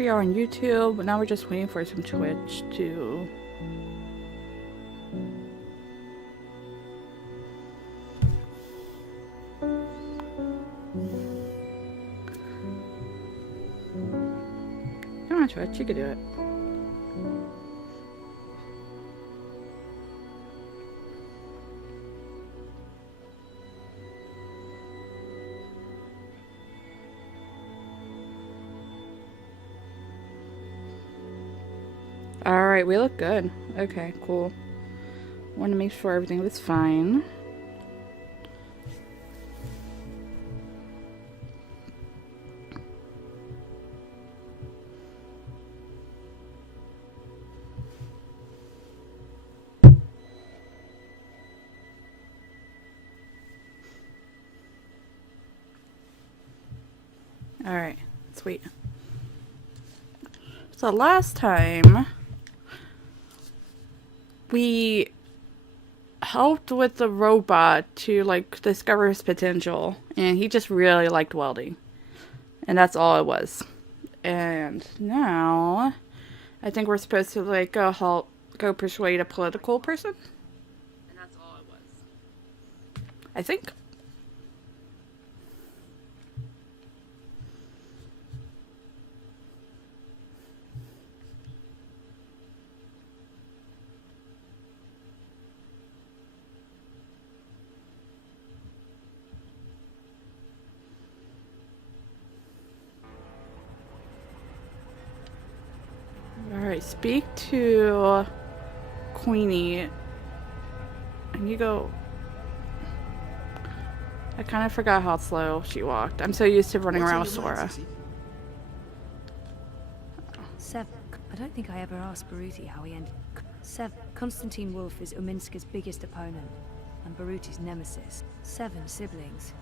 we are on YouTube, but now we're just waiting for some Twitch to... Come on, Twitch, you can do it. Alright, we look good. Okay, cool. Want to make sure everything was fine. Alright, sweet. So last time we helped with the robot to like discover his potential, and he just really liked welding, and that's all it was. And now I think we're supposed to like go persuade a political person, and that's all it was, I think. Alright, speak to Queenie. And you go... I kind of forgot how slow she walked. I'm so used to running around with Sora. Sev, I don't think I ever asked Baruti how he ended. Sev, Konstantin Wolf is Uminska's biggest opponent, and Baruti's nemesis. 7 siblings.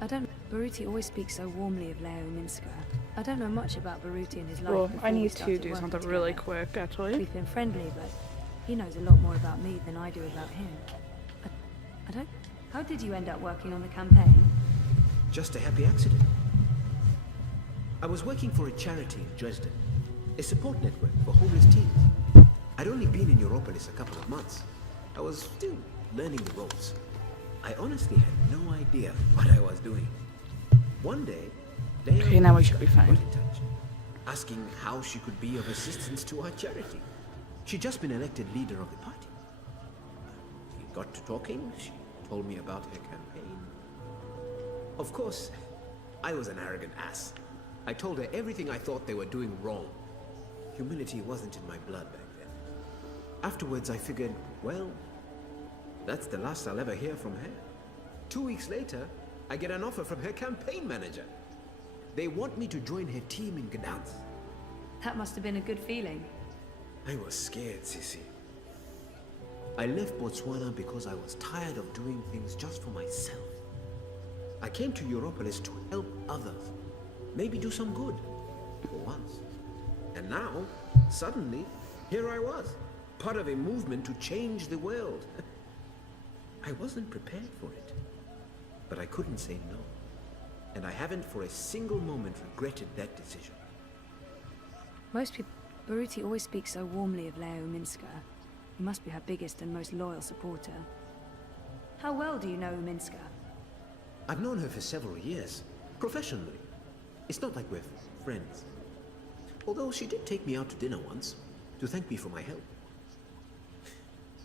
I don't... Baruti always speaks so warmly of Leo Uminska. I don't know much about Baruti and his life. Well, I need to do something really quick, actually. We've been friendly, but he knows a lot more about me than I do about him. I don't... How did you end up working on the campaign? Just a happy accident. I was working for a charity in Dresden, a support network for homeless teens. I'd only been in Europolis a couple of months. I was still learning the ropes. I honestly had no idea what I was doing. One day, okay, now we should be fine. Got in touch, asking how she could be of assistance to our charity. She'd just been elected leader of the party. We got to talking. She told me about her campaign. Of course, I was an arrogant ass. I told her everything I thought they were doing wrong. Humility wasn't in my blood back then. Afterwards, I figured, well, that's the last I'll ever hear from her. 2 weeks later, I get an offer from her campaign manager. They want me to join her team in Gdansk. That must have been a good feeling. I was scared, Sissy. I left Botswana because I was tired of doing things just for myself. I came to Europolis to help others. Maybe do some good. For once. And now, suddenly, here I was. Part of a movement to change the world. I wasn't prepared for it. But I couldn't say no. And I haven't for a single moment regretted that decision. Most people... Baruti always speaks so warmly of Leo Uminska. He must be her biggest and most loyal supporter. How well do you know Uminska? I've known her for several years. Professionally. It's not like we're friends. Although she did take me out to dinner once. To thank me for my help.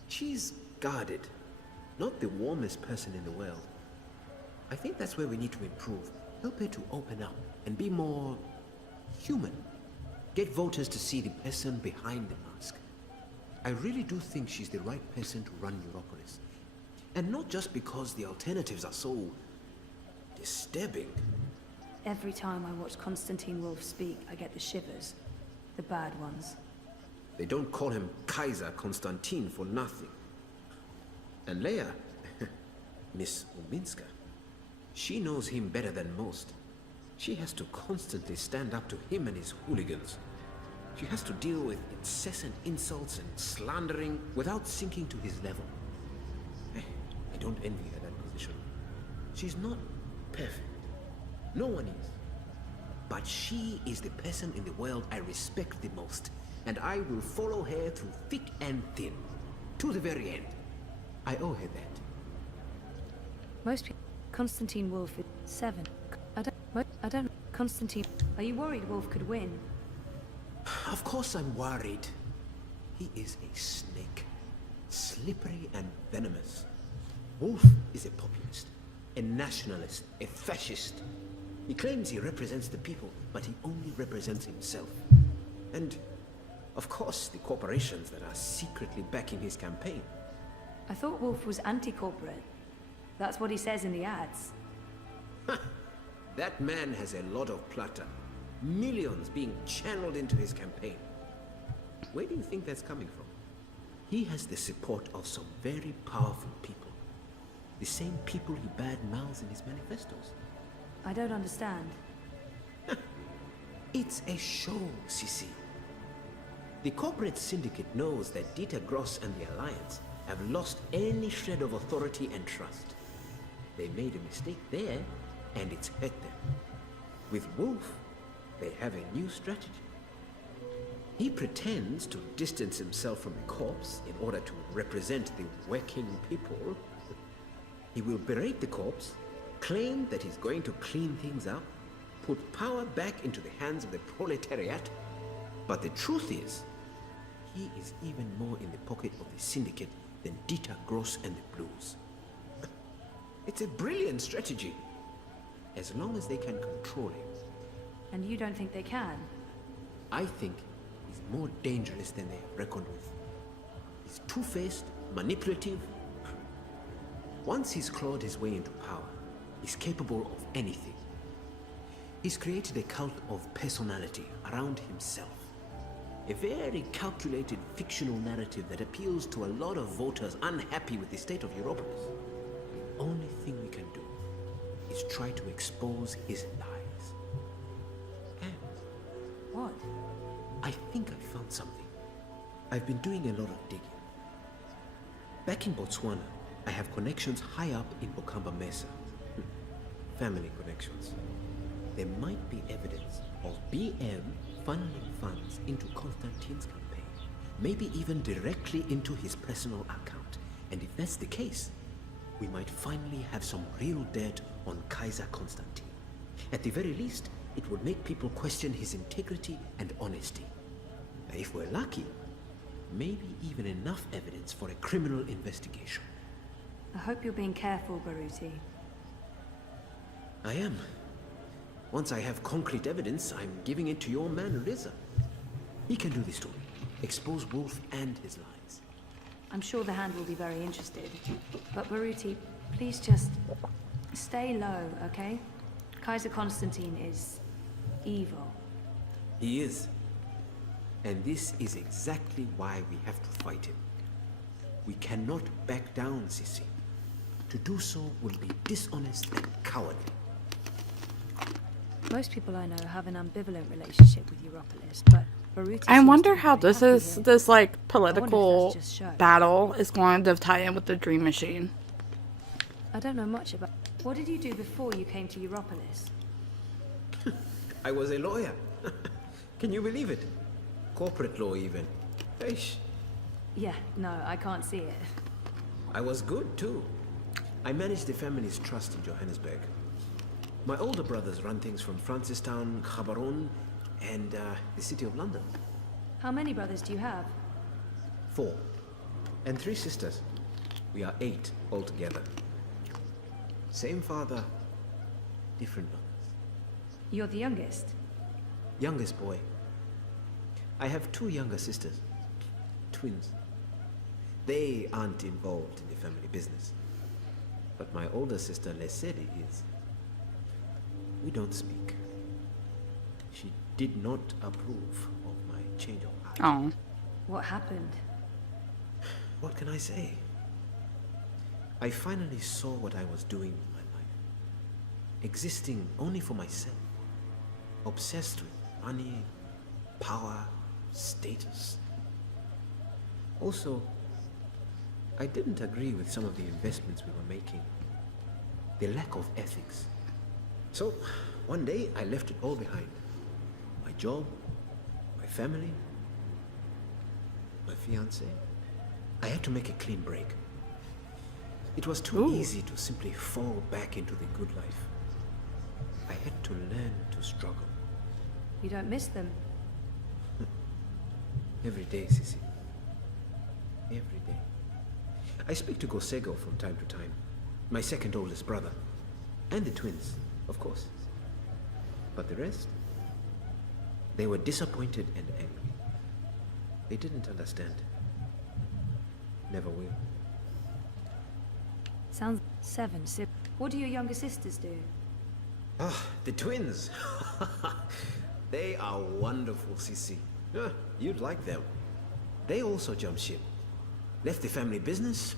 She's guarded. Not the warmest person in the world. I think that's where we need to improve. Help her to open up and be more human. Get voters to see the person behind the mask. I really do think she's the right person to run Europolis. And not just because the alternatives are so disturbing. Every time I watch Konstantin Wolf speak, I get the shivers. The bad ones. They don't call him Kaiser Konstantin for nothing. And Leia, Miss Uminska, she knows him better than most. She has to constantly stand up to him and his hooligans. She has to deal with incessant insults and slandering without sinking to his level. I don't envy her that position. She's not perfect. No one is. but she is the person in the world I respect the most, and I will follow her through thick and thin, to the very end. I owe her that. Most people... Constantine Wolf is 7. I don't... Constantine... Are you worried Wolf could win? Of course I'm worried. He is a snake. Slippery and venomous. Wolf is a populist, a nationalist, a fascist. He claims he represents the people, but he only represents himself. And, of course, the corporations that are secretly backing his campaign. I thought Wolf was anti-corporate. That's what he says in the ads. That man has a lot of plunder. Millions being channeled into his campaign. Where do you think that's coming from? He has the support of some very powerful people. The same people he badmouths in his manifestos. I don't understand. It's a show, Sissy. The corporate syndicate knows that Dieter Gross and the Alliance have lost any shred of authority and trust. They made a mistake there, and it's hurt them. With Wolf, they have a new strategy. He pretends to distance himself from the corps in order to represent the working people. He will berate the corps, claim that he's going to clean things up, put power back into the hands of the proletariat. But the truth is, he is even more in the pocket of the syndicate than Dieter Gross and the Blues. It's a brilliant strategy, as long as they can control him. And you don't think they can? I think he's more dangerous than they have reckoned with. He's two-faced, manipulative. Once he's clawed his way into power, he's capable of anything. He's created a cult of personality around himself. A very calculated fictional narrative that appeals to a lot of voters unhappy with the state of Europolis. The only thing we can do is try to expose his lies. And What? I think I found something. I've been doing a lot of digging. Back in Botswana, I have connections high up in Bokamba Mesa. Family connections. There might be evidence of BM funneling funds into Constantine's campaign. Maybe even directly into his personal account. And if that's the case, we might finally have some real dirt on Kaiser Constantine. At the very least, it would make people question his integrity and honesty. If we're lucky, maybe even enough evidence for a criminal investigation. I hope you're being careful, Baruti. I am. Once I have concrete evidence, I'm giving it to your man, Riza. He can do this to me. Expose Wolf and his lies. I'm sure the Hand will be very interested. But Baruti, please just stay low, okay? Kaiser Constantine is evil. He is. And this is exactly why we have to fight him. We cannot back down, Sissy. To do so will be dishonest and cowardly. Most people I know have an ambivalent relationship with Europolis, but Baruti I seems wonder to be how very this happy is here. this like I wonder political if that's just show. battle is going to tie in with the Dream Machine. I don't know much about... What did you do before you came to Europolis? I was a lawyer. Can you believe it? Corporate law, even. Eish. Yeah, no, I can't see it. I was good, too. I managed the family's trust in Johannesburg. My older brothers run things from Francistown, Gaborone, and the City of London. How many brothers do you have? 4. And 3 sisters. We are 8 altogether. Same father, different mothers. You're the youngest. Youngest boy. I have 2 younger sisters. Twins. They aren't involved in the family business. But my older sister, Lesedi, is. We don't speak. She did not approve of my change of heart. Oh. What happened? What can I say? I finally saw what I was doing with my life. Existing only for myself. Obsessed with money, power, status. Also, I didn't agree with some of the investments we were making. The lack of ethics. So, one day I left it all behind. my job, my family, my fiancée. I had to make a clean break. It was too Ooh. easy to simply fall back into the good life. I had to learn to struggle. You don't miss them? Every day, Sissy. Every day. I speak to Gosego from time to time, my second oldest brother, and the twins, of course. But the rest? They were disappointed and angry. They didn't understand. Never will. Sounds 7 What do your younger sisters do? Ah, the twins. They are wonderful, Sissy. You'd like them. They also jumped ship. Left the family business,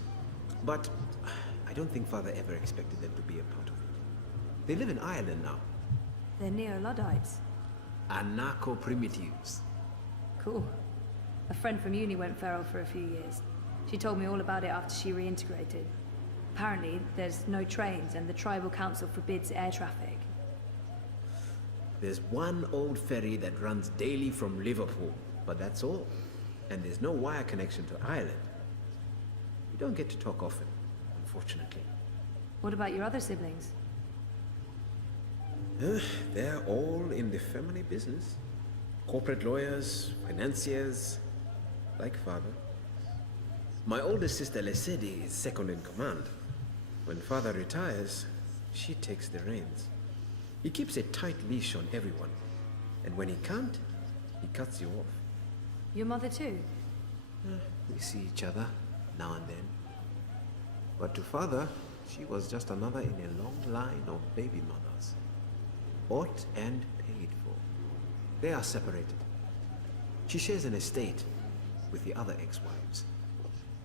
but I don't think Father ever expected them to be a part of it. They live in Ireland now. They're Neo-Luddites. Anarcho-primitives. Cool. A friend from uni went feral for a few years. She told me all about it after she reintegrated. Apparently, there's no trains and the tribal council forbids air traffic. There's one old ferry that runs daily from Liverpool, but that's all. And there's no wire connection to Ireland. We don't get to talk often, unfortunately. What about your other siblings? They're all in the family business. Corporate lawyers, financiers, like father. My oldest sister Lesedi is second in command. When father retires, she takes the reins. He keeps a tight leash on everyone. And when he can't, he cuts you off. Your mother too? We see each other now and then. But to father, she was just another in a long line of baby mothers. Bought and paid for. They are separated. She shares an estate with the other ex-wives.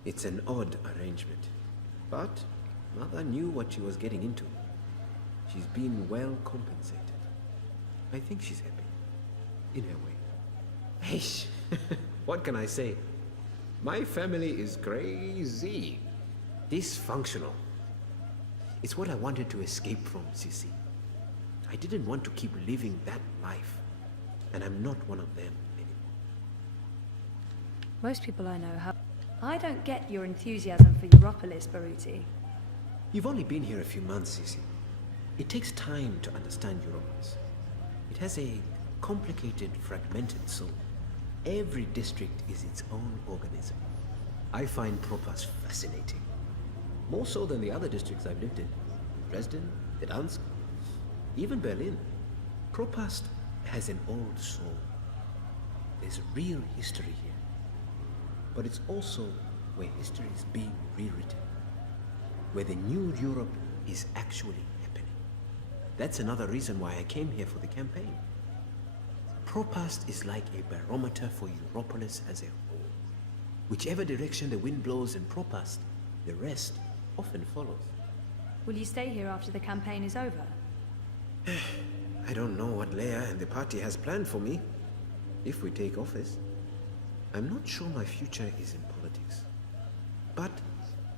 It's an odd arrangement. But mother knew what she was getting into. She's been well compensated. I think she's happy. In her way. Hey, what can I say? My family is crazy. Dysfunctional. It's what I wanted to escape from, Sissy. I didn't want to keep living that life. And I'm not one of them anymore. Most people I know have... I don't get your enthusiasm for Europolis, Baruti. You've only been here a few months, Sissy. It takes time to understand Europolis. It has a complicated, fragmented soul. Every district is its own organism. I find Propas fascinating. More so than the other districts I've lived in. Dresden, Gdansk, even Berlin. Propast has an old soul. There's real history here. But it's also where history is being rewritten. Where the new Europe is actually happening. That's another reason why I came here for the campaign. Propast is like a barometer for Europolis as a whole. Whichever direction the wind blows in Propast, the rest often follows. Will you stay here after the campaign is over? I don't know what Leia and the party has planned for me, if we take office. I'm not sure my future is in politics. But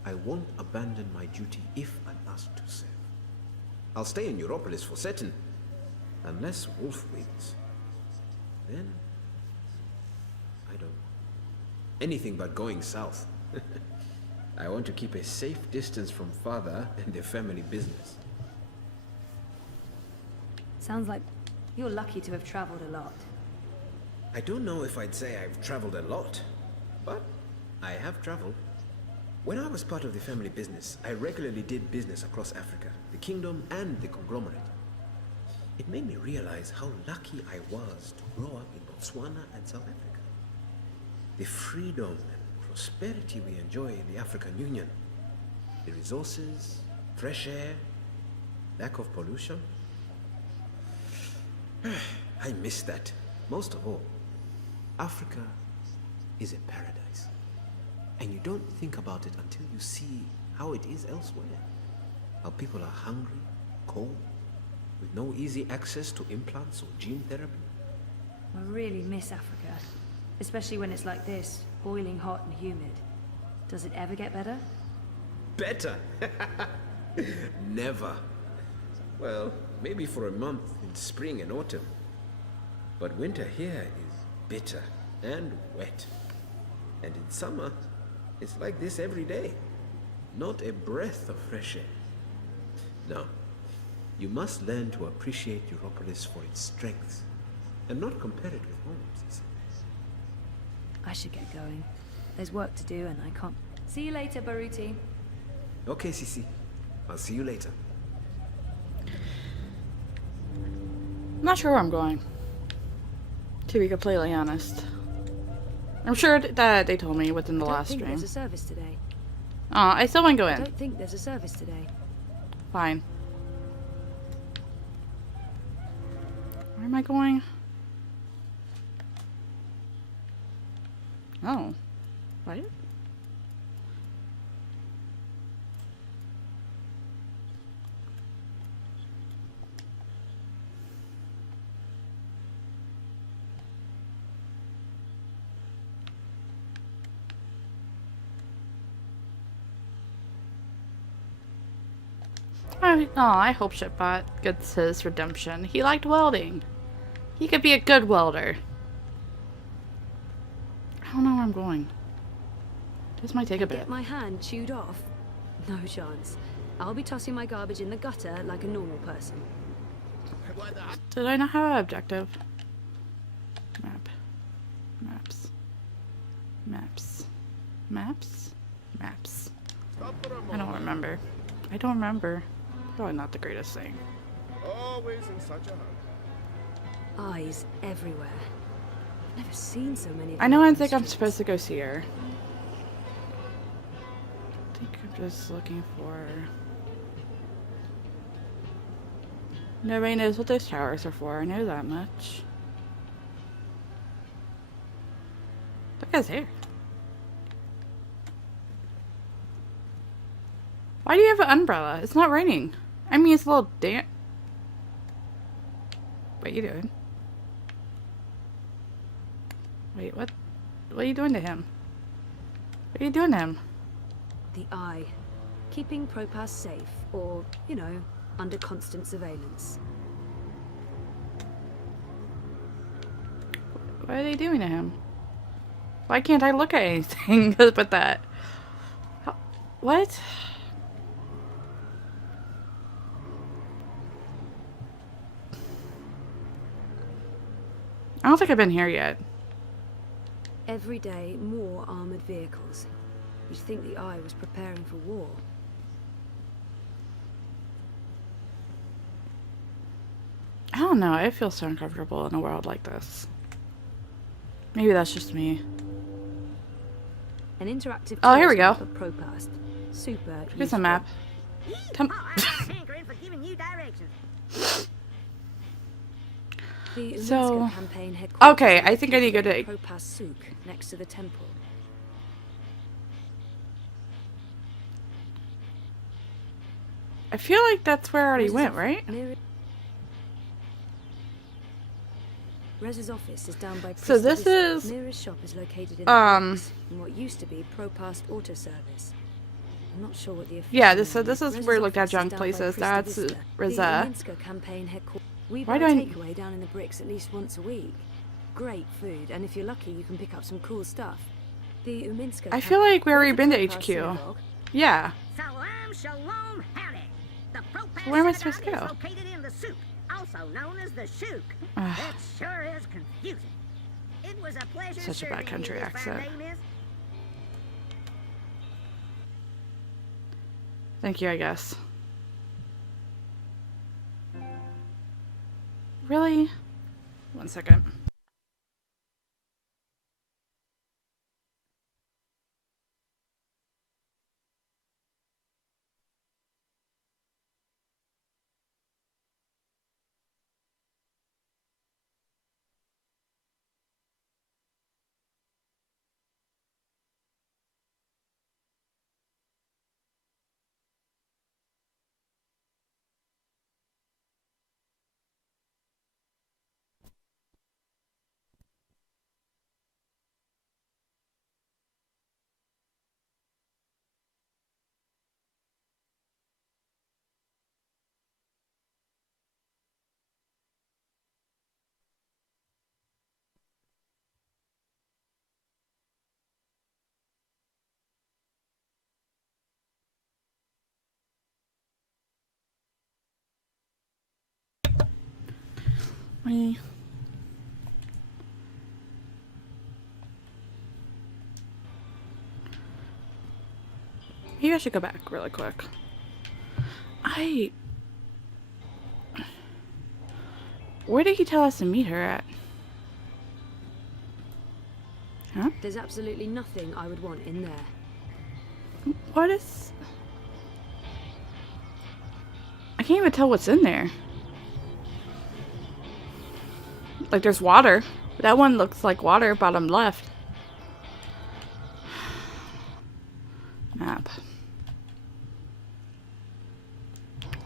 I won't abandon my duty if I'm asked to serve. I'll stay in Europolis for certain, unless Wolf wins. Then, I don't know. Anything but going south. I want to keep a safe distance from father and the family business. Sounds like you're lucky to have traveled a lot. I don't know if I'd say I've traveled a lot, but I have traveled. When I was part of the family business, I regularly did business across Africa, the kingdom, and the conglomerate. It made me realize how lucky I was to grow up in Botswana and South Africa. The freedom and prosperity we enjoy in the African Union, the resources, fresh air, lack of pollution. I miss that. Most of all, Africa is a paradise. And you don't think about it until you see how it is elsewhere. How people are hungry, cold, with no easy access to implants or gene therapy. I really miss Africa. Especially when it's like this, boiling hot and humid. Does it ever get better? Better? Never. Well, maybe for a month in spring and autumn. But winter here is bitter and wet. And in summer, it's like this every day. Not a breath of fresh air. Now, you must learn to appreciate Europolis for its strengths, and not compare it with Holmes, he said. I should get going. There's work to do and I can't... See you later, Baruti. Okay, Sisi. I'll see you later. I'm not sure where I'm going, to be completely honest. I'm sure that they told me within the last I don't think stream. there's a service today. I still want to go I in. don't think there's a service today. Fine. Where am I going? Oh. What? I hope Shipbot gets his redemption. He liked welding. He could be a good welder. I don't know where I'm going. This might take a bit. Get my hand chewed off? No chance. I'll be tossing my garbage in the gutter like a normal person. Did I not have an objective? Map. Maps. Maps. Maps? Maps. I don't remember. I don't remember. Probably not the greatest thing. Always in such a hurry. Eyes everywhere. I've never seen so many. I know I think I'm supposed to go see her. I think I'm just looking for... Nobody knows what those towers are for. I know that much. Look at his hair. Why do you have an umbrella? It's not raining. I mean, it's a little damp. What are you doing? Wait, what? What are you doing to him? What are you doing to him? The Eye. Keeping Propass safe, or, you know, under constant surveillance. What are they doing to him? Why can't I look at anything but that? What? I don't think I've been here yet. Every day, more armored vehicles. You'd think the Eye was preparing for war. I don't know. I feel so uncomfortable in a world like this. Maybe that's just me. An interactive Oh, here we go. for Propass. Super. Here's a map. Come. Hankering for giving you directions. The So- Uminska campaign headquarters Okay, are I think I need to go located to- at Propass Souk, next to the temple. I feel like that's where I already went, right? Rez's office is down by So this Prista is, Vista. Nearest shop is located in the barracks, in what used to be Propass Auto Service. I'm not sure what the official yeah, this name is Rez's where we looked at office is junk down by places. Prista That's Vista. Riza. The Uminska campaign headquarters. We Why buy do I- takeaway down in the bricks at least once a week. Great food, and if you're lucky, you can pick up some cool stuff. The Uminska. I feel like we already been to Propass HQ. synagogue. Yeah. Salam, shalom, howdy. The Propass Where am I synagogue supposed to go? is located in the souk, also known as the Shuk. Ugh. It sure is confusing. It was a pleasure Such a bad serving country you this fine accent. day, miss. Thank you, I guess. Really? 1 second. Me. Maybe I should go back really quick. Where did he tell us to meet her at? Huh? There's absolutely nothing I would want in there. What is... I can't even tell what's in there. Like, there's water. That one looks like water, bottom left. Map.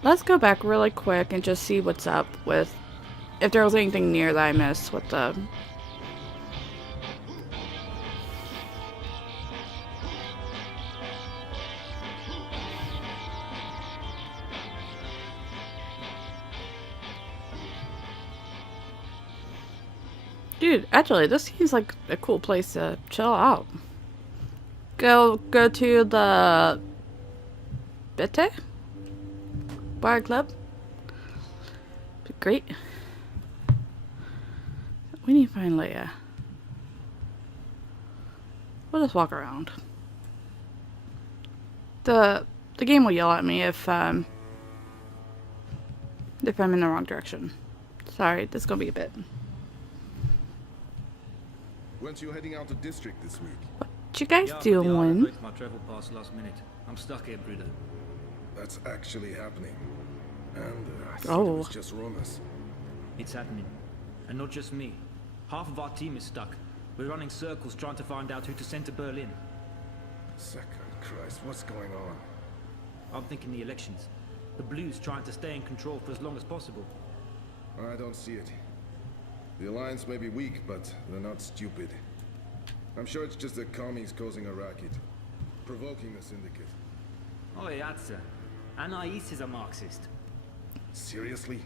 Let's go back really quick and just see what's up with... If there was anything near that I missed with the... Dude, actually, this seems like a cool place to chill out. Go to the... Bete? Bar Club? Be great. We need to find Leia. We'll just walk around. The game will yell at me if I'm in the wrong direction. Sorry, this is gonna be a bit. Weren't you heading out to district this week? What you guys Yeah, doing? I booked my travel pass last minute. I'm stuck here, Bruder. That's actually happening. And I thought it was just rumors. It's happening. And not just me. Half of our team is stuck. We're running circles trying to find out who to send to Berlin. Second Christ, what's going on? I'm thinking the elections. The Blues trying to stay in control for as long as possible. I don't see it. The Alliance may be weak, but they're not stupid. I'm sure it's just the commies causing a racket. Provoking the Syndicate. Oh, Yatsa. Anais is a Marxist. Seriously?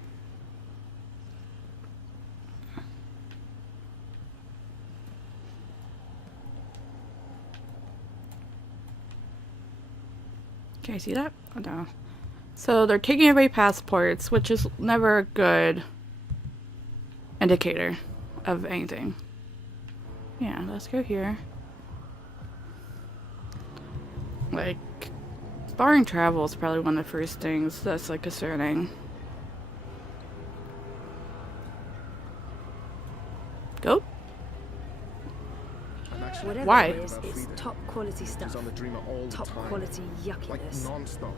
Can I see that? Oh, no. So they're taking away passports, which is never a good indicator of anything. Yeah, let's go here. Like, barring travel is probably one of the first things that's like concerning. Go. Whatever Why? it is, it's top quality stuff. He's on the Dreamer all the Top time. quality Like yuckiness. non-stop.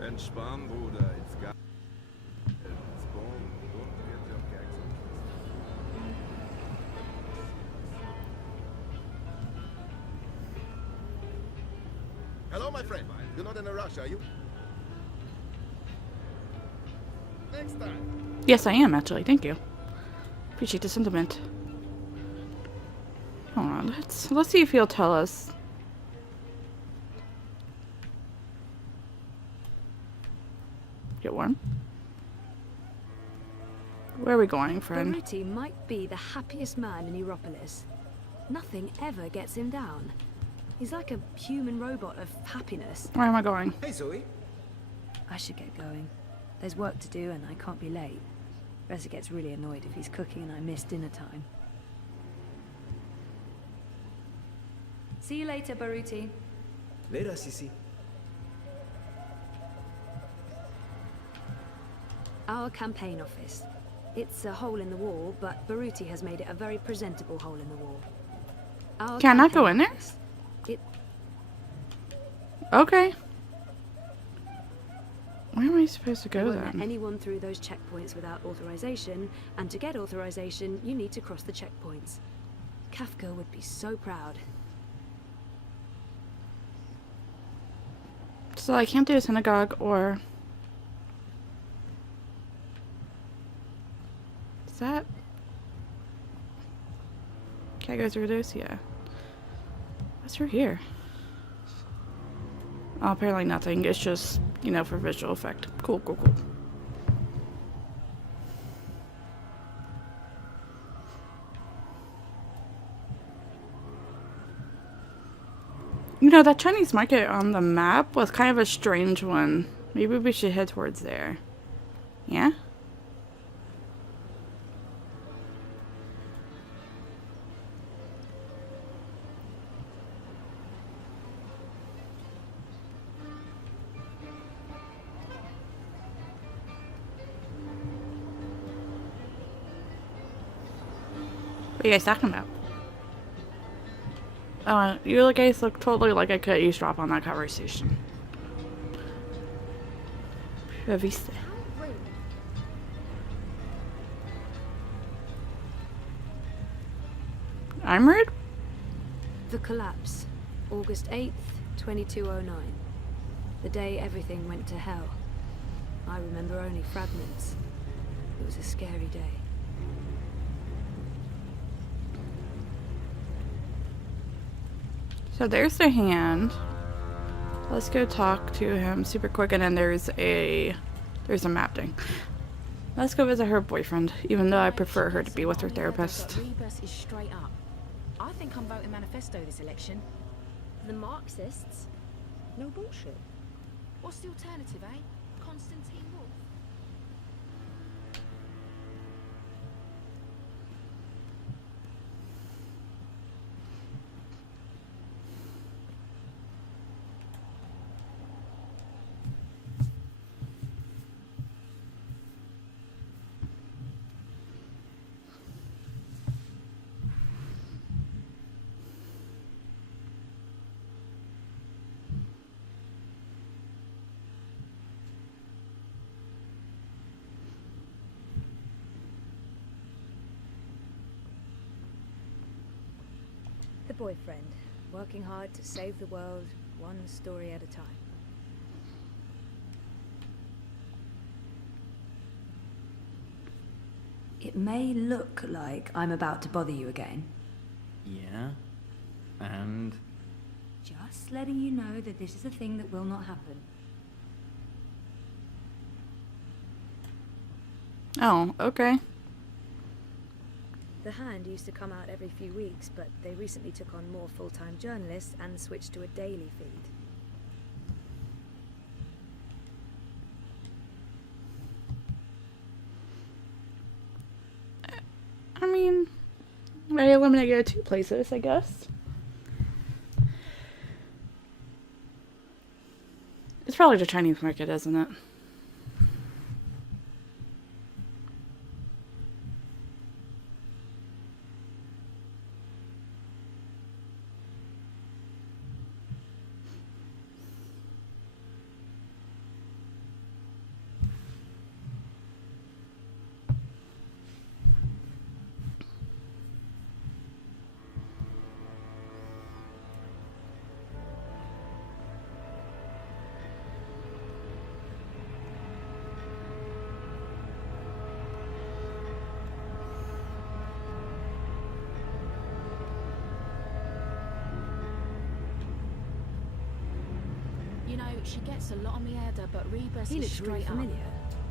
Entspann, Bruder. It's got... It's boom. Don't get your gags on. Hello, my friend. You're not in a rush, are you? Next time. Yes, I am actually. Thank you. Appreciate the sentiment. Hold on, let's see if he'll tell us. Get warm. Where are we going, friend? Baruti might be the happiest man in Europolis. Nothing ever gets him down. He's like a human robot of happiness. Where am I going? Hey, Zoe. I should get going. There's work to do and I can't be late. Reza gets really annoyed if he's cooking and I miss dinner time. See you later, Baruti. Later, Sisi. Our campaign office. It's a hole in the wall, but Baruti has made it a very presentable hole in the wall. Our Can I go campaign in there? office. It Okay. Where am I supposed to They go won't let then? anyone through those checkpoints without authorization, and to get authorization, you need to cross the checkpoints. Kafka would be so proud. So I can't do a synagogue or... Is that... Can I go through this? Yeah. What's through here? Oh, apparently nothing. It's just, you know, for visual effect. Cool, cool, cool. You know, that Chinese market on the map was kind of a strange one. Maybe we should head towards there. Yeah? What are you guys talking about? You guys look totally like I could eavesdrop on that conversation. Have you seen? I'm rude? The collapse. August 8th, 2209. The day everything went to hell. I remember only fragments. It was a scary day. So there's the hand. Let's go talk to him super quick, and then there's a map thing. Let's go visit her boyfriend, even though I prefer her to be with her therapist. Rebus is straight up. I think I'm voting manifesto this election. The Marxists? No bullshit. What's the alternative, eh? Constantine Wolf? The boyfriend, working hard to save the world, one story at a time. It may look like I'm about to bother you again. Yeah? And? Just letting you know that this is a thing that will not happen. Oh, okay. The Hand used to come out every few weeks, but they recently took on more full-time journalists and switched to a daily feed. I mean, I eliminated 2 places, I guess. It's probably the Chinese market, isn't it? You know, she gets a lot on me header, but Rebus He is looks really straight up. familiar.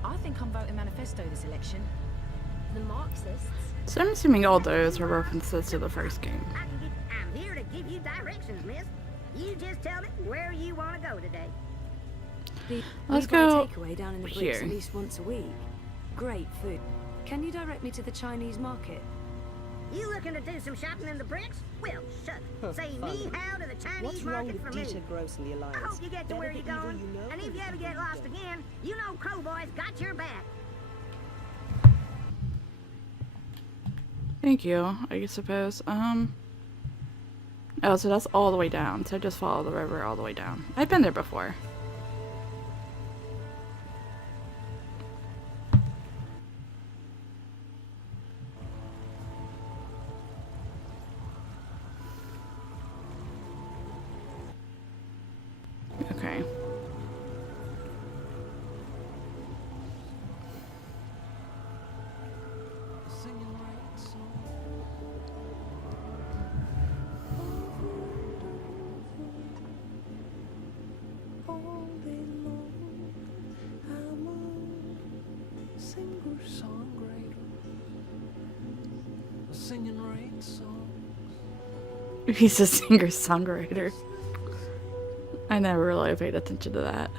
I think I'm voting manifesto this election. The Marxists? So I'm assuming all those are references to the first game. I'm here to give you directions, miss. You just tell me where you want to go today. Let's We buy go takeaway down in the bricks here. at least once a week. Great food. Can you direct me to the Chinese market? You looking to do some shopping in the bricks? Well, shut. Say ni hao to the Chinese What's wrong market with for me. Dieter Gross and the Alliance? I hope you get to Better where the you're evil going. you know And if you ever get lost again, you know Crowboy's got your back. Thank you, I suppose. Oh, so that's all the way down. So just follow the river all the way down. I've been there before. Okay. He's a singer-songwriter. I never really paid attention to that.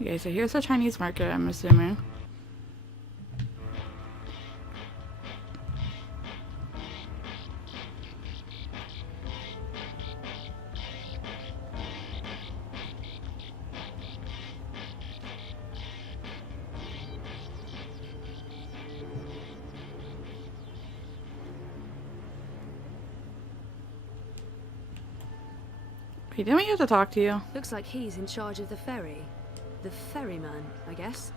Okay, so here's the Chinese market, I'm assuming. Hey, didn't we have to talk to you? Looks like he's in charge of the ferry. The ferryman, I guess.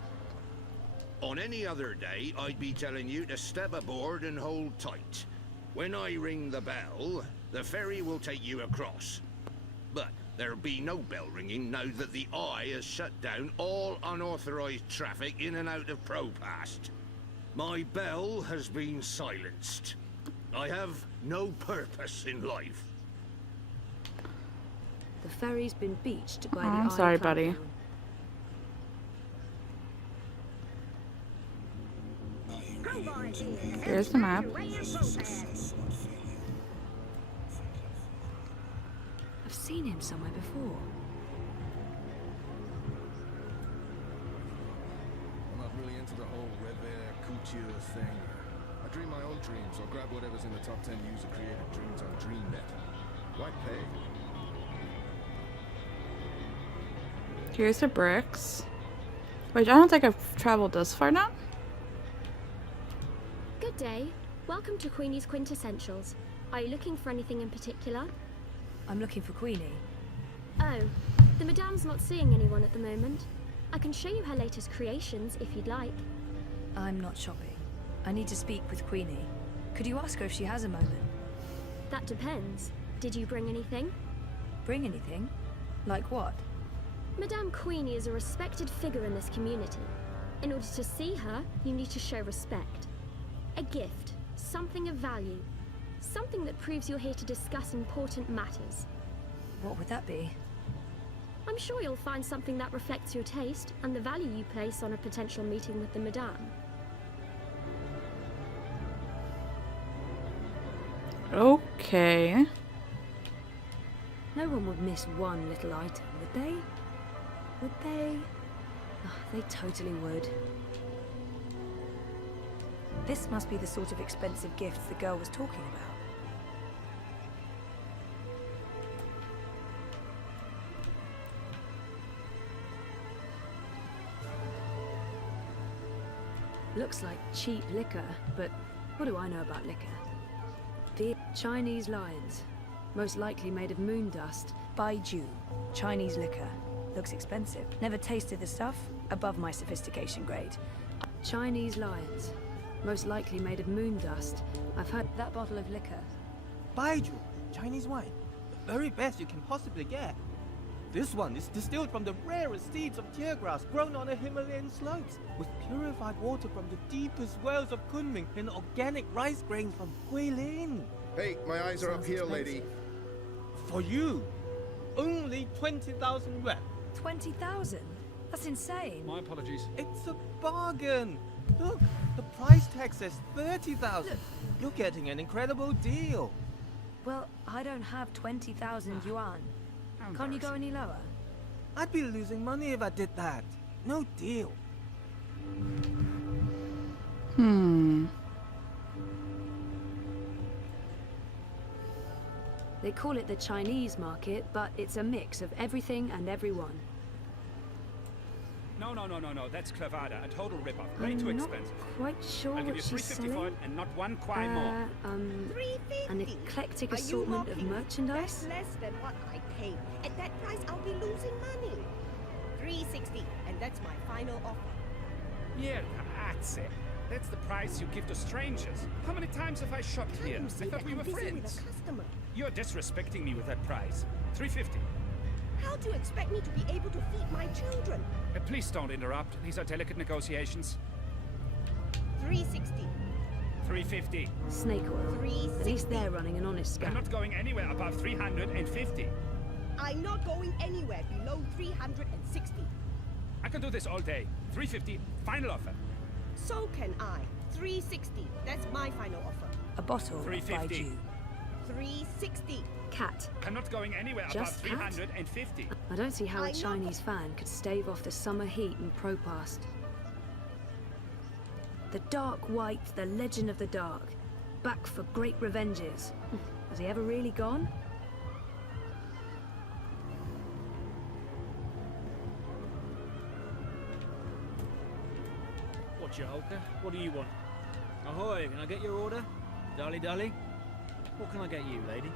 On any other day, I'd be telling you to step aboard and hold tight. When I ring the bell, the ferry will take you across. But there'll be no bell ringing now that the Eye has shut down all unauthorized traffic in and out of Propast. My bell has been silenced. I have no purpose in life. The ferry's been beached by Oh, the I'm Eye sorry, buddy. platform. Here's the map. I've seen him somewhere before. I'm not really into the whole revere couture thing. I dream my own dreams or grab whatever's in the top 10 user-created dreams on DreamNet. Why pay? Here's the bricks. Wait, I don't think I've traveled this far now. Good day. Welcome to Queenie's Quintessentials. Are you looking for anything in particular? I'm looking for Queenie. Oh, the Madame's not seeing anyone at the moment. I can show you her latest creations if you'd like. I'm not shopping. I need to speak with Queenie. Could you ask her if she has a moment? That depends. Did you bring anything? Bring anything? Like what? Madame Queenie is a respected figure in this community. In order to see her, you need to show respect. A gift, something of value, something that proves you're here to discuss important matters. What would that be? I'm sure you'll find something that reflects your taste and the value you place on a potential meeting with the Madame. Okay. No one would miss one little item, would they? Would they? Oh, they totally would. This must be the sort of expensive gifts the girl was talking about. Looks like cheap liquor, but what do I know about liquor? Beer, Chinese lions, most likely made of moon dust. Baiju, Chinese liquor. Looks expensive. Never tasted the stuff. Above my sophistication grade. Chinese lions, most likely made of moon dust. I've heard that bottle of liquor. Baiju, Chinese wine. The very best you can possibly get. This one is distilled from the rarest seeds of tear grass grown on the Himalayan slopes, with purified water from the deepest wells of Kunming and organic rice grains from Guilin. Hey, my eyes are up here, lady. For you, only 20,000 yuan. 20,000? That's insane. My apologies. It's a bargain. Look, the price tag says 30,000. You're getting an incredible deal. Well, I don't have 20,000 yuan. Can't you go any lower? I'd be losing money if I did that. No deal. They call it the Chinese market, but it's a mix of everything and everyone. No, that's clavada, a total rip-off. Way too expensive. Quite sure I'll give you what she's 350 for selling. it and not one quai more. An eclectic assortment of merchandise. That's less than what I paid. At that price, I'll be losing money. 360, and that's my final offer. Yeah, that's it. That's the price you give to strangers. How many times have I shopped here? I thought we were friends. You're disrespecting me with that price. 350. How do you expect me to be able to feed my children? Please don't interrupt. These are delicate negotiations. 360. 350. Snake oil. At least they're running an honest I'm scam. not going anywhere above 350. I'm not going anywhere below 360. I can do this all day. 350, final offer. So can I. 360. That's my final offer. A bottle of 350. Baiju. 360. Cat. I'm not going anywhere Just above cat? 350. I don't see how I a know Chinese fan could stave off the summer heat in Propast. The Dark White, the Legend of the Dark. Back for great revenges. Has he ever really gone? Watch it, Holker. What do you want? Ahoy, can I get your order? Dolly. What can I get you, lady?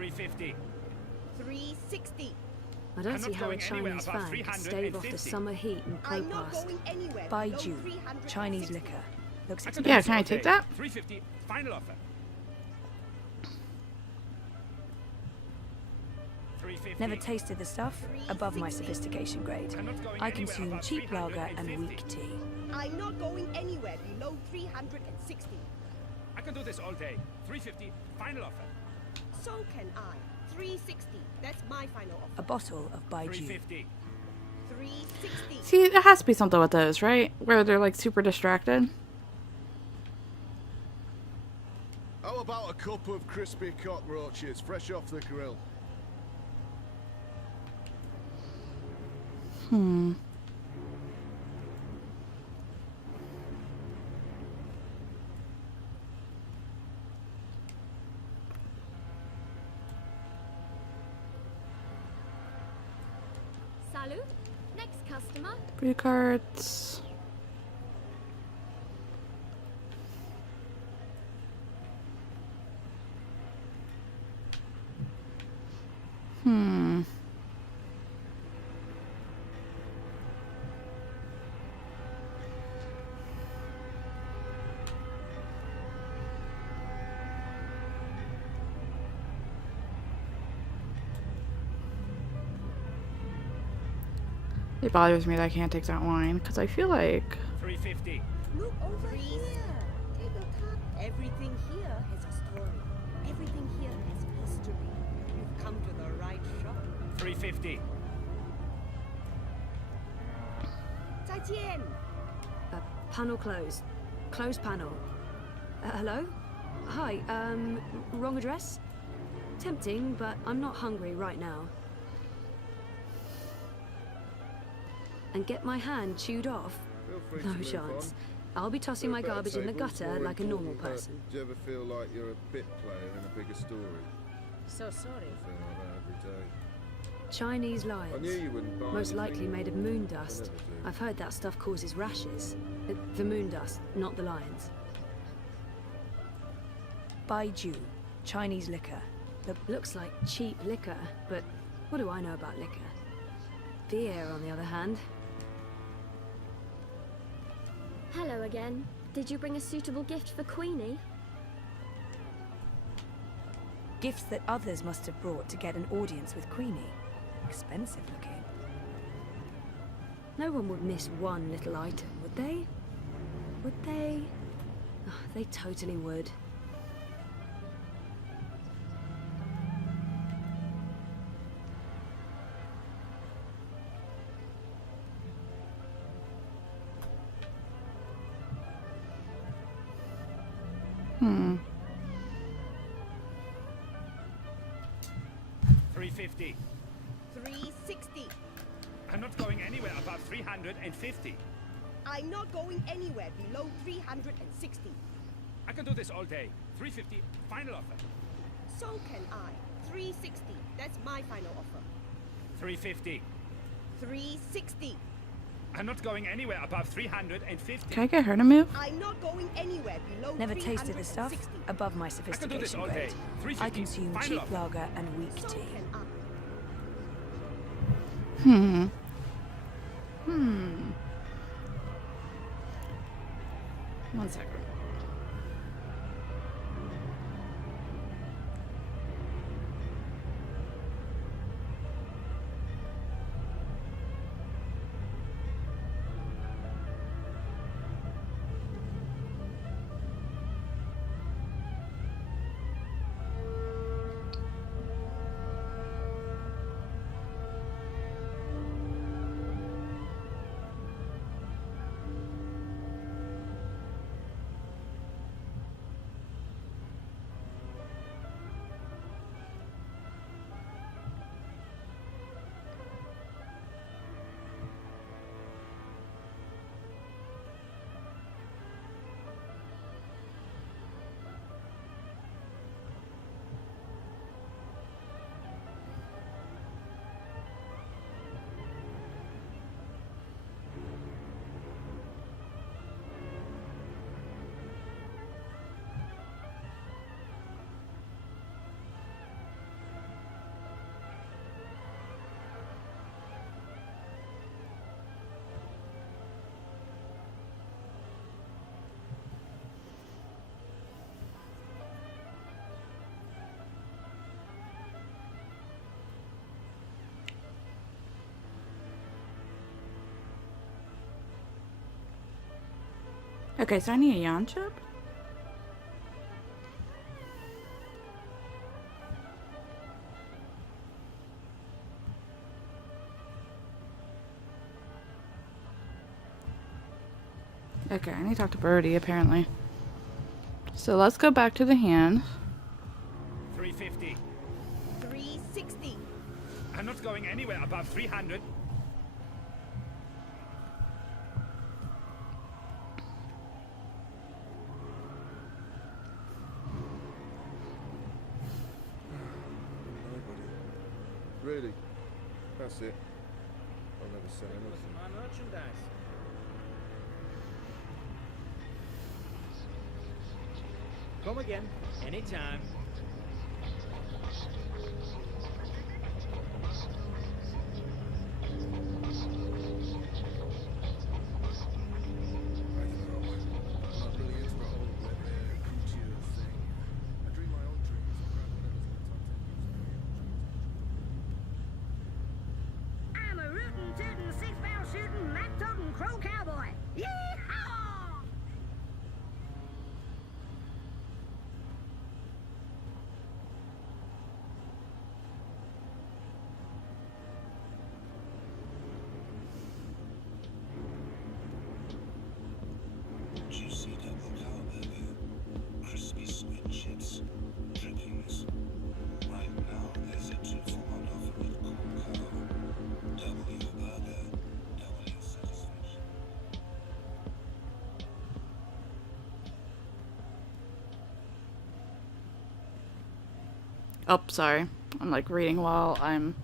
350. 360. I don't I'm see not how a going anywhere Chinese above fan could stave off the 350. summer heat and I'm not past. going anywhere By below June, 360. Chinese liquor. Looks I can do Yeah, this can I all take day. that? 350. Final offer. 350. Never tasted the stuff. Above my sophistication grade. I'm not going I anywhere consume above cheap lager and 350. weak tea. I'm not going anywhere below 360. I can do this all day. 350. Final offer. So can I. 360. That's my final offer. A bottle of Baiju. 350. 360. See, there has to be something with those, right? Where they're like super distracted. How about a cup of crispy cockroaches fresh off the grill? Salut. Next customer. Brew cards. It bothers me that I can't take that wine because I feel like 350. Look over here. Take your time. Everything here has a story. Everything here has history. You've come to the right shop. 350. 再见. Panel closed. Closed panel. Hello? Hi, wrong address? Tempting, but I'm not hungry right now. And get my hand chewed off? Feel free No to move chance. on. I'll be tossing my Better garbage in the tables, gutter more like a normal important, but person. Do you ever feel like you're a bit player in a bigger story? So sorry. I feel like that every day. Chinese I knew lions. you wouldn't buy Most anything. likely made of moon dust. I never do. I've heard that stuff causes rashes. The moon dust, not the lions. Baiju, Chinese liquor. Looks like cheap liquor, but what do I know about liquor? Beer, on the other hand. Hello again. Did you bring a suitable gift for Queenie? Gifts that others must have brought to get an audience with Queenie. Expensive looking. No one would miss one little item, would they? Would they? Oh, they totally would. Hmm. 350. 360. I'm not going anywhere above 350. I'm not going anywhere below 360. I can do this all day. 350. Final offer. So can I. 360. That's my final offer. 350. 360. I'm not going anywhere above 350. Can I get her to move? I'm not going anywhere below Never tasted the stuff. 360. Above my I can do this sophistication all day. grade. 350. I consume Final cheap offer. lager and weak So tea. can I. One second. Okay, so I need a yawn chip? Okay, I need to talk to Birdie, apparently. So let's go back to the hand. 350. 360. I'm not going anywhere above 300. Really? That's it. I'll never sell anything. My merchandise. Come again, anytime. I'm a rootin', tootin', six-barrel shootin', map-totin' crow cowboy. Yee-haw! Juicy double cow burger, crispy squid chips, drippings. Right now there's a 2-for-1 offer at Coco. Double your burger, double your satisfaction. Oh, sorry. I'm like reading while I'm...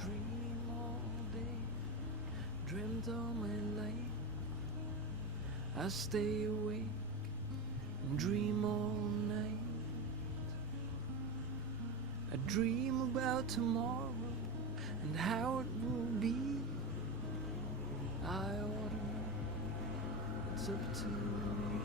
Dream all day, dreamt all my life. I stay awake and dream all night. I dream about tomorrow and how it will be. I ought to know, it's up to me.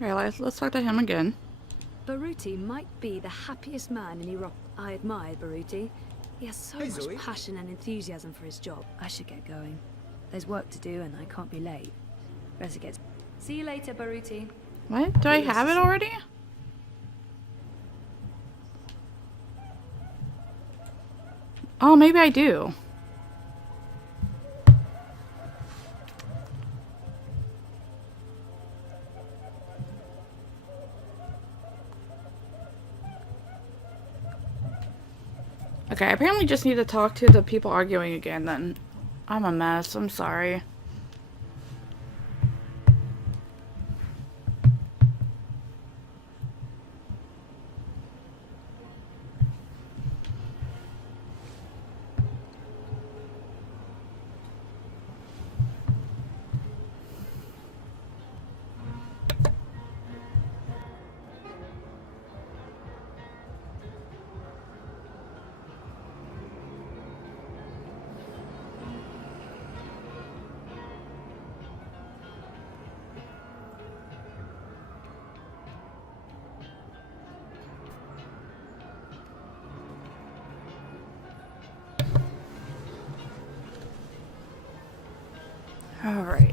Okay, let's talk to him again. Baruti might be the happiest man in Iraq. I admire Baruti. He has so Hey, much Zoe. passion and enthusiasm for his job. I should get going. There's work to do and I can't be late. Better get... See you later, Baruti. What? Do I have it already? Oh, maybe I do. Okay, I apparently just need to talk to the people arguing again then. I'm a mess, I'm sorry. All right.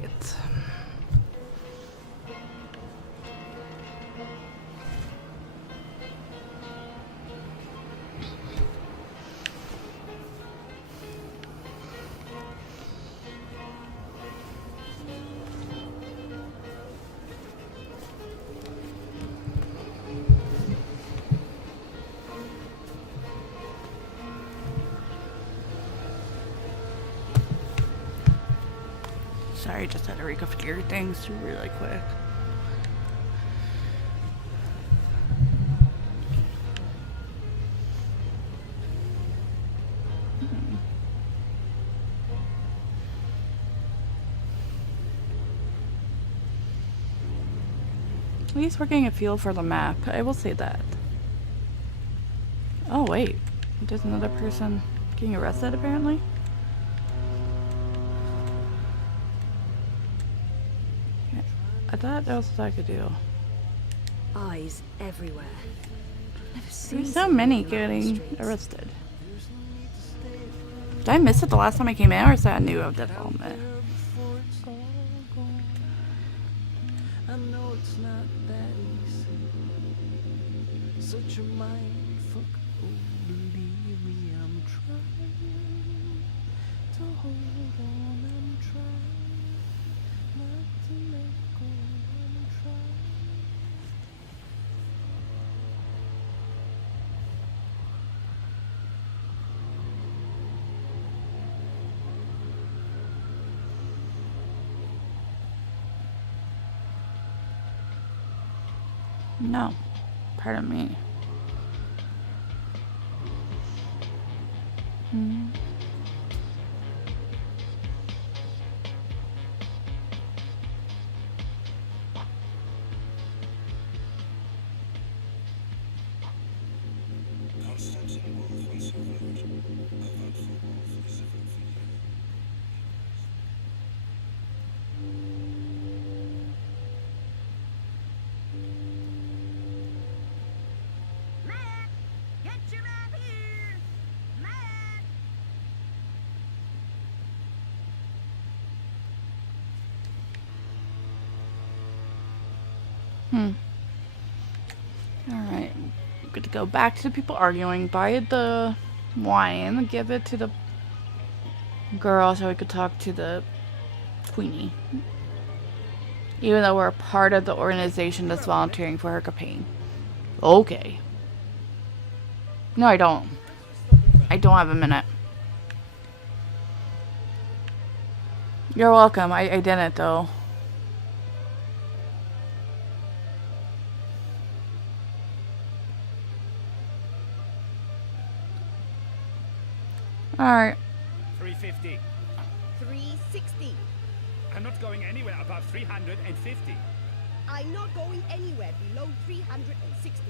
Sorry, I just had to reconfigure things really quick. At least we're getting a feel for the map. I will say that. Oh wait, there's another person getting arrested apparently. I thought that was what I could do. Eyes everywhere. Never seen There's so many getting arrested. Did I miss it the last time I came in, or is that new of development? I know it's not that easy. Such a mind fuck. Oh, believe me, I'm trying to hold on. I'm trying not to let go. I'm trying. No, pardon me. Constantine Wolf once wrote, "A vote for Wolf is a vote for you." Matt! Get your map here! Matt! Alright. Good to go back to the people arguing. Buy the wine. Give it to the girl so we could talk to the Queenie. Even though we're part of the organization that's volunteering for her campaign. Okay. No, I don't. I don't have a minute. You're welcome. I didn't, though. Alright. 350. 360. I'm not going anywhere above 350. I'm not going anywhere below 360.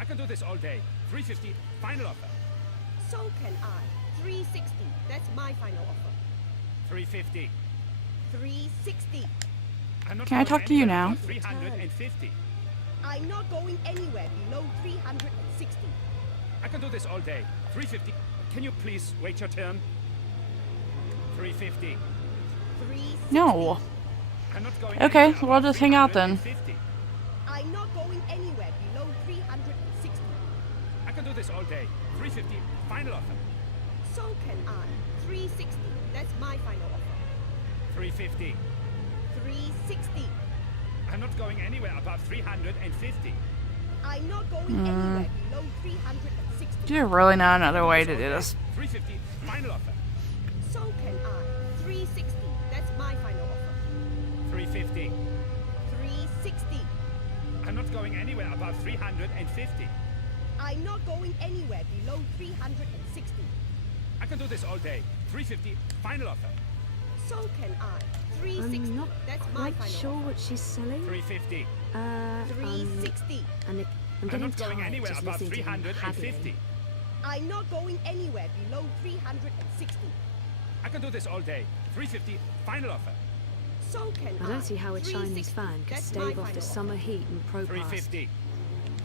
I can do this all day. 350, final offer. So can I. 360. That's my final offer. 350. 360. I'm not Can I going talk to you anywhere now? above 350. I'm not going anywhere below 360. I can do this all day. 350. Can you please wait your turn? 350. 360. No. I'm not going Okay, anywhere we'll above just hang out then. 350. I'm not going anywhere below 360. I can do this all day. 350, final offer. So can I. 360. That's my final offer. 350. 360. I'm not going anywhere above 350. I'm not going anywhere below 360. There's really not another way to do this. 350, final offer. So can I. 360. That's my final offer. 350. 360. I'm not going anywhere above 350. I'm not going anywhere below 360. I can do this all day. 350, final offer. So can I. 360. I'm not That's my quite final sure offer. what she's selling. 350. 360. And I'm I'm getting not going tired anywhere just above listening to them 350. haggling. I'm not going anywhere below 360. I can do this all day. 350, final offer. So can I. I don't see how a Chinese 360. fan could That's stave my off the final summer heat and pro pass 350.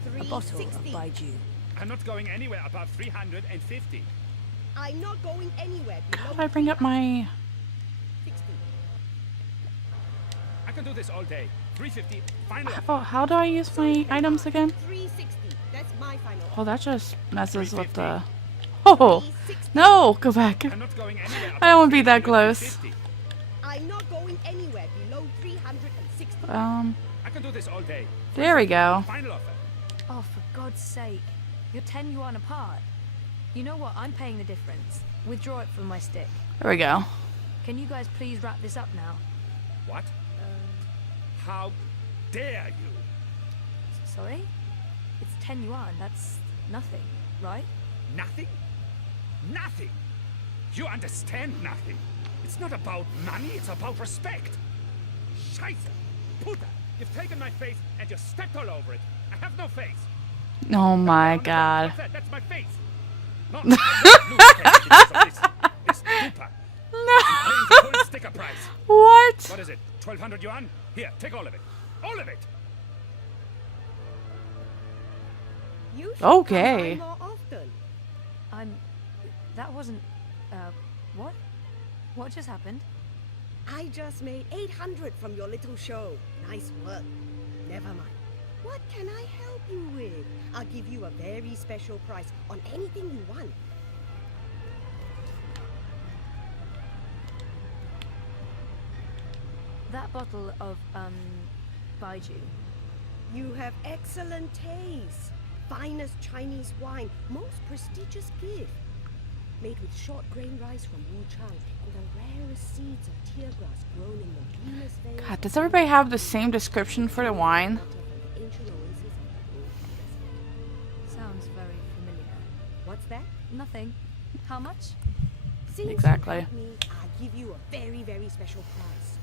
a bottle of 360. Baiju. I'm not going anywhere above 350. I'm not going anywhere below How do I bring up my... 360. I can do this all day. 350, final offer. Oh, how do I use my items again? 360. That's my final offer. Oh, that just messes with the... Oh! No! Go back. I'm not going anywhere I don't want above to be that close. 350. I'm not going anywhere below 360. I can do this all day. There we go. Final offer. Oh, for God's sake. You're 10 yuan apart. You know what? I'm paying the difference. Withdraw it from my stick. There we go. Can you guys please wrap this up now? What? How dare you? Sorry? It's 10 yuan. That's nothing, right? Nothing? Nothing! You understand nothing. It's not about money, it's about respect. Scheiße! Puta! You've taken my face and you stepped all over it. I have no face. Oh my god. What's that? That's my face. No, I won't lose face because of this duper. No. I'm paying the full sticker price. What? What is it? 1,200 yuan? Here, take all of it. All of it! You should Okay. come by more often. That wasn't... what? What just happened? I just made 800 from your little show. Nice work. Never mind. What can I help you with? I'll give you a very special price on anything you want. That bottle of, Baiju. You have excellent taste. Finest Chinese wine. Most prestigious gift. Made with short grain rice from Wuchang and the rarest seeds of tear grass grown in the greenest vales. God, does everybody have the same description for the wine? Sounds very familiar. What's that? Nothing. How much? Since Exactly. you helped me, I'll give you a very, very special price.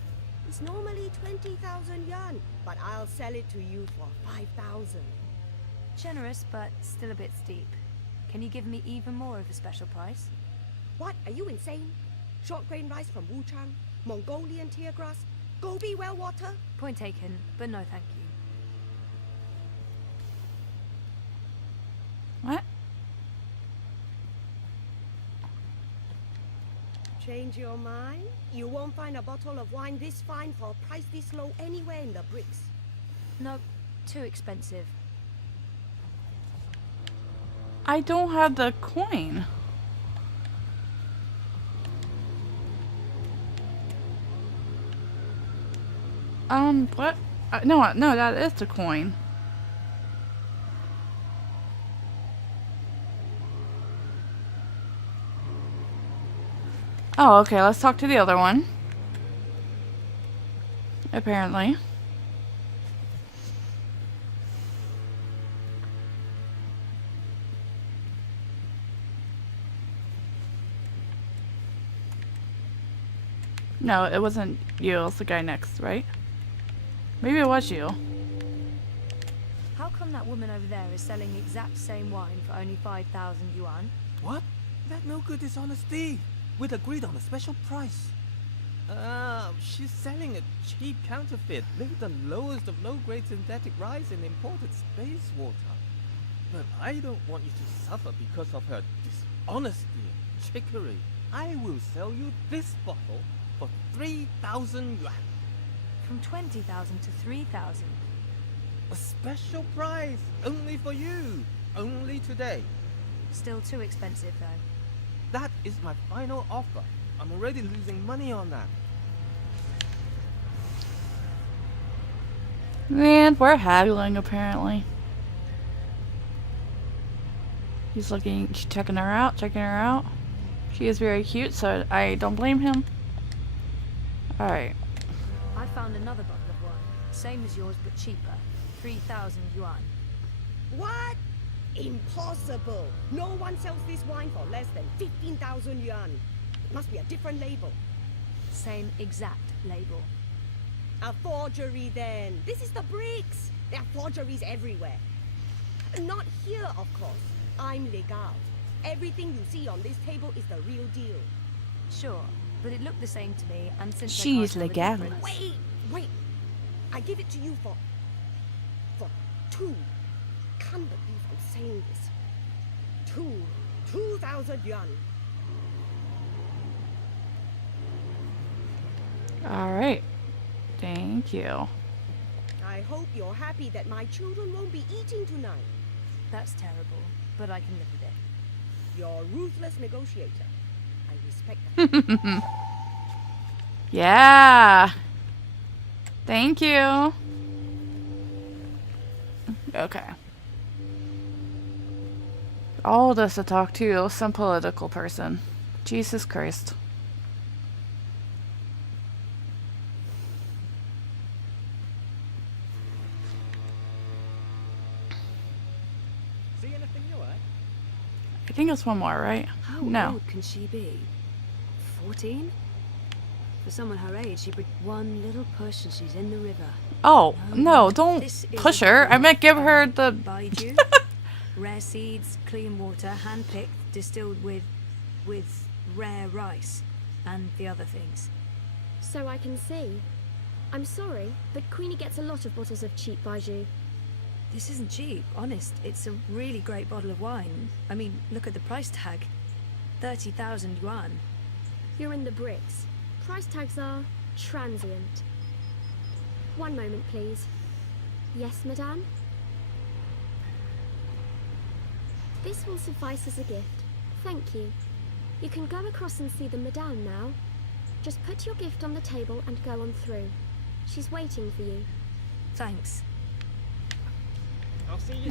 It's normally 20,000 yuan, but I'll sell it to you for 5,000. Generous, but still a bit steep. Can you give me even more of a special price? What? Are you insane? Short grain rice from Wuchang, Mongolian tear grass, Gobi well water? Point taken, but no thank you. What? Change your mind? You won't find a bottle of wine this fine for a price this low anywhere in the bricks. No, too expensive. I don't have the coin. What? No, that is the coin. Oh, okay, let's talk to the other one. Apparently. No, it wasn't you. It was the guy next, right? Maybe it was you. How come that woman over there is selling the exact same wine for only 5,000 yuan? What? That no good dishonesty. We'd agreed on a special price. She's selling a cheap counterfeit, with the lowest of low-grade synthetic rice and imported space water. But I don't want you to suffer because of her dishonesty and trickery. I will sell you this bottle for 3,000 yuan. From 20,000 to 3,000. A special price, only for you, only today. Still too expensive though. That is my final offer. I'm already losing money on that. And we're haggling, apparently. He's looking, checking her out. She is very cute, so I don't blame him. Alright. I found another bottle of wine. Same as yours, but cheaper. 3,000 yuan. What? Impossible! No one sells this wine for less than 15,000 yuan. It must be a different label. Same exact label. A forgery then. This is the bricks. There are forgeries everywhere. Not here, of course. I'm legal. Everything you see on this table is the real deal. Sure, but it looked the same to me, and since She's I can't tell the legal. difference- Wait! I give it to you for 2. Can't believe I'm saying this. 2,000 yuan. Alright. Thank you. I hope you're happy that my children won't be eating tonight. That's terrible, but I can live with it. You're a ruthless negotiator. I respect that. Yeah. Thank you. Okay. All this to talk to some political person. Jesus Christ. it's one more, right? How No. old can she be? 14? For someone her age, she would one little push and she's in the river. Oh, no, don't This is push a her. I meant give her the... Baiju. Rare seeds, clean water, hand-picked, distilled with rare rice and the other things. So I can see. I'm sorry, but Queenie gets a lot of bottles of cheap Baiju. This isn't cheap, honest. It's a really great bottle of wine. I mean, look at the price tag. 30,000 yuan. You're in the bricks. Price tags are transient. One moment, please. Yes, madame? This will suffice as a gift. Thank you. You can go across and see the madame now. Just put your gift on the table and go on through. She's waiting for you. Thanks.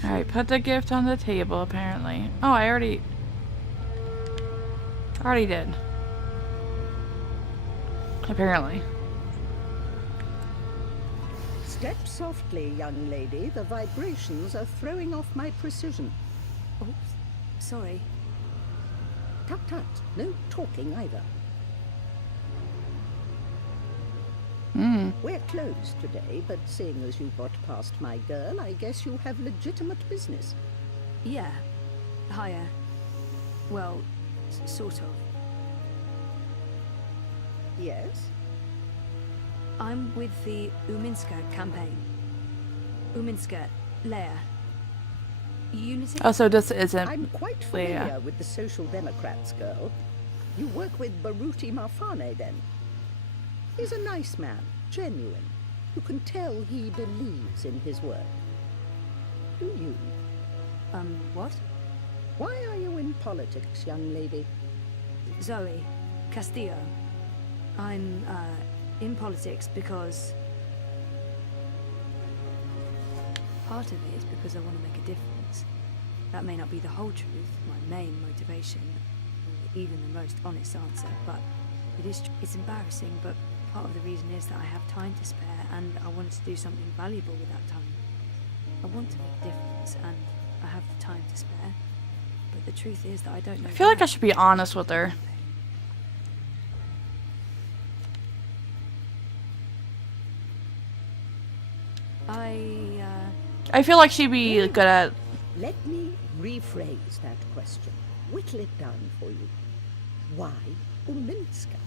Alright, put the gift on the table, apparently. Oh, I already did. Apparently. Step softly, young lady. The vibrations are throwing off my precision. Oops. Sorry. Tut tut. No talking either. We're closed today, but seeing as you got past my girl, I guess you have legitimate business. Yeah. Higher. Well, sort of. Yes? I'm with the Uminska campaign. Uminska, Leia. Unity? Oh, so this isn't I'm quite familiar Leia. with the Social Democrats, girl. You work with Baruti Marfane, then? He's a nice man, genuine. You can tell he believes in his work. Do you? What? Why are you in politics, young lady? Zoe Castillo. I'm, in politics because... Part of it is because I want to make a difference. That may not be the whole truth, my main motivation, or even the most honest answer, but it's embarrassing, but part of the reason is that I have time to spare, and I wanted to do something valuable with that time. I want to make a difference, and I have the time to spare, but the truth is that I don't know. I feel like I should be honest with her. I feel like she'd be good at... Let me rephrase that question. Whittle it down for you. Why Uminska?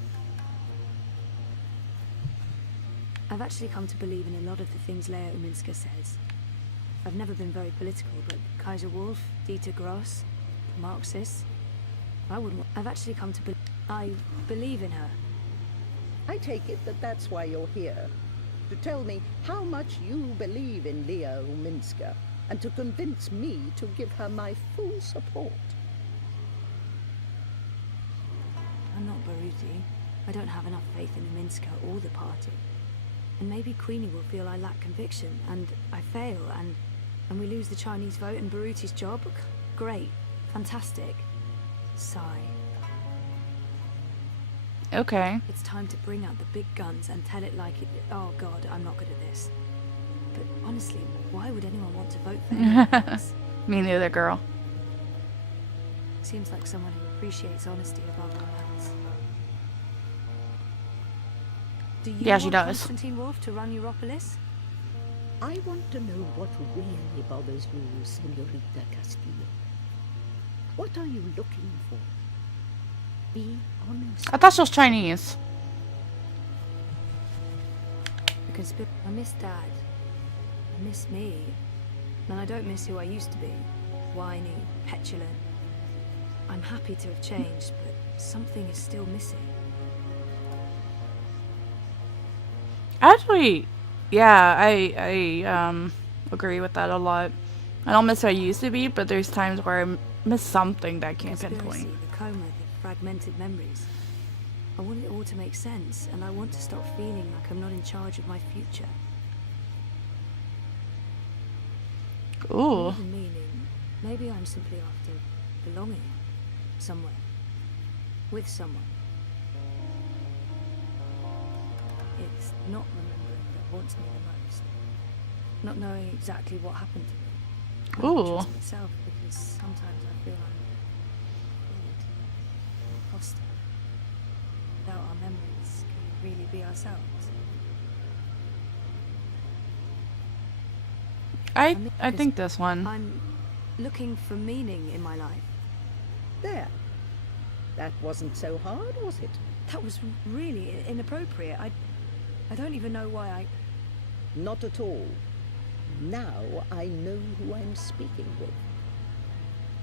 I've actually come to believe in a lot of the things Leia Uminska says. I've never been very political, but Kaiser Wolf, Dieter Gross, Marxists, I've actually come to believe... I believe in her. I take it that that's why you're here. To tell me how much you believe in Leia Uminska, and to convince me to give her my full support. I'm not Baruti. I don't have enough faith in Uminska or the party. And maybe Queenie will feel I lack conviction, and I fail, and we lose the Chinese vote and Baruti's job. Great. Fantastic. Sigh. Okay. It's time to bring out the big guns and tell it like it... Oh god, I'm not good at this. But honestly, why would anyone want to vote for anyone else? Me neither, girl. Seems like someone who appreciates honesty above all else. Do you Yeah, she want does. Constantine Wolf to run Europolis? I want to know what really bothers you, Senorita Castillo. What are you looking for? Be honest. I thought she was Chinese. I miss Dad. I miss me. And I don't miss who I used to be. Whiny, petulant. I'm happy to have changed, but something is still missing. Actually, yeah, I agree with that a lot. I don't miss who I used to be, but there's times where I miss something that I can't pinpoint. The coma, the fragmented memories. I want it all to make sense, and I want to stop feeling like I'm not in charge of my future. Ooh. More than meaning, maybe I'm simply after belonging somewhere, with someone. It's not remembering that haunts me the most. Not knowing exactly what happened to me. I don't Ooh. trust myself because sometimes I feel really be ourselves. I think this one. I'm looking for meaning in my life. There. That wasn't so hard, was it? That was really inappropriate. I don't even know why I... Not at all. Now I know who I'm speaking with.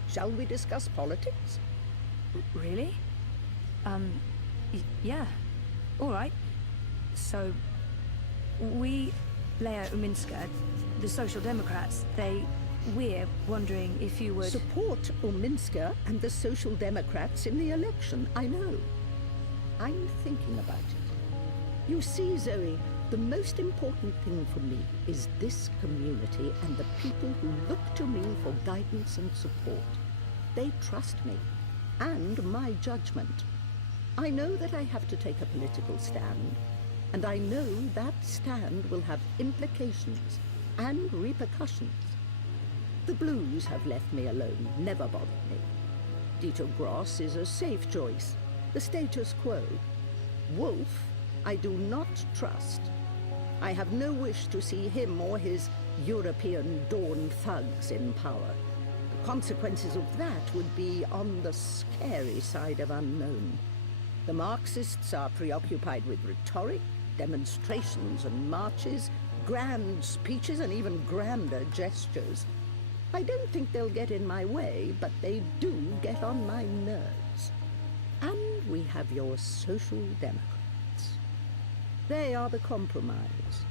Shall we discuss politics? Really? Yeah. All right. So, we, Leia Uminska, the Social Democrats, we're wondering if you would... Support Uminska and the Social Democrats in the election, I know. I'm thinking about it. You see, Zoe, the most important thing for me is this community and the people who look to me for guidance and support. They trust me, and my judgment. I know that I have to take a political stand, and I know that stand will have implications and repercussions. The Blues have left me alone, never bothered me. Dieter Gross is a safe choice, the status quo. Wolf, I do not trust. I have no wish to see him or his European Dawn thugs in power. The consequences of that would be on the scary side of unknown. The Marxists are preoccupied with rhetoric, demonstrations and marches, grand speeches and even grander gestures. I don't think they'll get in my way, but they do get on my nerves. And we have your Social Democrats. They are the compromise.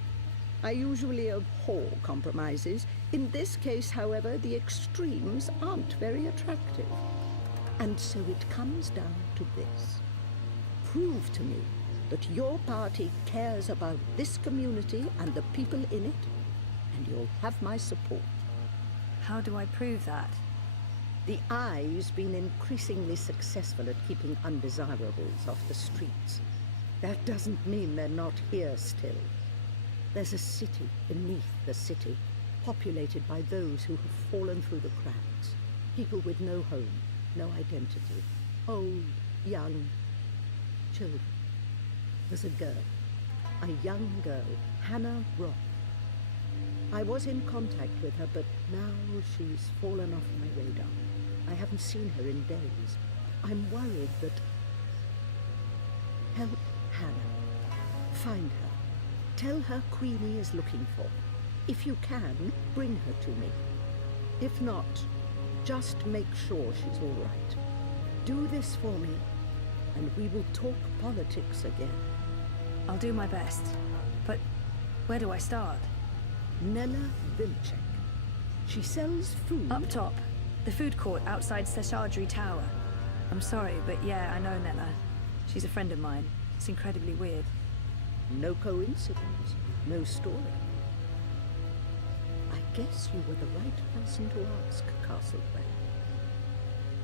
I usually abhor compromises. In this case, however, the extremes aren't very attractive. And so it comes down to this. Prove to me that your party cares about this community and the people in it, and you'll have my support. How do I prove that? The Eye's been increasingly successful at keeping undesirables off the streets. That doesn't mean they're not here still. There's a city beneath the city, populated by those who have fallen through the cracks. People with no home, no identity. Old, young, children. There's a girl, a young girl, Hannah Roth. I was in contact with her, but now she's fallen off my radar. I haven't seen her in days. I'm worried that... Help Hannah. Find her. Tell her Queenie is looking for her. If you can, bring her to me. If not, just make sure she's all right. Do this for me, and we will talk politics again. I'll do my best. But where do I start? Nella Vilcek. She sells food... Up top. The food court outside Seshadri Tower. I'm sorry, but yeah, I know Nella. She's a friend of mine. It's incredibly weird. No coincidence. No story. I guess you were the right person to ask, Castleware.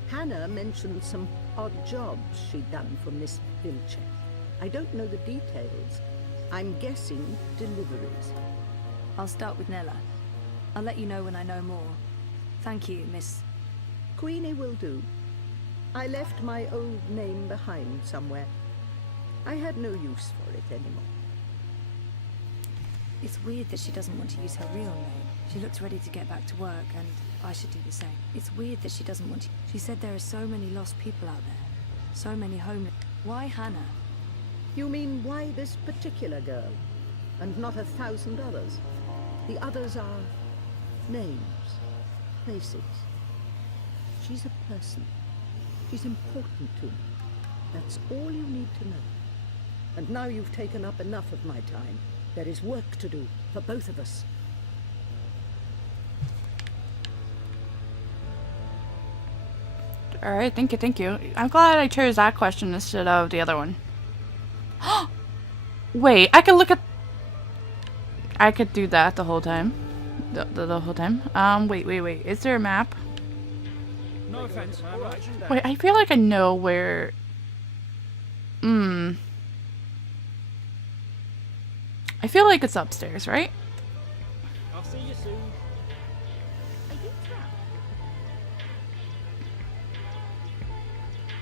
Hannah mentioned some odd jobs she'd done for Miss Vilcek. I don't know the details. I'm guessing deliveries. I'll start with Nella. I'll let you know when I know more. Thank you, Miss... Queenie will do. I left my old name behind somewhere. I had no use for it anymore. It's weird that she doesn't want to use her real name. She looks ready to get back to work, and I should do the same. It's weird that she doesn't want to... She said there are so many lost people out there. So many homeless... Why Hannah? You mean why this particular girl? And not 1,000 others? The others are... names. Places. She's a person. She's important to me. That's all you need to know. And now you've taken up enough of my time. There is work to do for both of us. Alright, thank you, thank you. I'm glad I chose that question instead of the other one. Wait, I could look at... I could do that the whole time. The whole time. Wait. Is there a map? No offense, Wait, I feel like I know where... I feel like it's upstairs, right? I'll see you soon.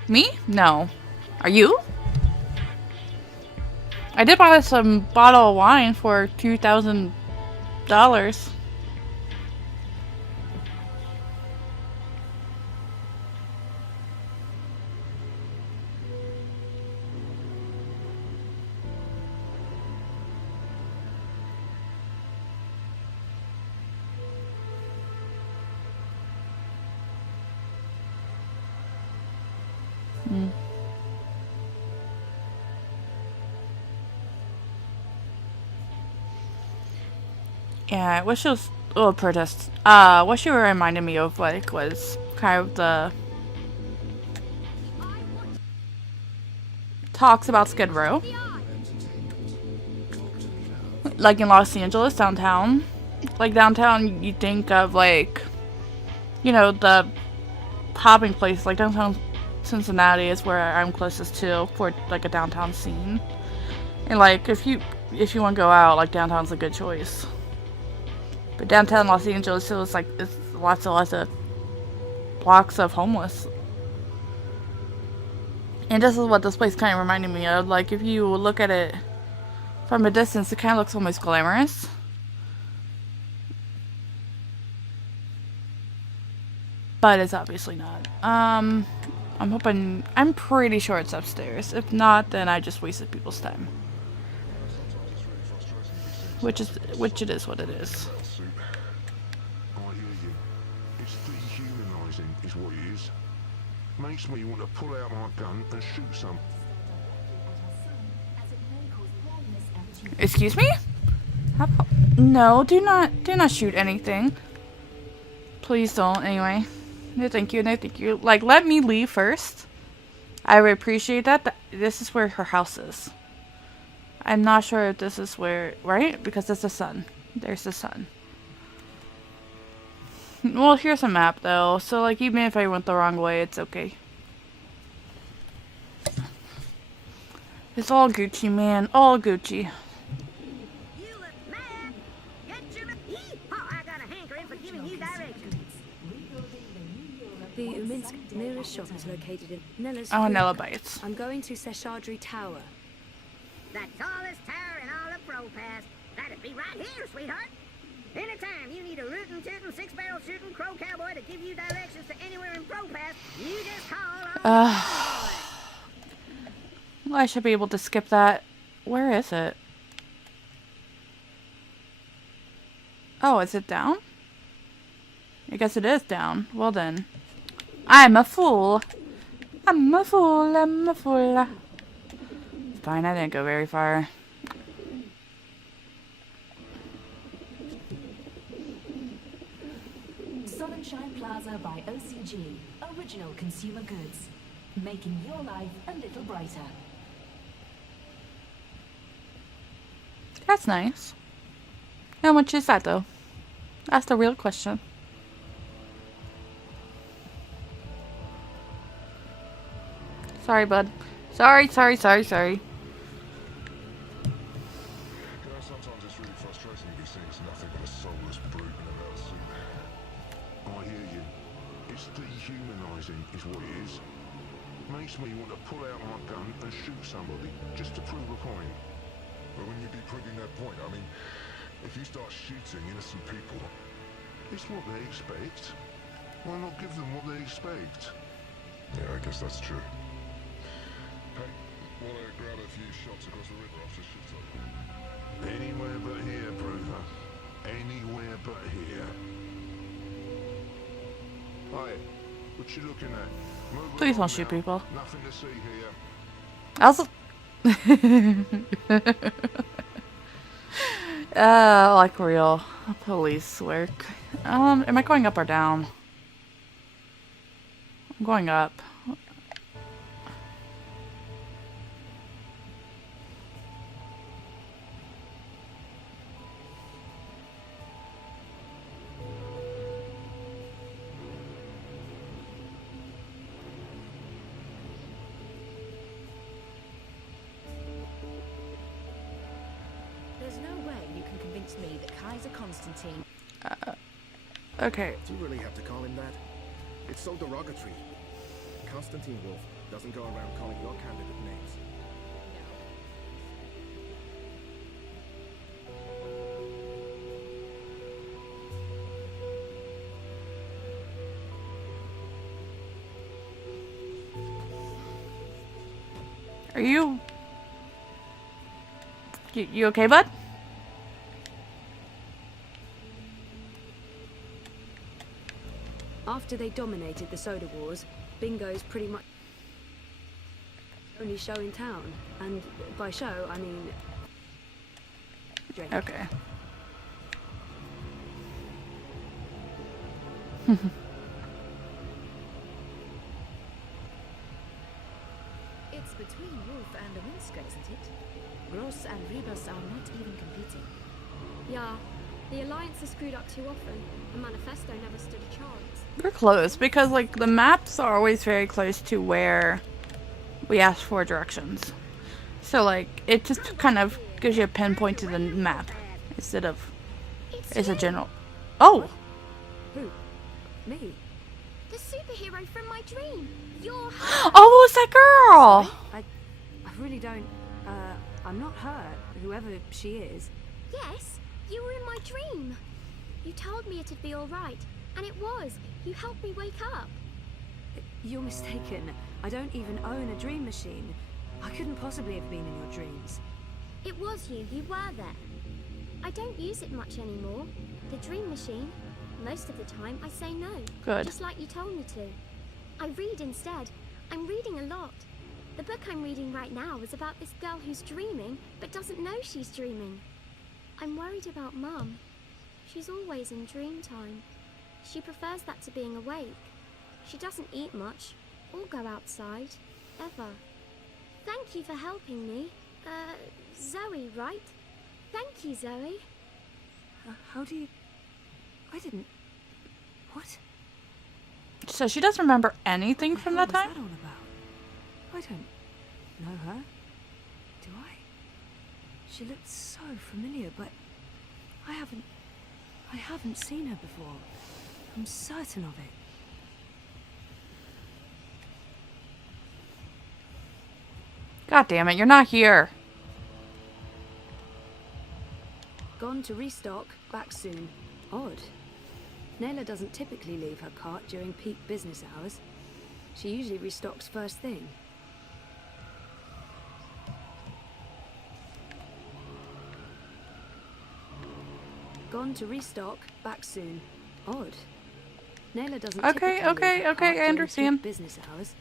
Me? No. Are you? I did buy some bottle of wine for $2,000. Yeah, what she was, oh, protest. What she reminded me of, like, was kind of the talks about Skid Row. Like in Los Angeles, downtown. Like, downtown, you think of, like, you know, the popping place. Like, downtown Cincinnati is where I'm closest to for, like, a downtown scene. And, like, if you want to go out, like, downtown's a good choice. But downtown Los Angeles, it was like, it's lots of blocks of homeless. And this is what this place kind of reminded me of. Like, if you look at it from a distance, it kind of looks almost glamorous. But it's obviously not. I'm pretty sure it's upstairs. If not, then I just wasted people's time. Which it is what it is. Is what it is. Makes me want to pull out my gun and shoot some. Excuse me? No, do not shoot anything. Please don't. Anyway, no, thank you. No, thank you. Like, let me leave first. I would appreciate that. This is where her house is. I'm not sure if this is where, right? Because there's the sun. There's the sun. Well, here's a map, though, so, like, even if I went the wrong way, it's okay. It's all Gucci, man. All Gucci. You look mad. Get your... Yeehaw, I got a hankering for giving you directions. The Uminsk nearest shop is located in Nella's. Oh, Nella bites. I'm going to Seshadri Tower. The tallest tower in all of Propass. That'd be right here, sweetheart. Anytime you need a rootin' tootin' six-barrel shooting crow cowboy to give you directions to anywhere in Propass, you just call on Well, I should be able to skip that. Where is it? Oh, is it down? I guess it is down. Well then. I'm a fool. I'm a fool. I'm a fool. Fine, I didn't go very far. Sonnenschein Plaza by OCG. Original consumer goods. Making your life a little brighter. That's nice. How much is that, though? That's the real question. Sorry, bud. Sorry. Sometimes it's really frustrating to be seeing nothing but a soulless brute in a metal suit. I hear you. It's dehumanizing, is what it is. Makes me want to pull out my gun and shoot somebody, just to prove a point. But when you be proving that point, I mean, if you start shooting innocent people, it's what they expect. Why not give them what they expect? Yeah, I guess that's true. Hey, wanna grab a few shots across the river after shit up? Anywhere but here, Bruiser. Anywhere but here. Hi, what you looking at? Move Please along don't shoot now. people. Nothing to see here. Also, like real police work. Am I going up or down? I'm going up. There's no way you can convince me that Kaiser Constantine... Okay. Do you really have to call him that? It's so derogatory. Constantine Wolf doesn't go around calling your candidate names. Are you... You okay, bud? After they dominated the soda wars, bingo's pretty much only show in town. And by show, I mean... drink. Okay. It's between Wolf and Ominska, isn't it? Gross and Rebus are not even competing. Yeah, the Alliance has screwed up too often. The Manifesto never stood a chance. We're close because, like, the maps are always very close to where we ask for directions. So, like, it just kind of gives you a pinpoint to the map instead of it's a general. Oh! Who? Me? The superhero from my dream. You're her. Oh, it's that girl! I really don't... I'm not her, whoever she is. Yes, you were in my dream. You told me it'd be alright, and it was. You helped me wake up. You're mistaken. I don't even own a dream machine. I couldn't possibly have been in your dreams. It was you. You were there. I don't use it much anymore. The dream machine. Most of the time, I say no. Good. Just like you told me to. I read instead. I'm reading a lot. The book I'm reading right now is about this girl who's dreaming, but doesn't know she's dreaming. I'm worried about Mum. She's always in dream time. She prefers that to being awake. She doesn't eat much, or go outside, ever. Thank you for helping me. Zoe, right? Thank you, Zoe. How do you... I didn't... What? So she doesn't remember anything from that time? What was that all about? I don't know her. Do I? She looked so familiar, but I haven't seen her before. I'm certain of it. God damn it, you're not here. Gone to restock, back soon. Odd. Nayla doesn't typically leave her cart during peak business hours. She usually restocks first thing. Gone to restock, back soon. Odd. Nayla doesn't Okay, typically okay, leave her okay, cart I during understand. peak business hours.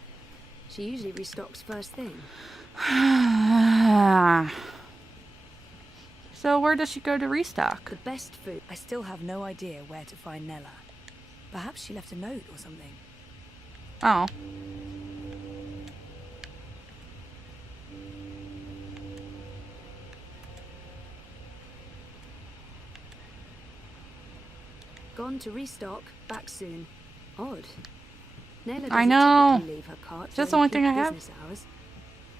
She usually restocks first thing. So where does she go to restock? The best food. I still have no idea where to find Nella. Perhaps she left a note or something. Oh. Gone to restock, back soon. Odd. Nayla I doesn't know. typically leave her cart That's the during only thing peak I have. business hours.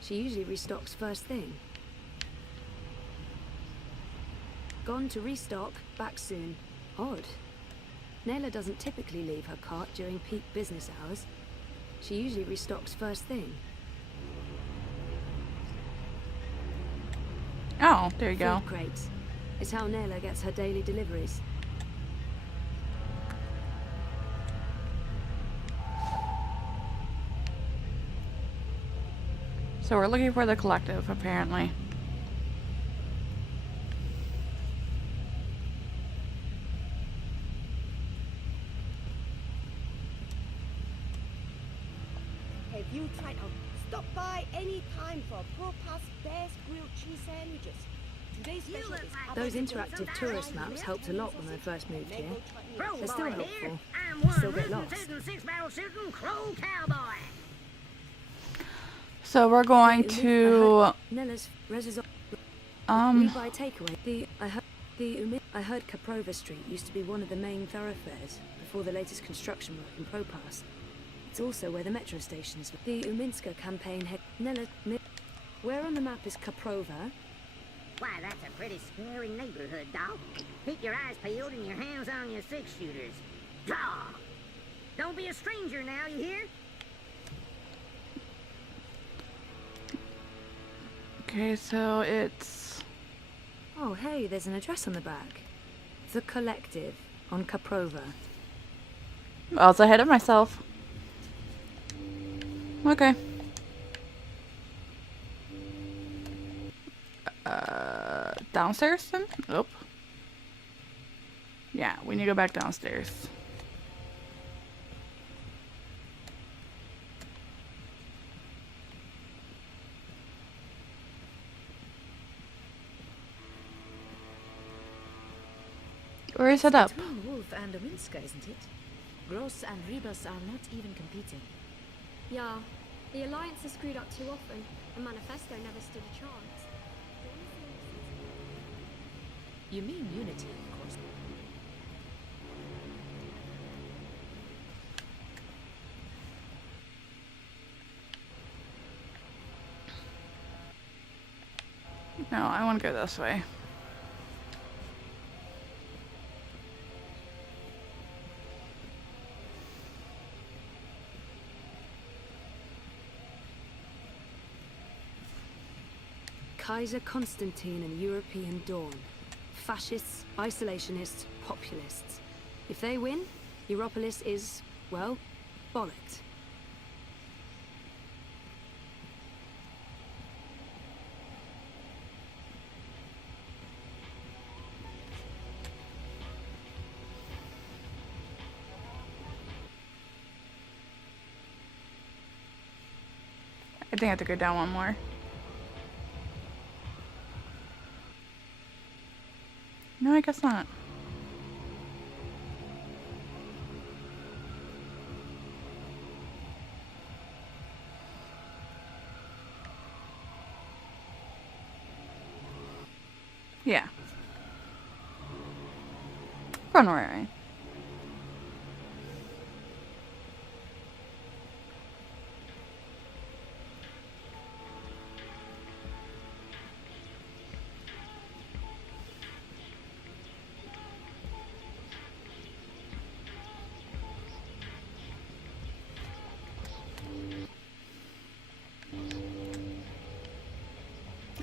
She usually restocks first thing. Gone to restock, back soon. Odd. Nayla doesn't typically leave her cart during peak business hours. She usually restocks first thing. Oh, there you go. Food crates. It's how Nayla gets her daily deliveries. So we're looking for the collective, apparently. Have you tried to stop by any time for Pro-Pass best grilled cheese sandwiches? Today's special is Those interactive tourist maps helped a lot when I first moved here. They're still Crowbar helpful. here. I'm I one still get rootin' lost. tootin' six-barrel shooting crow cowboy. So we're going to Nella's reses. um We buy takeaway. I heard Caprova Street used to be one of the main thoroughfares before the latest construction work in Propass. It's also where the metro station is. The Uminska campaign head. Where on the map is Caprova? Why, that's a pretty scary neighborhood, dog. Keep your eyes peeled and your hands on your six-shooters. Draw! Don't be a stranger now, you hear? Okay, so it's Oh, hey, there's an address on the back. The Collective on Caprova. I was ahead of myself. Okay. Downstairs then? Oh. Yeah, we need to go back downstairs. Or is it up? Between Wolf and Ominska, isn't it? Gross and Rebus are not even competing. Yeah, the Alliance has screwed up too often. The Manifesto never stood a chance. You mean unity, of course. No, I want to go this way. Kaiser Constantine and European Dawn. Fascists, isolationists, populists. If they win, Europolis is, well, bollocked. I think I have to go down one more. No, I guess not. Yeah. Run away.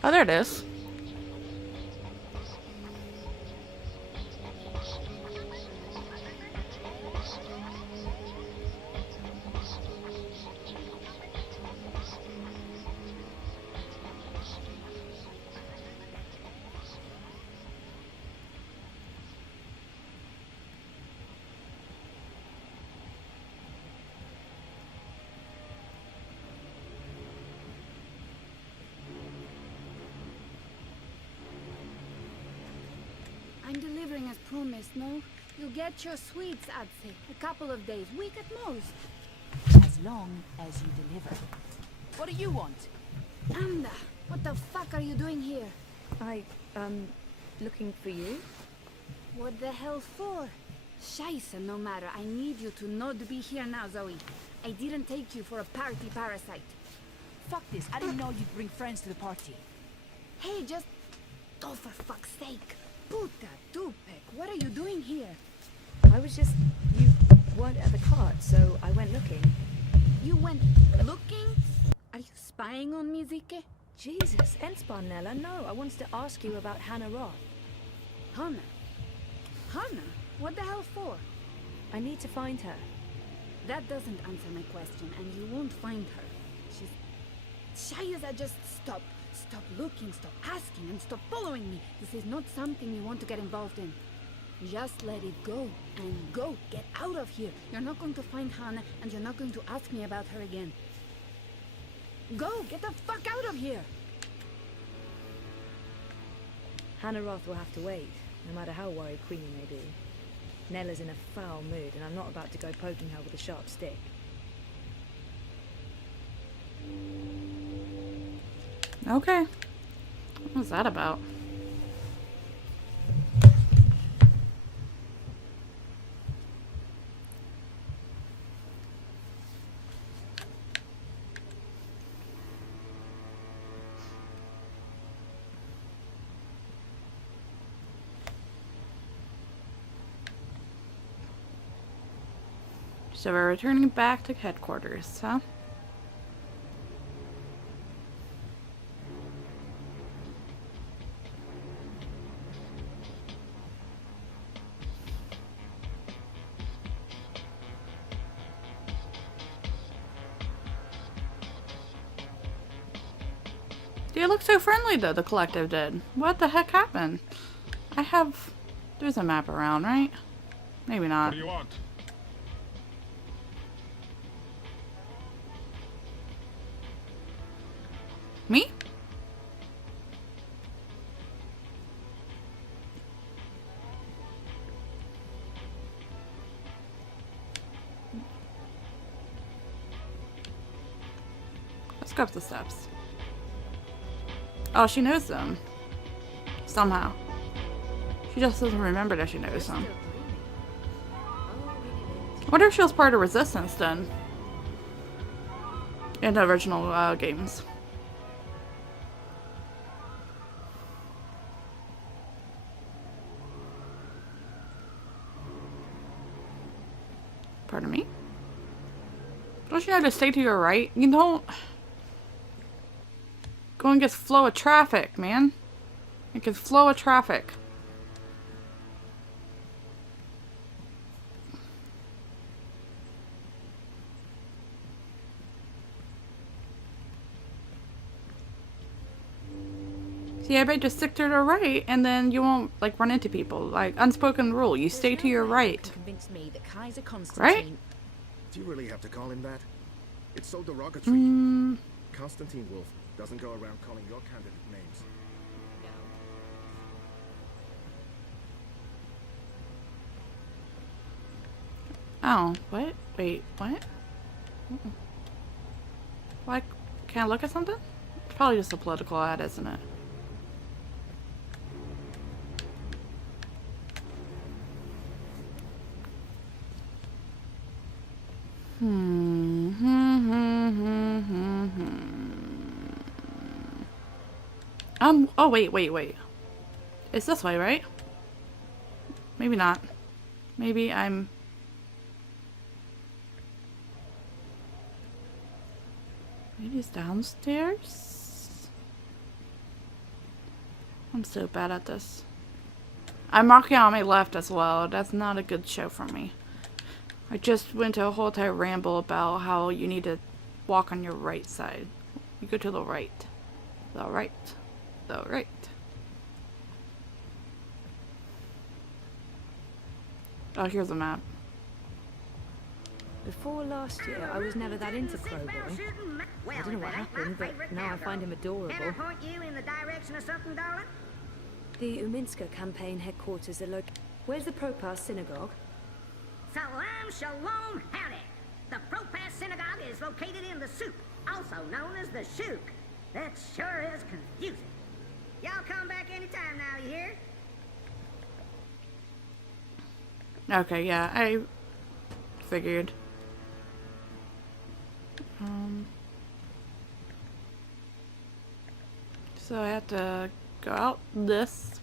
Oh, there it is. I'm delivering as promised, no? You'll get your sweets, I'd say. A couple of days, week at most. As long as you deliver. What do you want? Anda, what the fuck are you doing here? Looking for you? What the hell for? Scheisse, no matter. I need you to not be here now, Zoe. I didn't take you for a party parasite. Fuck this, I didn't know you'd bring friends to the party. Hey, just... Oh, for fuck's sake. Puta, Tupek, what are you doing here? I was just... You weren't at the cart, so I went looking. You went looking? Are you spying on me, Zike? Jesus, Ensparnella, no. I wanted to ask you about Hannah Roth. Hannah? Hannah? What the hell for? I need to find her. That doesn't answer my question, and you won't find her. She's... Shayza, just stop. Stop looking, stop asking, and stop following me. This is not something you want to get involved in. Just let it go, and go. Get out of here. You're not going to find Hannah, and you're not going to ask me about her again. Go, get the fuck out of here! Hannah Roth will have to wait, no matter how worried Queenie may be. Nella's in a foul mood, and I'm not about to go poking her with a sharp stick. Okay. What was that about? So we're returning back to headquarters, huh? They look so friendly though, the collective did. What the heck happened? There's a map around, right? Maybe not. What do you want? Me? Let's go up the steps. Oh, she knows them. Somehow. She just doesn't remember that she knows them. I wonder if she was part of Resistance then. In the original games. Pardon me? Don't you know to stay to your right? You don't... Go against flow of traffic, man. It can flow of traffic. See, everybody just stick to the right, and then you won't like run into people. Like unspoken rule, you stay to your right. Convince me that Kaiser Right? Do you really have to call him that? It's so derogatory. Constantine Wolf doesn't go around calling your candidate names. Oh, what? Wait, what? Why can't I look at something? It's probably just a political ad, isn't it? Oh, wait. It's this way, right? Maybe not. Maybe I'm... Maybe it's downstairs? I'm so bad at this. I'm marking on my left as well. That's not a good show for me. I just went to a whole entire ramble about how you need to walk on your right side. You go to the right. The right. The right. Oh, here's a map. Before last year, I was never that into Crowboy. I don't know what happened, but now I find him adorable. Can I point you in the direction of something, darling? The Uminska campaign headquarters are located... Where's the Propas synagogue? Salam Shalom Howdy. The Propas Synagogue is located in the Souk, also known as the Shuk. That sure is confusing. Y'all come back anytime now, you hear? Okay, yeah, I figured. So I have to go out this.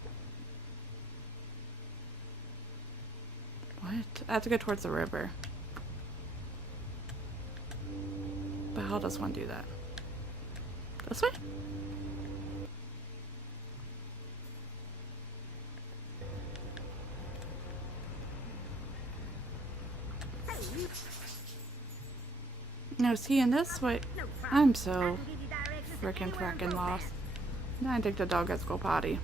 What? I have to go towards the river. But how does one do that? This way? No, see, in this way, I'm so frickin' lost. I think the dog has to go potty.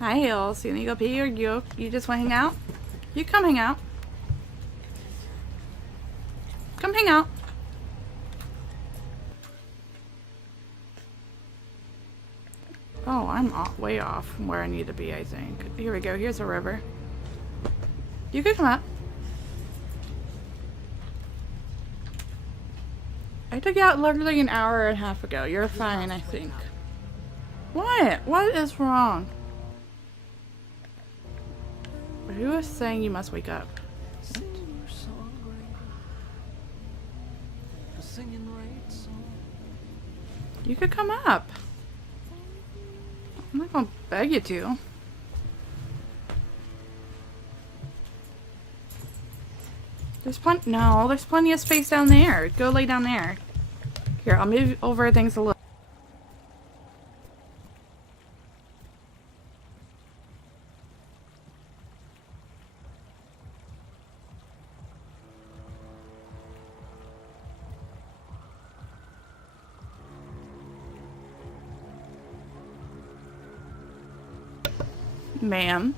Hi, Hills. You need to go pee or you just want to hang out? You come hang out. Come hang out. Oh, I'm way off from where I need to be, I think. Here we go. Here's a river. You could come up. I took you out literally an hour and a half ago. You're fine, I think. What? What is wrong? Who is saying you must wake up? You could come up. I'm not gonna beg you to. There's plenty of space down there. Go lay down there. Here, I'll move over things a little. Ma'am.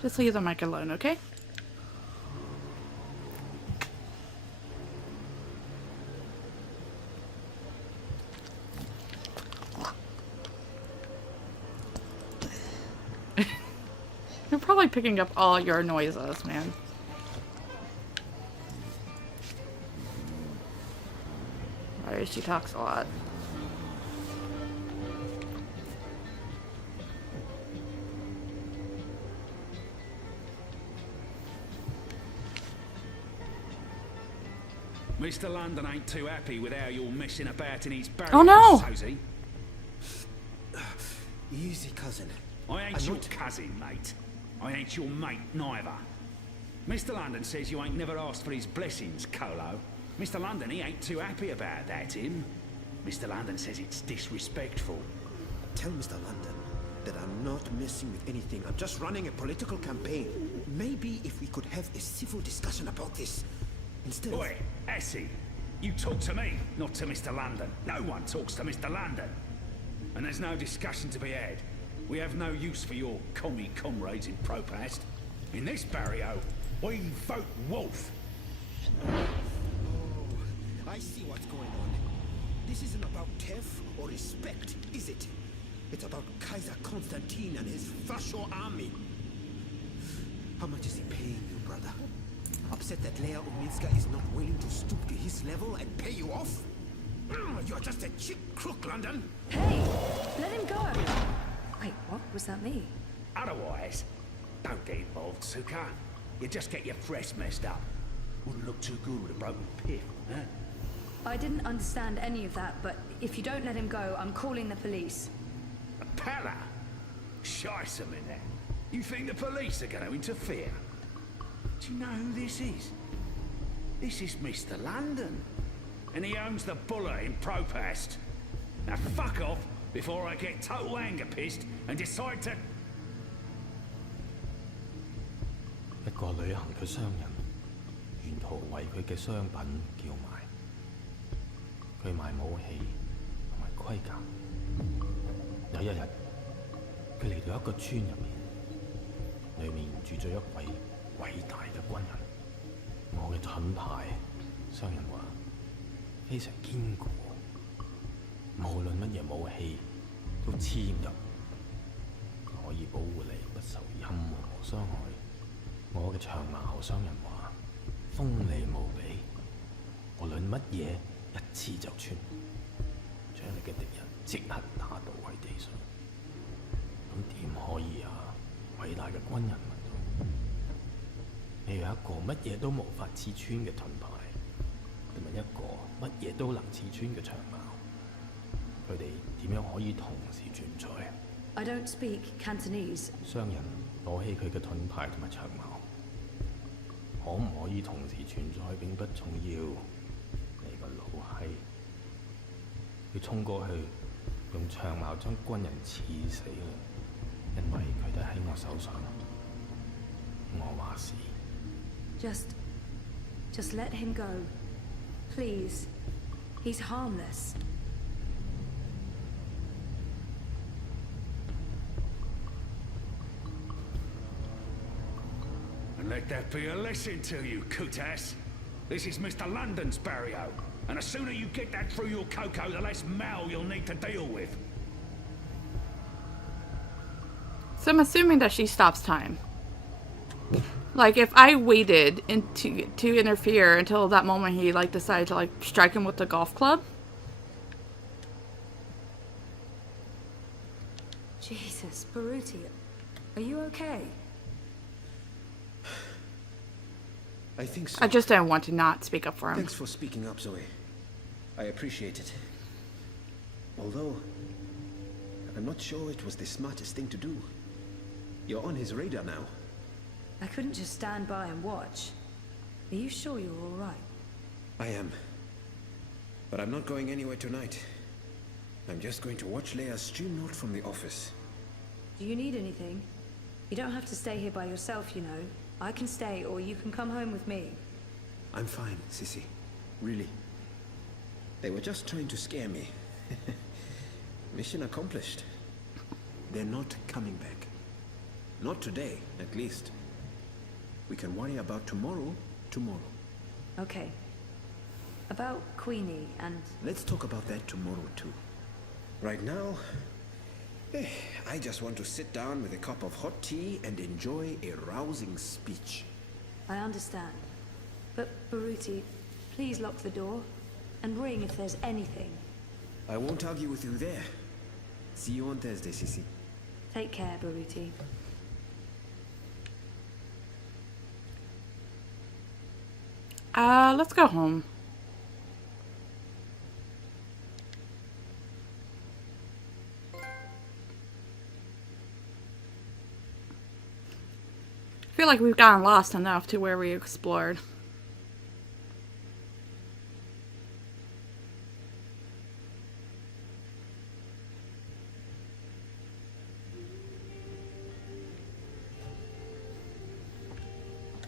Just leave the mic alone, okay? You're probably picking up all your noises, man. Sorry, she talks a lot. Mr. London ain't too happy with how you're messing about in his barracks, Oh no! so's he? Easy, cousin. I ain't your cousin, mate. I ain't your mate, neither. Mr. London says you ain't never asked for his blessings, Colo. Mr. London, he ain't too happy about that, him. Mr. London says it's disrespectful. Tell Mr. London that I'm not messing with anything. I'm just running a political campaign. Maybe if we could have a civil discussion about this instead of... Oi, Essie, you talk to me, not to Mr. London. No one talks to Mr. London. And there's no discussion to be had. We have no use for your commie comrades in Propast. In this barrio, we vote Wolf. I see what's going on. This isn't about Tef or respect, is it? It's about Kaiser Constantine and his Fascio army. How much is he paying you, brother? Upset that Leia Uminska is not willing to stoop to his level and pay you off? You're just a cheap crook, London. Hey, let him go. Wait, what was that me? Otherwise, don't get involved, Suka. You just get your fresh messed up. Wouldn't look too good with a broken pip, huh? I didn't understand any of that, but if you don't let him go, I'm calling the police. A pala? Shice him in there. You think the police are going to interfere? Do you know who this is? This is Mr. London. And he owns the bullet in Propast. Now fuck off before I get total anger pissed and decide to... 一個旅行嘅商人，沿途為佢嘅商品叫賣。佢賣武器同埋盔甲。有一日，佢嚟到一個村入面，裏面住咗一位偉大嘅軍人。我嘅盾牌，商人話非常堅固，無論乜嘢武器都黐唔入，可以保護你不受任何傷害。我嘅長矛，商人話鋒利無比，無論乜嘢一刺就穿，將你嘅敵人即刻打倒喺地上。咁點可以啊？偉大嘅軍人問道：你有一個乜嘢都無法刺穿嘅盾牌，同埋一個乜嘢都能刺穿嘅長矛，佢哋點樣可以同時存在 I don't speak Cantonese. 商人攞起佢嘅盾牌同埋長矛。可唔可以同時存在並不重要。你個老閪，佢衝過去，用長矛將軍人刺死啦，因為佢哋喺我手上。我話事。Just let him go. Please. He's harmless. And let that be a lesson to you, Kutas. This is Mr. London's barrio, and the sooner you get that through your cocoa, the less mal you'll need to deal with. So I'm assuming that she stops time. Like, if I waited to interfere until that moment he, like, decided to, like, strike him with the golf club. Jesus, Baruti, are you okay? I think so. I just didn't want to not speak up for him. Thanks for speaking up, Zoe. I appreciate it. Although, I'm not sure it was the smartest thing to do. You're on his radar now. I couldn't just stand by and watch. Are you sure you're all right? I am. But I'm not going anywhere tonight. I'm just going to watch Leia's stream note from the office. Do you need anything? You don't have to stay here by yourself, you know. I can stay, or you can come home with me. I'm fine, Sissy. Really. They were just trying to scare me. Mission accomplished. They're not coming back. Not today, at least. We can worry about tomorrow, tomorrow. Okay. About Queenie and... Let's talk about that tomorrow, too. Right now, I just want to sit down with a cup of hot tea and enjoy a rousing speech. I understand. But, Baruti, please lock the door. And ring if there's anything. I won't argue with you there. See you on Thursday, Sissy. Take care, Baruti. Let's go home. I feel like we've gotten lost enough to where we explored.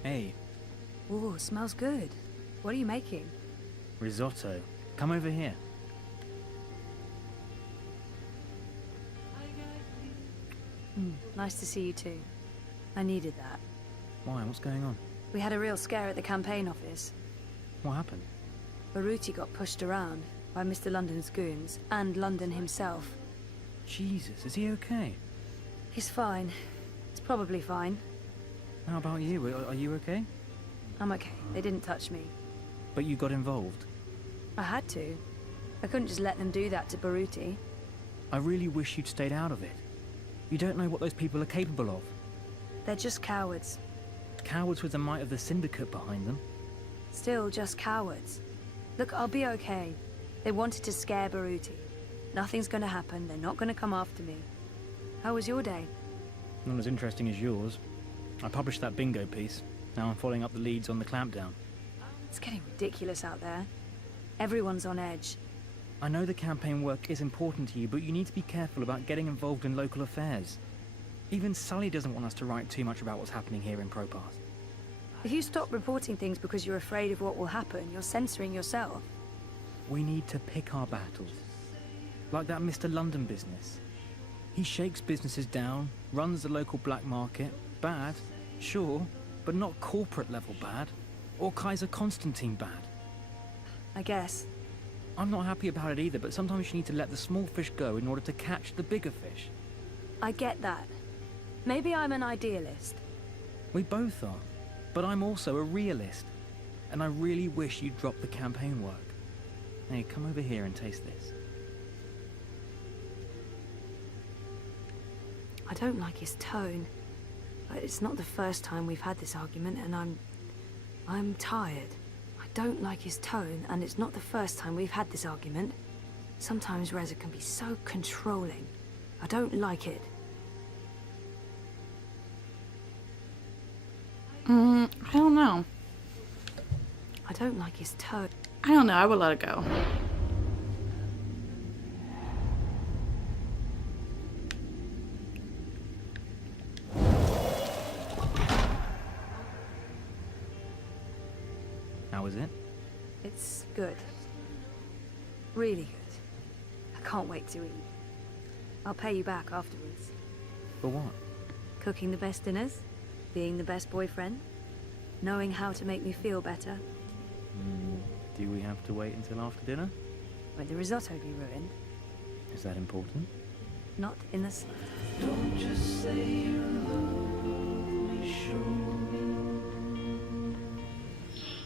Hey. Ooh, smells good. What are you making? Risotto. Come over here. Nice to see you too. I needed that. Why? What's going on? We had a real scare at the campaign office. What happened? Baruti got pushed around by Mr. London's goons and London himself. Jesus, is he okay? He's fine. He's probably fine. How about you? Are you okay? I'm okay. They didn't touch me. But you got involved. I had to. I couldn't just let them do that to Baruti. I really wish you'd stayed out of it. You don't know what those people are capable of. They're just cowards. Cowards with the might of the Syndicate behind them. Still just cowards. Look, I'll be okay. They wanted to scare Baruti. Nothing's gonna happen. They're not gonna come after me. How was your day? Not as interesting as yours. I published that bingo piece. Now I'm following up the leads on the clampdown. It's getting ridiculous out there. Everyone's on edge. I know the campaign work is important to you, but you need to be careful about getting involved in local affairs. Even Sully doesn't want us to write too much about what's happening here in Propass. If you stop reporting things because you're afraid of what will happen, you're censoring yourself. We need to pick our battles. Like that Mr. London business. He shakes businesses down, runs the local black market. Bad, sure, but not corporate level bad. Or Kaiser Constantine bad. I guess. I'm not happy about it either, but sometimes you need to let the small fish go in order to catch the bigger fish. I get that. Maybe I'm an idealist. We both are. But I'm also a realist. And I really wish you'd drop the campaign work. Hey, come over here and taste this. I don't like his tone. But it's not the first time we've had this argument, and I'm tired. I don't like his tone, and it's not the first time we've had this argument. Sometimes Reza can be so controlling. I don't like it. I don't know. I don't like his tone. I don't know. I would let it go. How is it? It's good. Really good. I can't wait to eat. I'll pay you back afterwards. For what? Cooking the best dinners, being the best boyfriend, knowing how to make me feel better. Do we have to wait until after dinner? Won't the risotto be ruined? Is that important? Not in the slightest. Don't just say you love me, show me.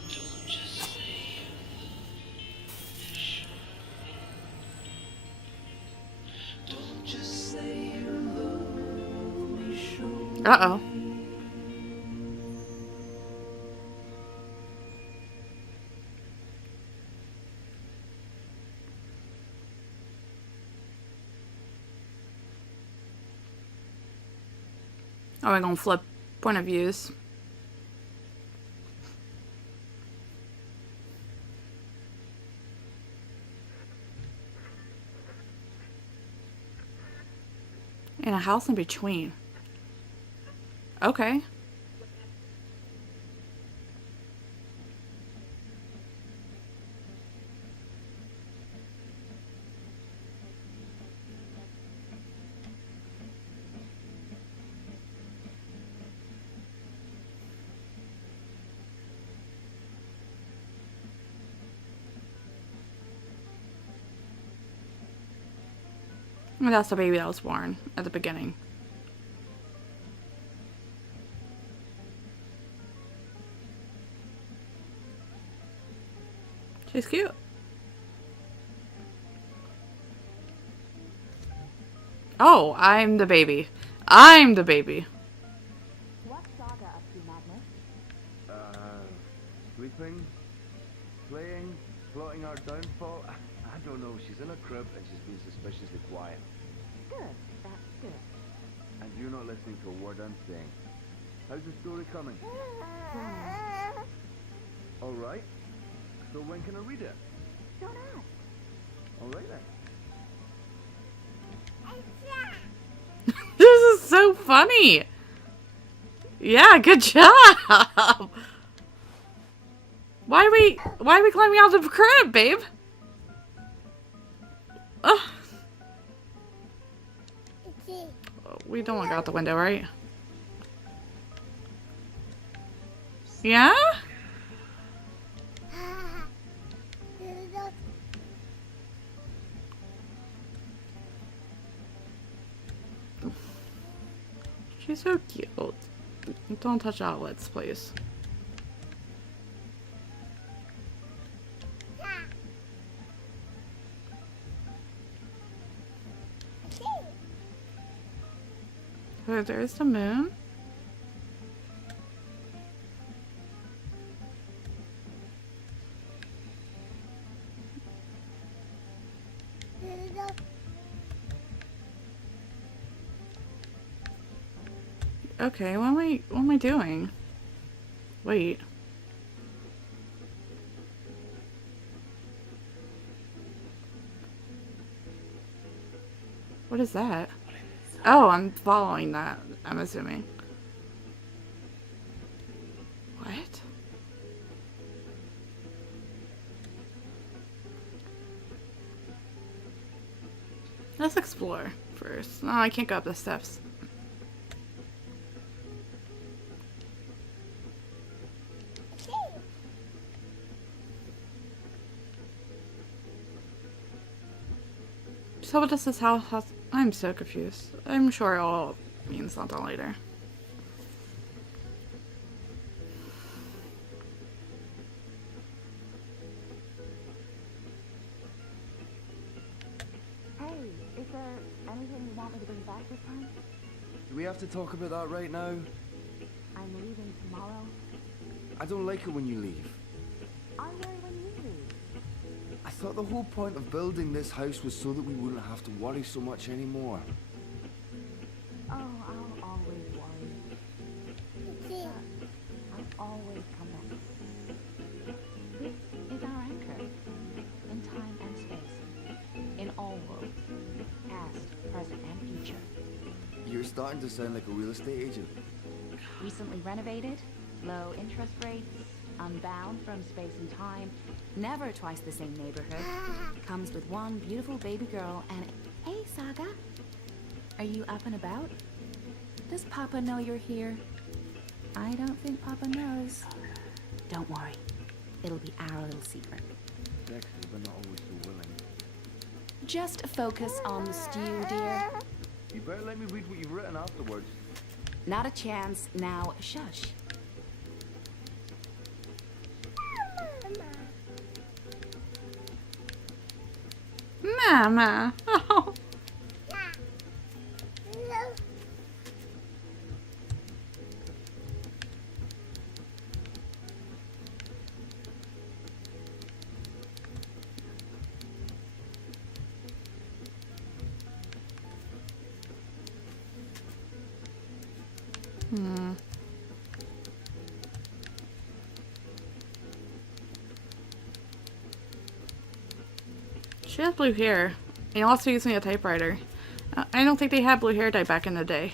Don't just say don't just say you love me, show me. Uh-oh. Oh, we're gonna flip point of views. In a house in between. Okay. And that's the baby that was born at the beginning. She's cute. Oh, I'm the baby. I'm the baby. What's Saga up to, Magnus? Sleeping, playing, plotting our downfall. I don't know. She's in a crib and she's been suspiciously quiet. Good, that's good. And you're not listening to a word I'm saying. How's the story coming? All right. So when can I read it? Don't ask. All right then. This is so funny. Yeah, good job. Why are we climbing out of the crib, babe? Ugh. We don't want to go out the window, right? Yeah? She's so cute. Don't touch outlets, please. Oh, there's the moon. Okay, what am I doing? Wait. What is that? Oh, I'm following that, I'm assuming. What? Let's explore first. No, I can't go up the steps. So what does this house have? I'm so confused. I'm sure it all means something later. Hey, is there anything you want me to bring back this time? Do we have to talk about that right now? I'm leaving tomorrow. I don't like it when you leave. I'm worried when you leave. I thought the whole point of building this house was so that we wouldn't have to worry so much anymore. Oh, I'll always worry. I'll always come back. This is our anchor. In time and space. In all worlds. Past, present, and future. You're starting to sound like a real estate agent. Recently renovated, low interest rates, unbound from space and time, never twice the same neighborhood, comes with one beautiful baby girl and... Hey, Saga. Are you up and about? Does Papa know you're here? I don't think Papa knows. Don't worry. It'll be our little secret. Sexy, but not always so willing. Just focus on the stew, dear. You better let me read what you've written afterwards. Not a chance. Now, shush. Mama. Oh. She has blue hair. And also using a typewriter. I don't think they had blue hair dye back in the day.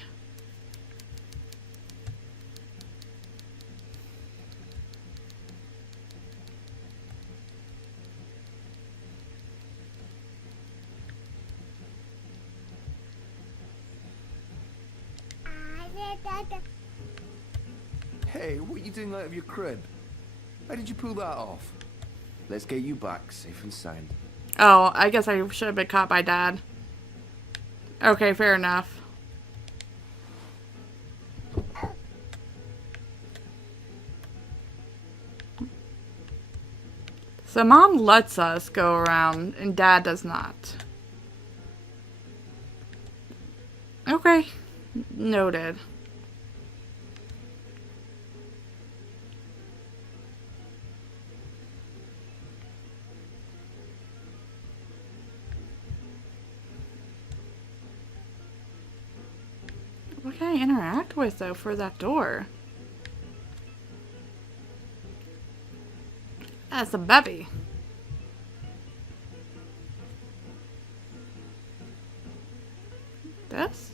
Hey, what are you doing out of your crib? How did you pull that off? Let's get you back, safe and sound. Oh, I guess I should have been caught by Dad. Okay, fair enough. So Mom lets us go around and Dad does not. Okay. Noted. What can I interact with, though, for that door? That's a baby. This?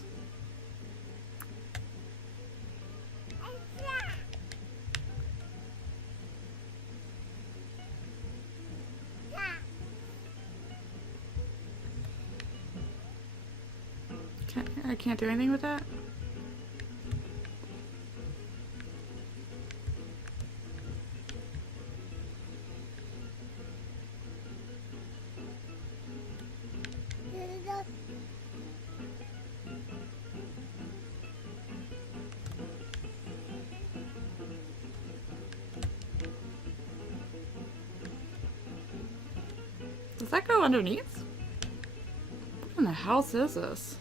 I can't do anything with that? Does that go underneath? What in the house is this?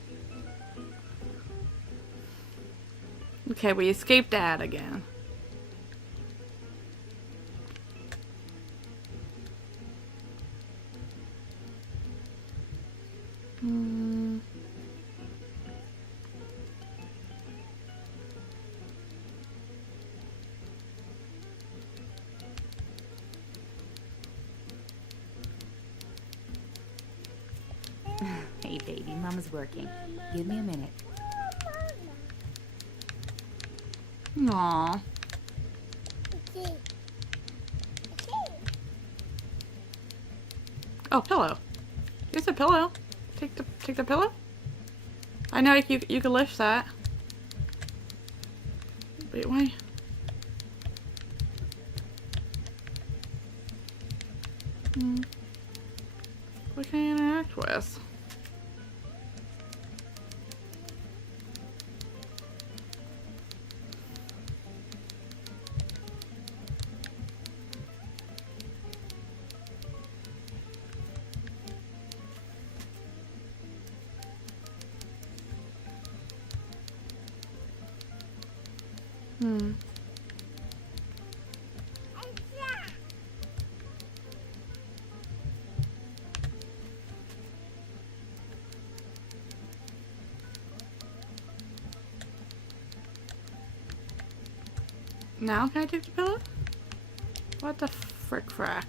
Okay, we escaped Dad again. Hey, baby, Mama's working. Give me a minute. Aww. Oh, pillow. Here's a pillow. Take the pillow. I know you can lift that. Wait, why? What can I interact with? Now can I take the pillow? What the frick frack?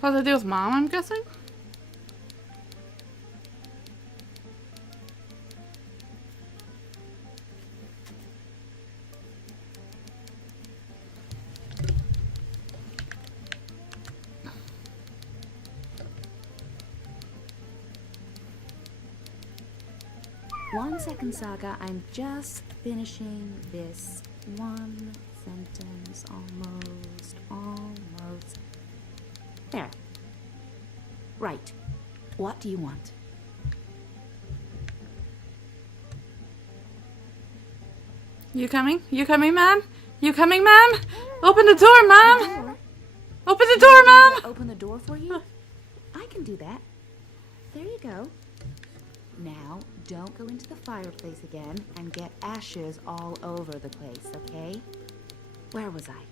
What does it do with Mom, I'm guessing? One second, Saga. I'm just finishing this one sentence. Almost. There. Right. What do you want? You coming? You coming, Mom? You coming, Mom? Open the door, Mom! Open the door, Mom! Open the door for you? I can do that. There you go. Now, don't go into the fireplace again and get ashes all over the place, okay? Where was I?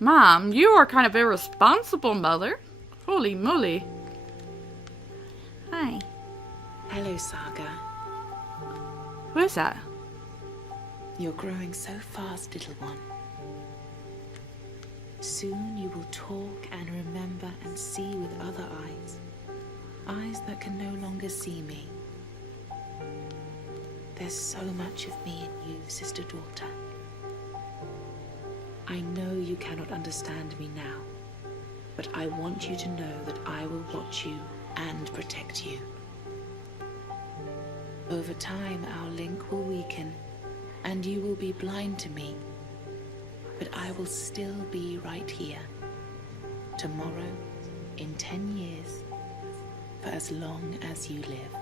Mom, you are kind of irresponsible, Mother. Holy moly. Hi. Hello, Saga. Who is that? You're growing so fast, little one. Soon you will talk and remember and see with other eyes. Eyes that can no longer see me. There's so much of me in you, sister-daughter. I know you cannot understand me now, but I want you to know that I will watch you and protect you. Over time, our link will weaken, and you will be blind to me. But I will still be right here. Tomorrow, in 10 years, for as long as you live.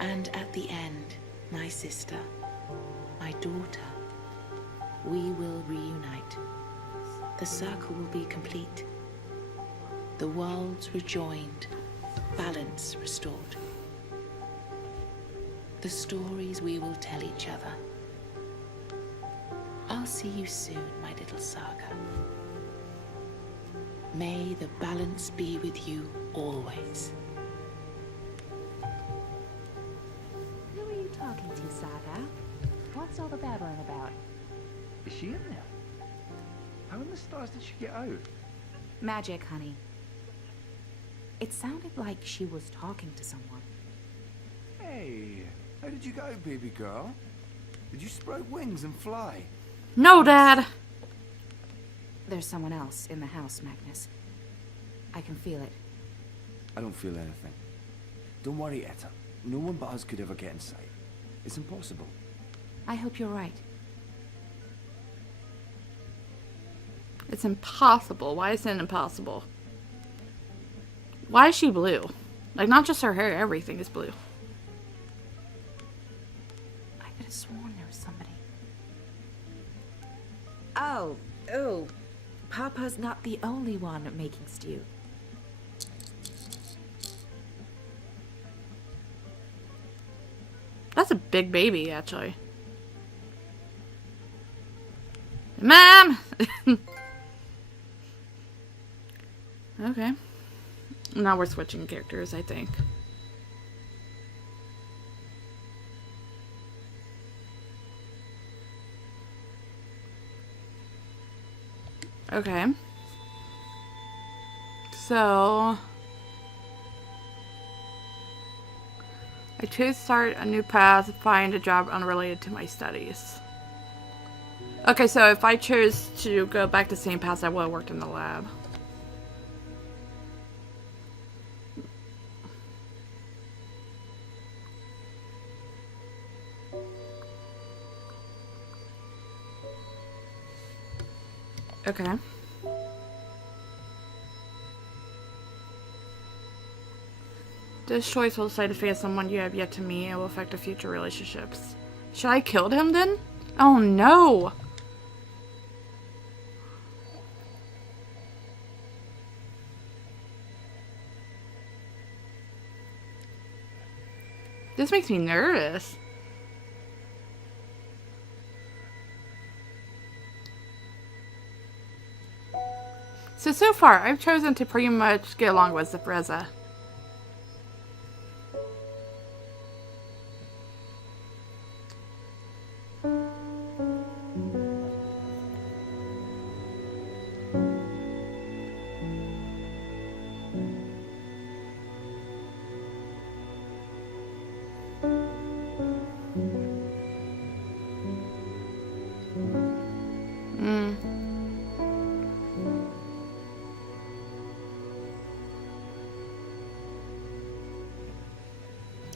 And at the end, my sister, my daughter, we will reunite. The circle will be complete. The worlds rejoined, balance restored. The stories we will tell each other. I'll see you soon, my little Saga. May the balance be with you always. Who are you talking to, Saga? What's all the babbling about? Is she in there? How in the stars did she get out? Magic, honey. It sounded like she was talking to someone. Hey, how did you go, baby girl? Did you sprout wings and fly? No, Dad. There's someone else in the house, Magnus. I can feel it. I don't feel anything. Don't worry, Etta. No one but us could ever get inside. It's impossible. I hope you're right. It's impossible. Why is it impossible? Why is she blue? Like, not just her hair, everything is blue. I could have sworn there was somebody. Oh, Papa's not the only one making stew. That's a big baby, actually. Mom! Okay. Now we're switching characters, I think. Okay. So I choose to start a new path, find a job unrelated to my studies. Okay, so if I choose to go back to the same path, I would have worked in the lab. Okay. This choice will decide to face someone you have yet to meet and will affect the future relationships. Should I kill him then? Oh no! This makes me nervous. So far, I've chosen to pretty much get along with Zapreza.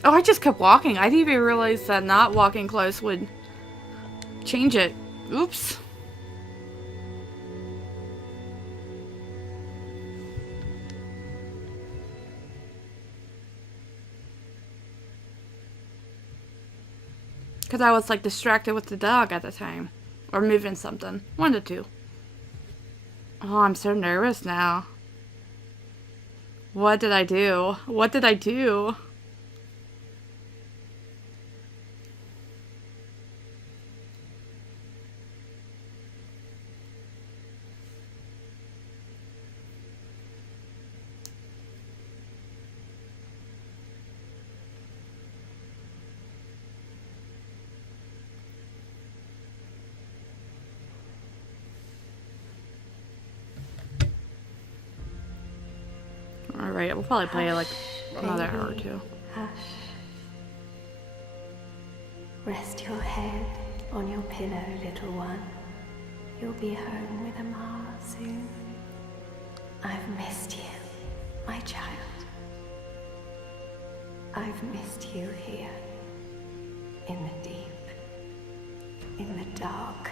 Oh, I just kept walking. I didn't even realize that not walking close would change it. Oops. Because I was like distracted with the dog at the time. Or moving something. One of the two. Oh, I'm so nervous now. What did I do? What did I do? Alright, we'll probably play like another hour or two. Hush. Rest your head on your pillow, little one. You'll be home with Amar soon. I've missed you, my child. I've missed you here. In the deep. In the dark.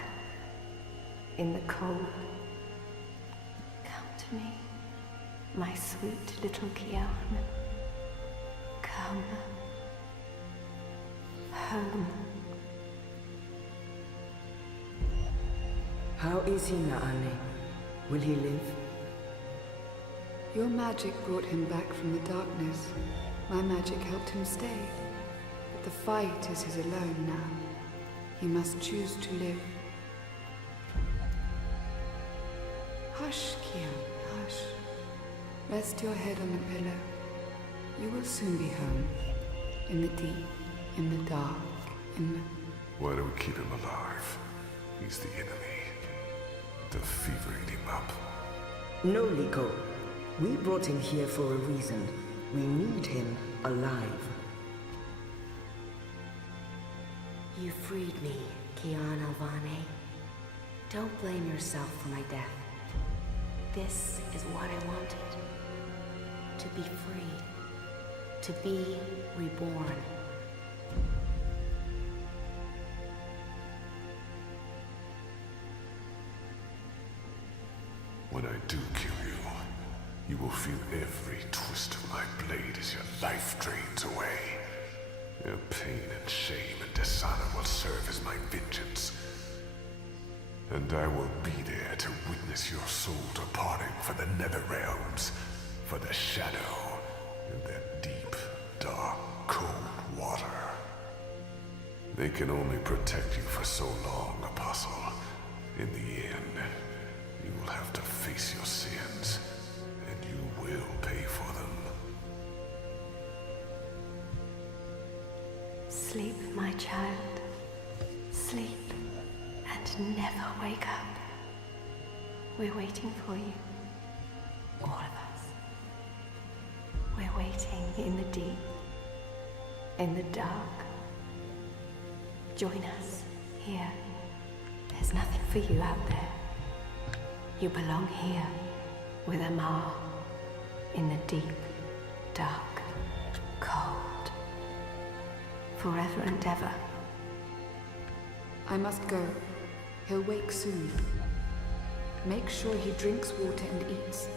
In the cold. Come to me, my sweet little Kian. Come. Home. How is he, Naane? Will he live? Your magic brought him back from the darkness. My magic helped him stay. But the fight is his alone now. He must choose to live. Hush, Kian, hush. Rest your head on the pillow. You will soon be home. In the deep, in the dark, in the... Why do we keep him alive? He's the enemy. The fever ate him up. No, Liko. We brought him here for a reason. We need him alive. You freed me, Kian Alvane. Don't blame yourself for my death. This is what I wanted. To be free. To be reborn. When I do kill you, you will feel every twist of my blade as your life drains away. Your pain and shame and dishonor will serve as my vengeance. And I will be there to witness your soul departing for the nether realms, for the shadow, and that deep, dark, cold water. They can only protect you for so long, Apostle. In the end, you will have to face your sins, and you will pay for them. Sleep, my child. Sleep and never wake up. We're waiting for you. All of us. We're waiting in the deep, in the dark. Join us here. There's nothing for you out there. You belong here with Amar in the deep, dark, cold. Forever and ever. I must go. He'll wake soon. Make sure he drinks water and eats.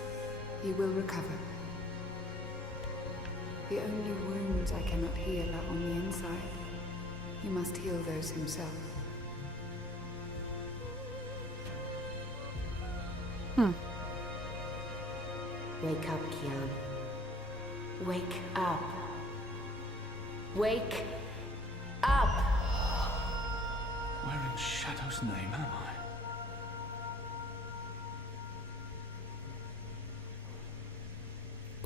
He will recover. The only wounds I cannot heal are on the inside. He must heal those himself. Wake up, Kian. Wake up. Wake up! Where in Shadow's name am I?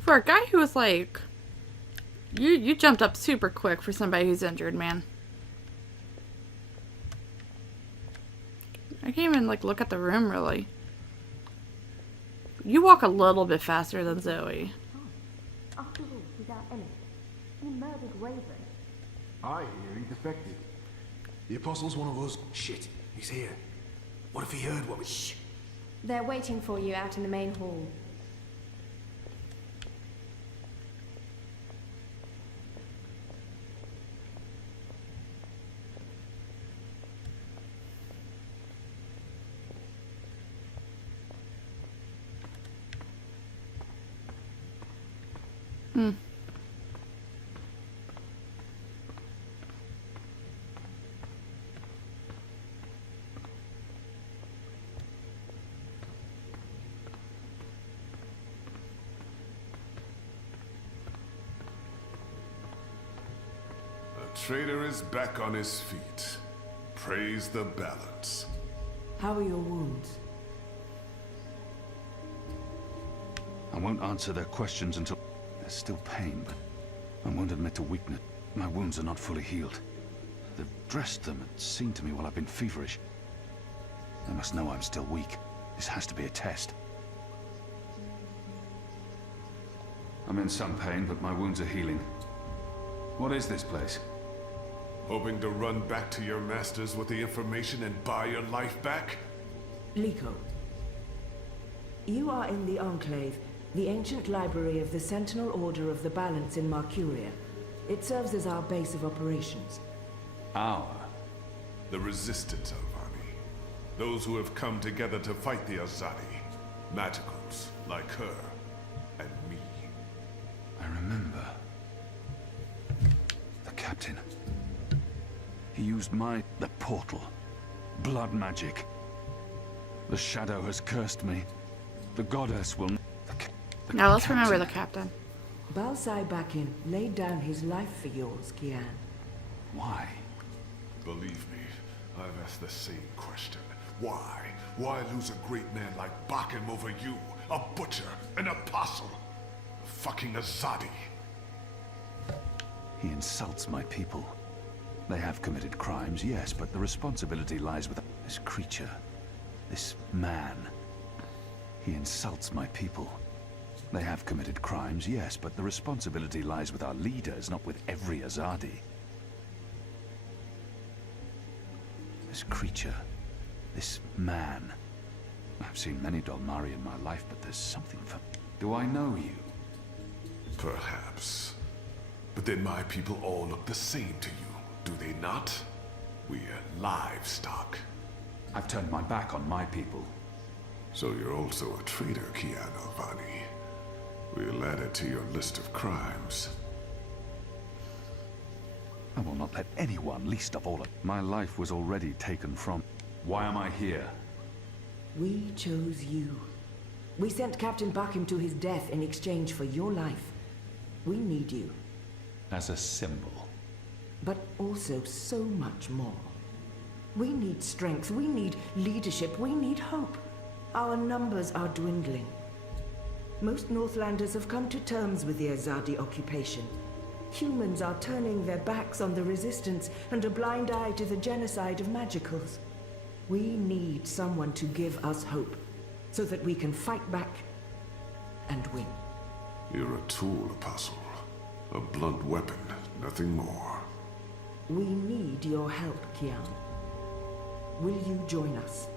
For a guy who was like... You jumped up super quick for somebody who's injured, man. I can't even, like, look at the room, really. You walk a little bit faster than Zoe. After all, he's our enemy. He murdered Raven. I hear he defected. The Apostle's one of us. Shit, he's here. What if he heard what we... Shh. They're waiting for you out in the main hall. Traitor is back on his feet. Praise the balance. How are your wounds? I won't answer their questions until... There's still pain, but I won't admit to weakness. My wounds are not fully healed. They've dressed them and seen to me while I've been feverish. They must know I'm still weak. This has to be a test. I'm in some pain, but my wounds are healing. What is this place? Hoping to run back to your masters with the information and buy your life back? Liko, you are in the Enclave, the ancient library of the Sentinel Order of the Balance in Marcuria. It serves as our base of operations. Our? The Resistance, Alvani. Those who have come together to fight the Azadi. Magicals, like her, and me. I remember. The captain. He used the portal. Blood magic. The shadow has cursed me. The goddess will... Now let's remember the captain. Balsai Bakin laid down his life for yours, Kian. Why? Believe me, I've asked the same question. Why? Why lose a great man like Bakken over you? A butcher, an apostle, a fucking Azadi. He insults my people. They have committed crimes, yes, but the responsibility lies with this creature, this man. He insults my people. They have committed crimes, yes, but the responsibility lies with our leaders, not with every Azadi. This creature, this man. I've seen many Dolmari in my life, but there's something for... Do I know you? Perhaps. But then my people all look the same to you, do they not? We're livestock. I've turned my back on my people. So you're also a traitor, Kian Alvani. We'll add it to your list of crimes. I will not let anyone, least of all... My life was already taken from... Why am I here? We chose you. We sent Captain Bakim to his death in exchange for your life. We need you. As a symbol. But also so much more. We need strength, we need leadership, we need hope. Our numbers are dwindling. Most Northlanders have come to terms with the Azadi occupation. Humans are turning their backs on the Resistance and a blind eye to the genocide of Magicals. We need someone to give us hope, so that we can fight back and win. You're a tool, Apostle. A blunt weapon, nothing more. We need your help, Kian. Will you join us?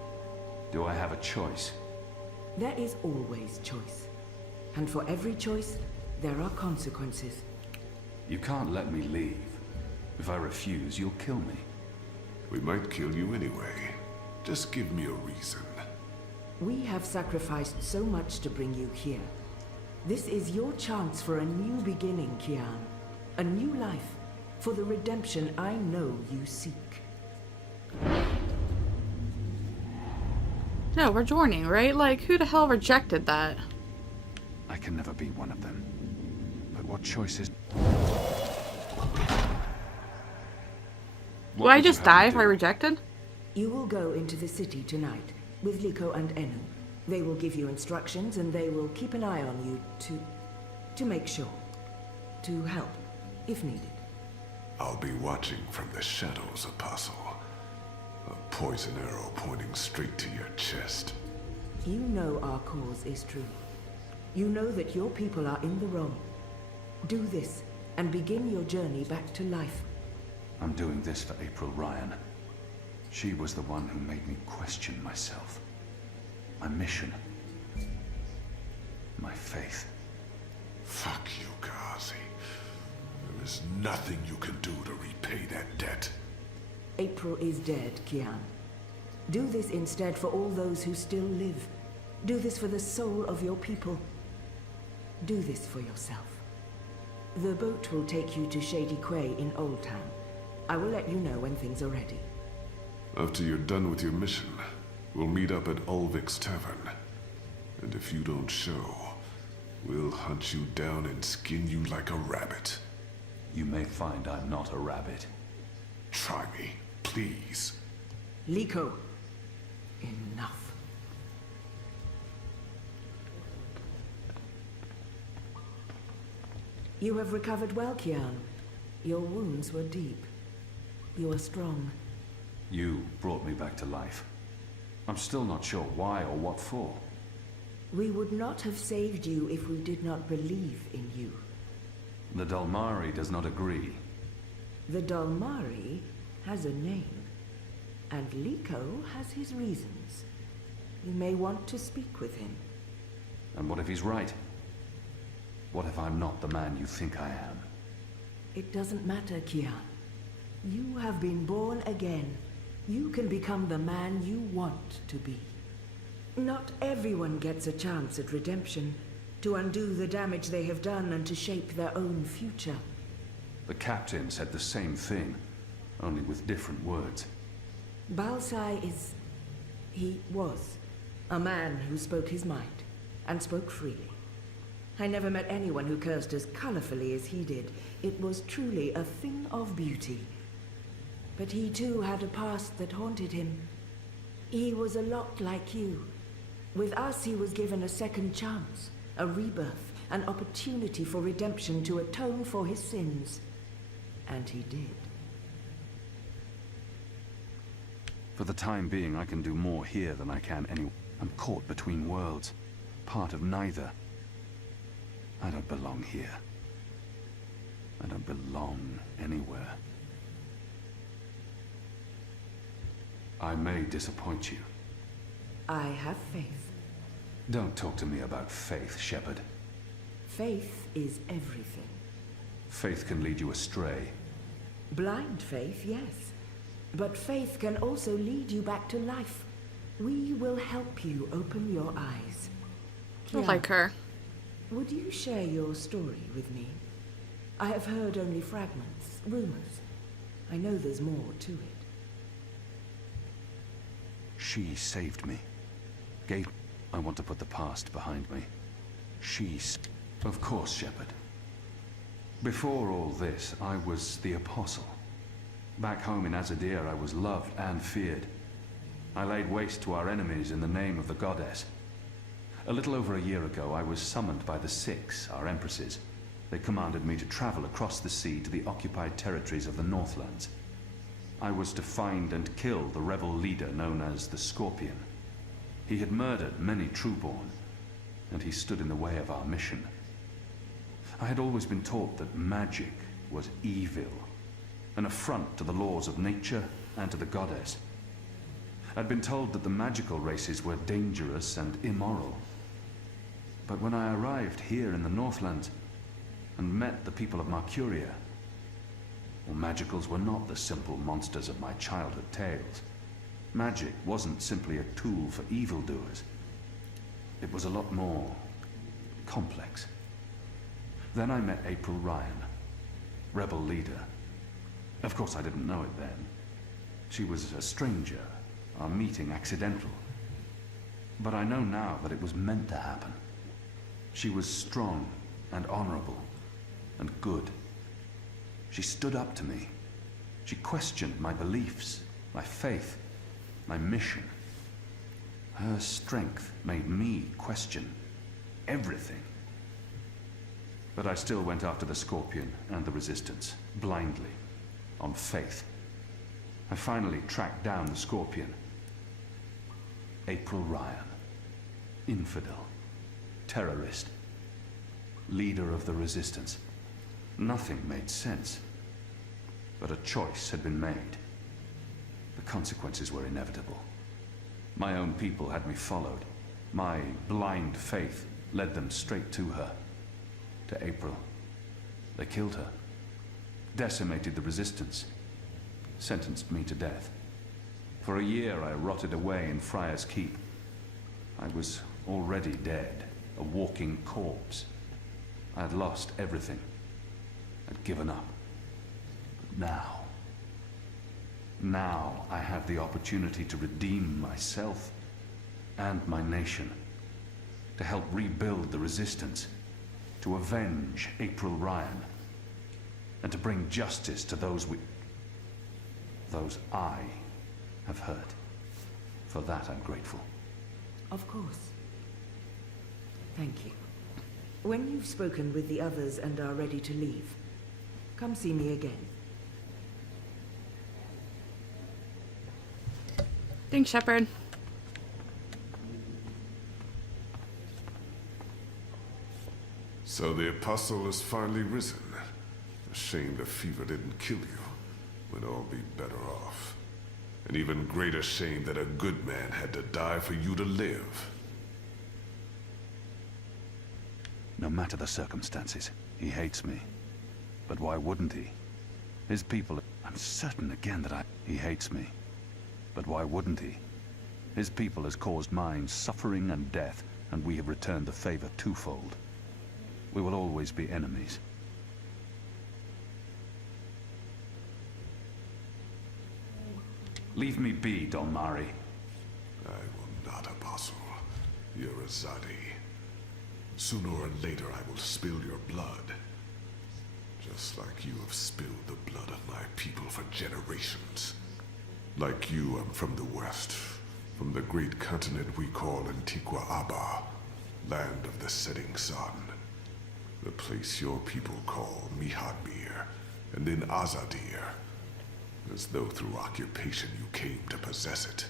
Do I have a choice? There is always choice. And for every choice, there are consequences. You can't let me leave. If I refuse, you'll kill me. We might kill you anyway. Just give me a reason. We have sacrificed so much to bring you here. This is your chance for a new beginning, Kian. A new life, for the redemption I know you seek. No, we're joining, right? Like, who the hell rejected that? I can never be one of them. But what choices... Will I just die if I rejected? You will go into the city tonight, with Liko and Enu. They will give you instructions, and they will keep an eye on you to make sure. To help, if needed. I'll be watching from the shadows, Apostle. A poison arrow pointing straight to your chest. You know our cause is true. You know that your people are in the wrong. Do this, and begin your journey back to life. I'm doing this for April Ryan. She was the one who made me question myself. My mission. My faith. Fuck you, Ghazi. There is nothing you can do to repay that debt. April is dead, Kian. Do this instead for all those who still live. Do this for the soul of your people. Do this for yourself. The boat will take you to Shady Quay in Old Town. I will let you know when things are ready. After you're done with your mission, we'll meet up at Ulvik's Tavern. And if you don't show, we'll hunt you down and skin you like a rabbit. You may find I'm not a rabbit. Try me, please. Liko, enough. You have recovered well, Kian. Your wounds were deep. You are strong. You brought me back to life. I'm still not sure why or what for. We would not have saved you if we did not believe in you. The Dalmari does not agree. The Dalmari has a name, and Liko has his reasons. You may want to speak with him. And what if he's right? What if I'm not the man you think I am? It doesn't matter, Kian. You have been born again. You can become the man you want to be. Not everyone gets a chance at redemption, to undo the damage they have done and to shape their own future. The captain said the same thing, only with different words. Balsai is... he was a man who spoke his mind, and spoke freely. I never met anyone who cursed as colorfully as he did. It was truly a thing of beauty. But he too had a past that haunted him. He was a lot like you. With us, he was given a second chance, a rebirth, an opportunity for redemption to atone for his sins. And he did. For the time being, I can do more here than I can anywhere. I'm caught between worlds, part of neither. I don't belong here. I don't belong anywhere. I may disappoint you. I have faith. Don't talk to me about faith, Shepard. Faith is everything. Faith can lead you astray. Blind faith, yes. But faith can also lead you back to life. We will help you open your eyes. I like her. Would you share your story with me? I have heard only fragments, rumors. I know there's more to it. She saved me. I want to put the past behind me. Of course, Shepard. Before all this, I was the Apostle. Back home in Azadir, I was loved and feared. I laid waste to our enemies in the name of the goddess. A little over a year ago, I was summoned by the Six, our empresses. They commanded me to travel across the sea to the occupied territories of the Northlands. I was to find and kill the rebel leader known as the Scorpion. He had murdered many Trueborn, and he stood in the way of our mission. I had always been taught that magic was evil, an affront to the laws of nature and to the goddess. I'd been told that the magical races were dangerous and immoral. But when I arrived here in the Northlands and met the people of Mercuria, well, magicals were not the simple monsters of my childhood tales. Magic wasn't simply a tool for evildoers. It was a lot more complex. Then I met April Ryan, rebel leader. Of course, I didn't know it then. She was a stranger, our meeting accidental. But I know now that it was meant to happen. She was strong and honorable and good. She stood up to me. She questioned my beliefs, my faith, my mission. Her strength made me question everything. But I still went after the Scorpion and the Resistance, blindly, on faith. I finally tracked down the Scorpion. April Ryan. Infidel. Terrorist. Leader of the Resistance. Nothing made sense. But a choice had been made. The consequences were inevitable. My own people had me followed. My blind faith led them straight to her. To April. They killed her. Decimated the Resistance. Sentenced me to death. For a year I rotted away in Friar's Keep. I was already dead, a walking corpse. I had lost everything. I'd given up. But now I have the opportunity to redeem myself and my nation. To help rebuild the Resistance. To avenge April Ryan. And to bring justice to those I have hurt. For that I'm grateful. Of course. Thank you. When you've spoken with the others and are ready to leave, come see me again. Thanks, Shepard. So the Apostle has finally risen. A shame the fever didn't kill you. We'd all be better off. An even greater shame that a good man had to die for you to live. No matter the circumstances, he hates me. But why wouldn't he? His people... I'm certain again that he hates me. But why wouldn't he? His people has caused mine suffering and death, and we have returned the favor twofold. We will always be enemies. Leave me be, Dolmari. I will not, Apostle. You're a Zadi. Sooner or later I will spill your blood. Just like you have spilled the blood of my people for generations. Like you, I'm from the West. From the great continent we call Antigua Aba. Land of the setting sun. The place your people call Mihadmir. And then Azadir. As though through occupation you came to possess it.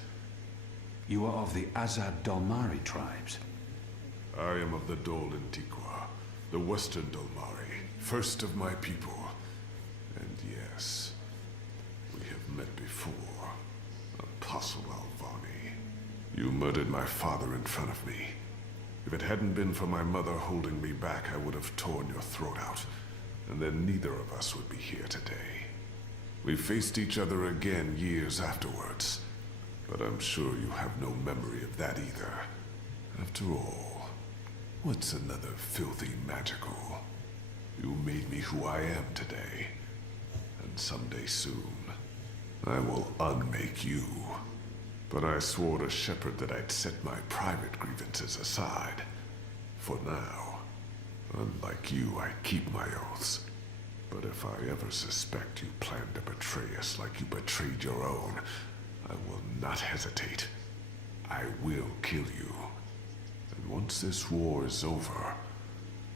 You are of the Azad Dolmari tribes. I am of the Dol Antigua, the Western Dolmari, first of my people. And yes, we have met before. Apostle Alvani. You murdered my father in front of me. If it hadn't been for my mother holding me back, I would have torn your throat out. And then neither of us would be here today. We faced each other again years afterwards. But I'm sure you have no memory of that either. After all, what's another filthy magical? You made me who I am today. And someday soon, I will unmake you. But I swore to Shepard that I'd set my private grievances aside. For now. Unlike you, I keep my oaths. But if I ever suspect you plan to betray us like you betrayed your own, I will not hesitate. I will kill you. And once this war is over,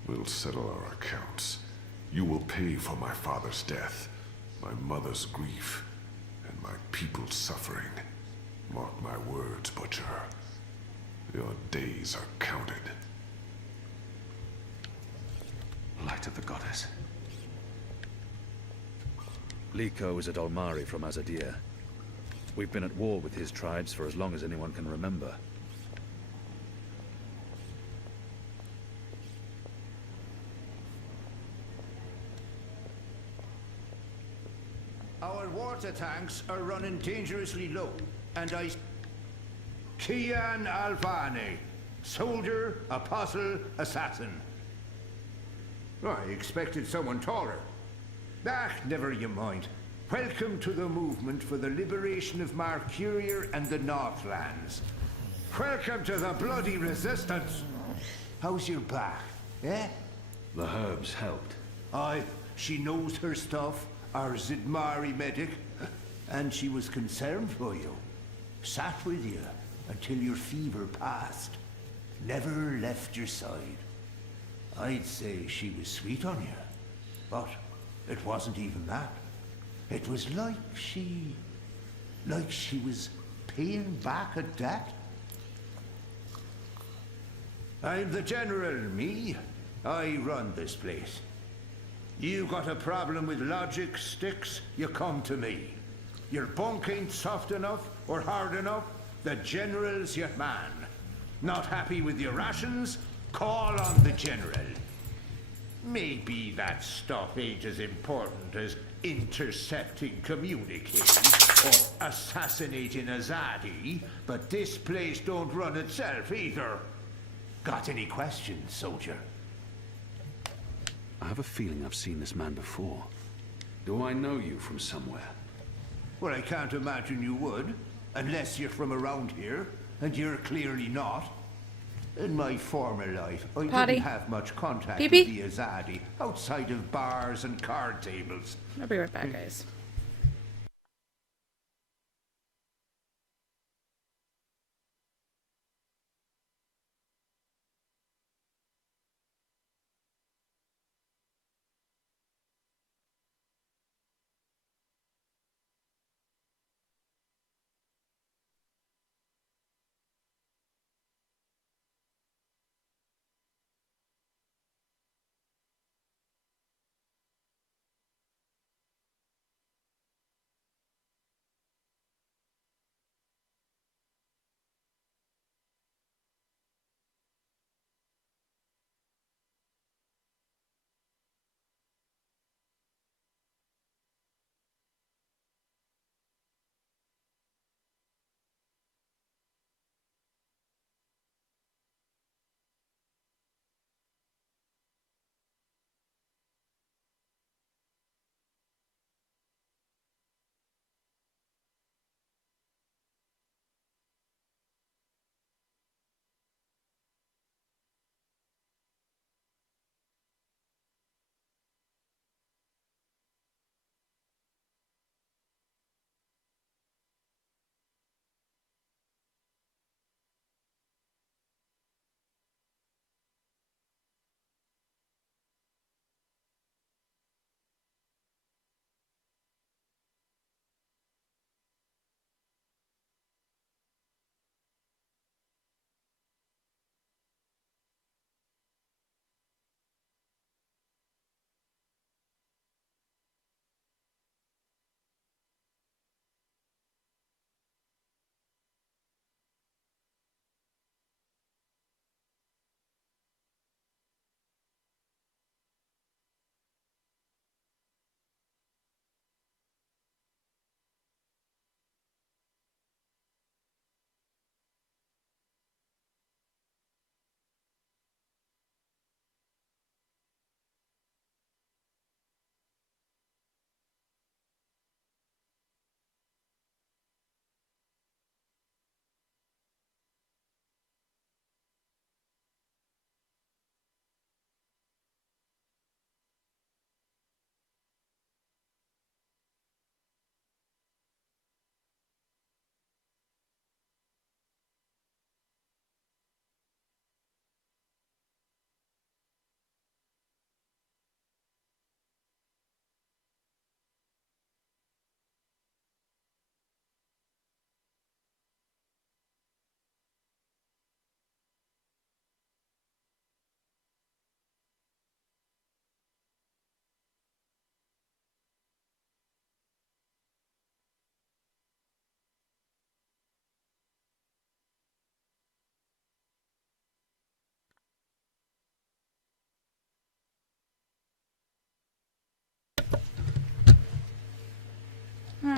we'll settle our accounts. You will pay for my father's death, my mother's grief, and my people's suffering. Mark my words, Butcher. Your days are counted. Light of the Goddess. Liko is a Dolmari from Azadir. We've been at war with his tribes for as long as anyone can remember. Our water tanks are running dangerously low, and Kian Alvani, soldier, apostle, assassin. I expected someone taller. Ah, never you mind. Welcome to the movement for the liberation of Marcuria and the Northlands. Welcome to the bloody resistance. How's your back, eh? The herbs helped. Aye, she knows her stuff, our Zidmari medic, and she was concerned for you. Sat with you until your fever passed. Never left your side. I'd say she was sweet on you, but it wasn't even that. It was like she was paying back a debt. I'm the general, me. I run this place. You got a problem with logic, Sticks, you come to me. Your bunk ain't soft enough or hard enough, the general's your man. Not happy with your rations? Call on the general. Maybe that stuff ain't as important as intercepting communicators or assassinating Azadi, but this place don't run itself either. Got any questions, soldier? I have a feeling I've seen this man before. Do I know you from somewhere? Well, I can't imagine you would, unless you're from around here, and you're clearly not. In my former life, I didn't have much contact with the Azadi, outside of bars and card tables. I'll be right back, guys.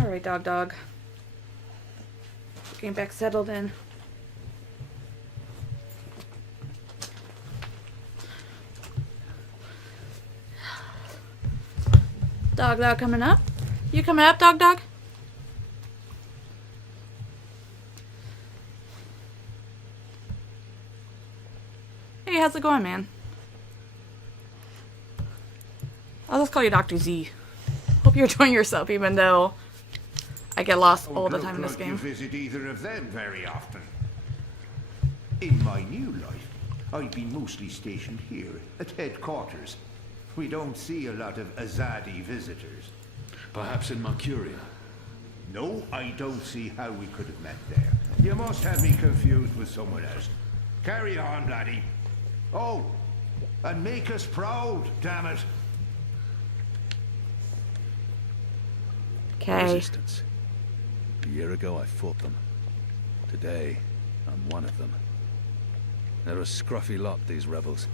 Alright, dog. Getting back settled in. Dog coming up? You coming up, dog? Hey, how's it going, man? I'll just call you Dr. Z. Hope you're enjoying yourself, even though I get lost all the time in this game. You visit either of them very often. In my new life, I've been mostly stationed here at headquarters. We don't see a lot of Azadi visitors. Perhaps in Mercuria. No, I don't see how we could have met there. You must have me confused with someone else. Carry on, laddie. Oh, and make us proud, damn it. Okay. Resistance. A year ago I fought them. Today, I'm one of them. They're a scruffy lot, these rebels.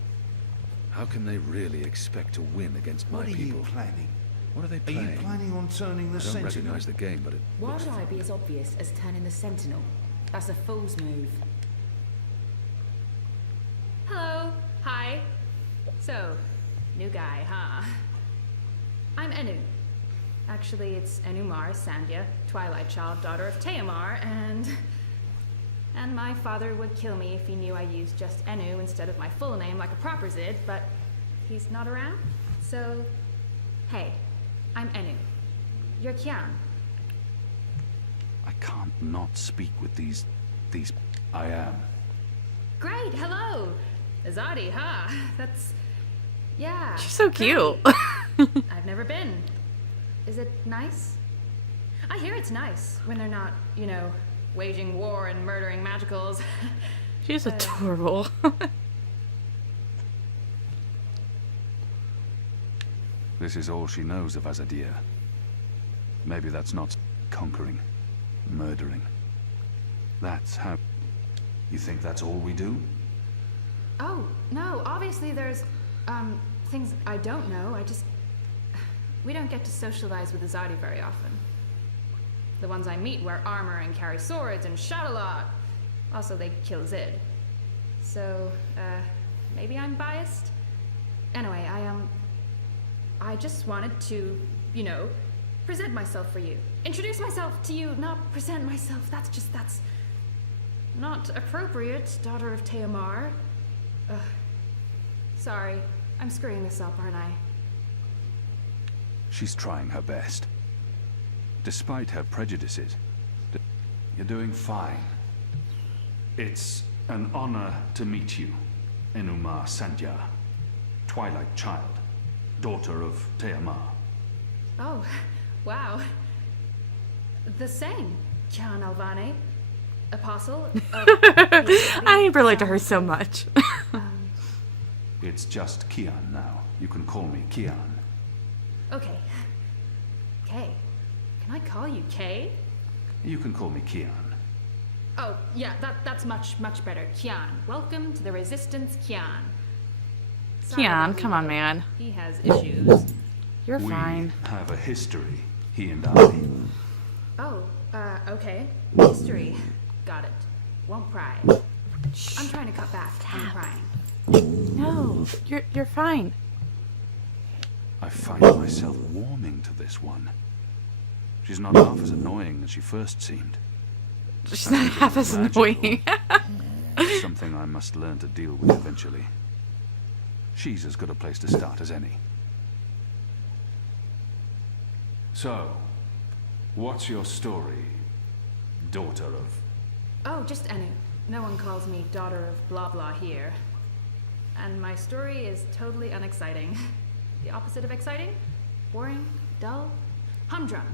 How can they really expect to win against my people? What are you planning? What are they Are playing? you planning on turning the I don't Sentinel? recognize the game, but it Why looks would I be as obvious as turning the Sentinel? That's a fool's move. Hello. Hi. So, new guy, huh? I'm Enu. Actually, it's Enumar Sandhya, Twilight Child, daughter of Teomar, and my father would kill me if he knew I used just Enu instead of my full name like a proper Zid, but he's not around. So, hey, I'm Enu. You're Kian. I can't not speak with these... I am. Great, hello! Azadi, huh? That's... yeah. She's so cute. I've never been. Is it nice? I hear it's nice when they're not, you know, waging war and murdering magicals. She's adorable. This is all she knows of Azadir. Maybe that's not conquering, murdering. That's how... You think that's all we do? Oh, no, obviously there's, things I don't know. We don't get to socialize with Azadi very often. The ones I meet wear armor and carry swords and shout a lot. Also, they kill Zid. So, maybe I'm biased? Anyway, I just wanted to, you know, present myself for you. Introduce myself to you, not present myself. That's not appropriate, daughter of Teomar. Sorry, I'm screwing this up, aren't I? She's trying her best. Despite her prejudices. You're doing fine. It's an honor to meet you, Enumar Sandhya, Twilight Child, daughter of Teomar. Oh, wow. The same, Kian Alvane, apostle of... I relate to her so much. It's just Kian now. You can call me Kian. Okay. Kay. Can I call you Kay? You can call me Kian. Oh, yeah, that's much better. Kian. Welcome to the Resistance, Kian. Sorry Kian, about come on, man. He has issues. You're We fine. have a history, he and I. Oh, okay. History. Got it. Won't cry. I'm trying to cut back. I'm crying. No, you're fine. I find myself warming to this one. She's not half as annoying as she first seemed. She's not half as annoying. Something I must learn to deal with eventually. She's as good a place to start as any. So, what's your story, daughter of... Oh, just Enu. No one calls me daughter of blah blah here. And my story is totally unexciting. The opposite of exciting? Boring? Dull? Humdrum.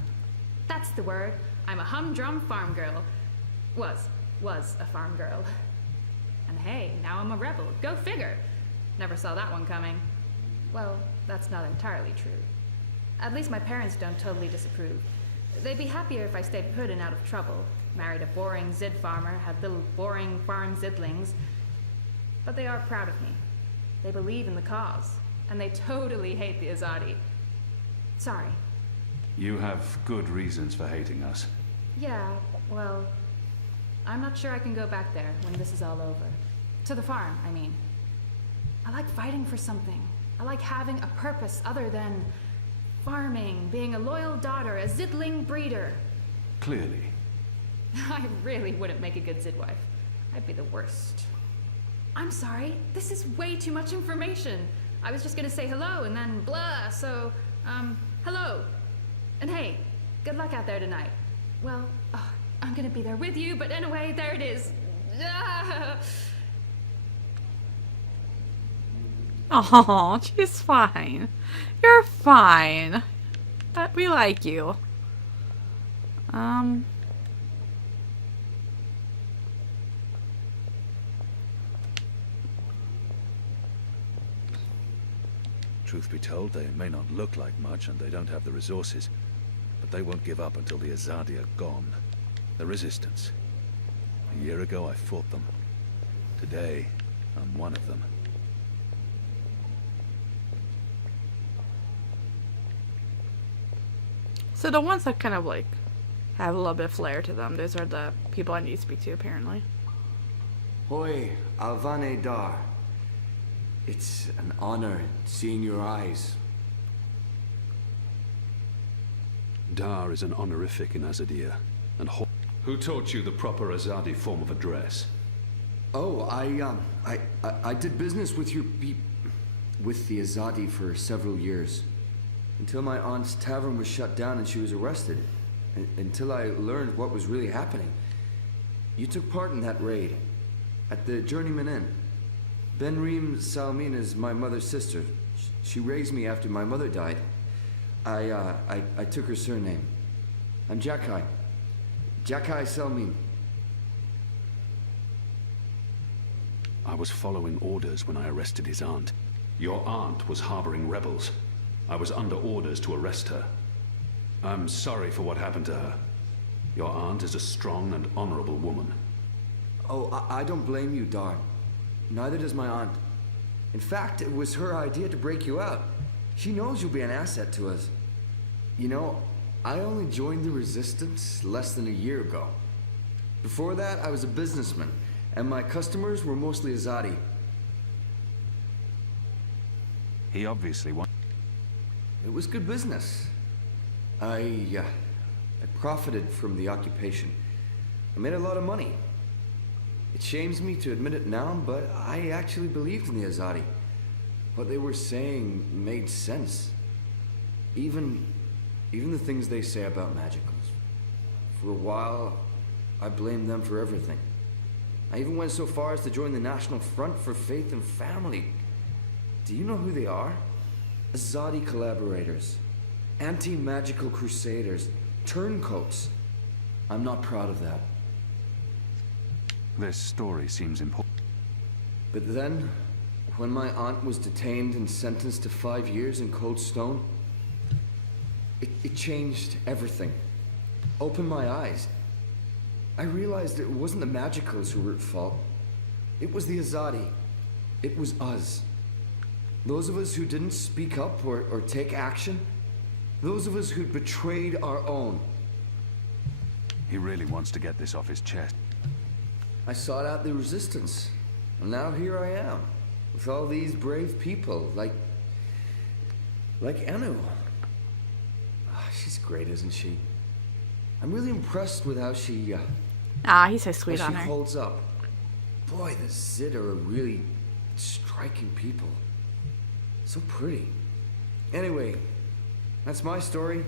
That's the word. I'm a humdrum farm girl. Was a farm girl. And hey, now I'm a rebel. Go figure. Never saw that one coming. Well, that's not entirely true. At least my parents don't totally disapprove. They'd be happier if I stayed put and out of trouble. Married a boring Zid farmer, had little boring farm Zidlings. But they are proud of me. They believe in the cause. And they totally hate the Azadi. Sorry. You have good reasons for hating us. Yeah, well, I'm not sure I can go back there when this is all over. To the farm, I mean. I like fighting for something. I like having a purpose other than farming, being a loyal daughter, a zidling breeder. Clearly. I really wouldn't make a good zidwife. I'd be the worst. I'm sorry, this is way too much information. I was just gonna say hello and then blah, so, hello. And hey, good luck out there tonight. Well, I'm gonna be there with you, but anyway, there it is. Oh, she's fine. You're fine. We like you. Truth be told, they may not look like much and they don't have the resources, but they won't give up until the Azadi are gone. The Resistance. A year ago I fought them. Today, I'm one of them. So the ones that kind of like have a little bit of flair to them, those are the people I need to speak to apparently. Hoi, Alvane Dar. It's an honor seeing your eyes. Dar is an honorific in Azadir, and who taught you the proper Azadi form of address? Oh, I did business with with the Azadi for several years. Until my aunt's tavern was shut down and she was arrested. Until I learned what was really happening. You took part in that raid. At the Journeyman Inn. Benreem Salmin is my mother's sister. She raised me after my mother died. I took her surname. I'm Jakai. Jakai Salmin. I was following orders when I arrested his aunt. Your aunt was harboring rebels. I was under orders to arrest her. I'm sorry for what happened to her. Your aunt is a strong and honorable woman. Oh, I don't blame you, Dar. Neither does my aunt. In fact, it was her idea to break you out. She knows you'll be an asset to us. You know, I only joined the Resistance less than a year ago. Before that, I was a businessman, and my customers were mostly Azadi. He obviously won. It was good business. I profited from the occupation. I made a lot of money. It shames me to admit it now, but I actually believed in the Azadi. What they were saying made sense. Even the things they say about magicals. For a while, I blamed them for everything. I even went so far as to join the National Front for Faith and Family. Do you know who they are? Azadi collaborators. Anti-magical crusaders. Turncoats. I'm not proud of that. This story seems important. But then, when my aunt was detained and sentenced to 5 years in Cold Stone, it changed everything. Opened my eyes. I realized it wasn't the magicals who were at fault. It was the Azadi. It was us. Those of us who didn't speak up or take action. Those of us who'd betrayed our own. He really wants to get this off his chest. I sought out the Resistance, and now here I am, with all these brave people, like Anu. She's great, isn't she? I'm really impressed with how she, he's so sweet how on she her. holds up. Boy, the Zid are a really striking people. So pretty. Anyway, that's my story.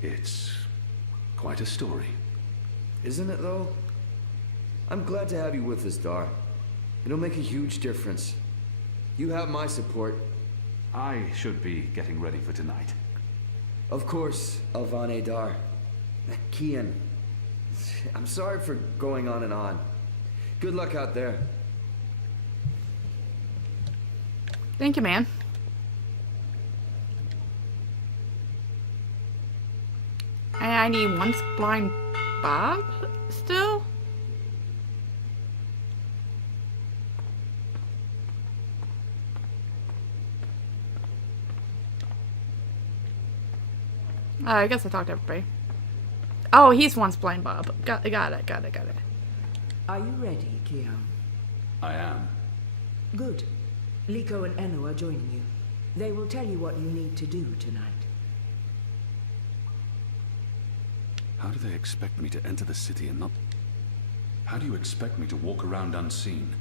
It's quite a story. Isn't it, though? I'm glad to have you with us, Dar. It'll make a huge difference. You have my support. I should be getting ready for tonight. Of course, Alvane Dar. Kian. I'm sorry for going on and on. Good luck out there. Thank you, man. And I need one blind Bob still? I guess I talked to everybody. Oh, he's once blind Bob. Got it. Are you ready, Keon? I am. Good. Liko and Eno are joining you. They will tell you what you need to do tonight. How do they expect me to enter the city and not... How do you expect me to walk around unseen?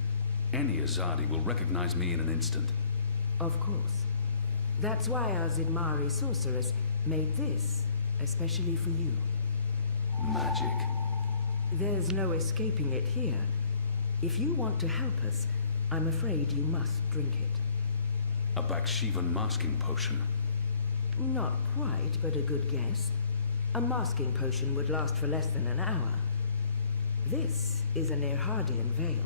Any Azadi will recognize me in an instant. Of course. That's why our Zidmari sorceress made this, especially for you. Magic. There's no escaping it here. If you want to help us, I'm afraid you must drink it. A Bakshivan masking potion. Not quite, but a good guess. A masking potion would last for less than an hour. This is an Erhardian veil.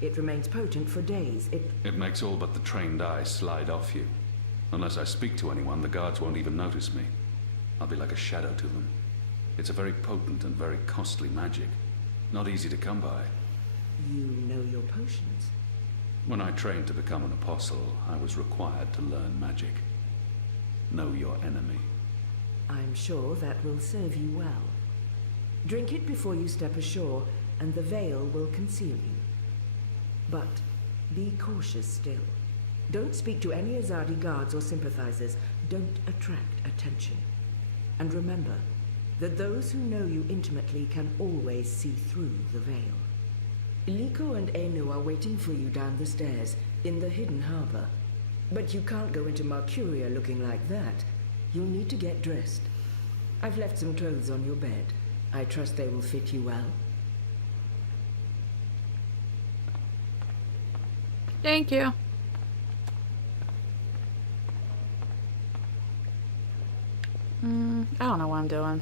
It remains potent for days. It makes all but the trained eye slide off you. Unless I speak to anyone, the guards won't even notice me. I'll be like a shadow to them. It's a very potent and very costly magic. Not easy to come by. You know your potions. When I trained to become an apostle, I was required to learn magic. Know your enemy. I'm sure that will serve you well. Drink it before you step ashore, and the veil will conceal you. But be cautious still. Don't speak to any Azadi guards or sympathizers. Don't attract attention. And remember that those who know you intimately can always see through the veil. Liko and Enu are waiting for you down the stairs in the hidden harbor. But you can't go into Mercuria looking like that. You'll need to get dressed. I've left some clothes on your bed. I trust they will fit you well. Thank you. I don't know what I'm doing.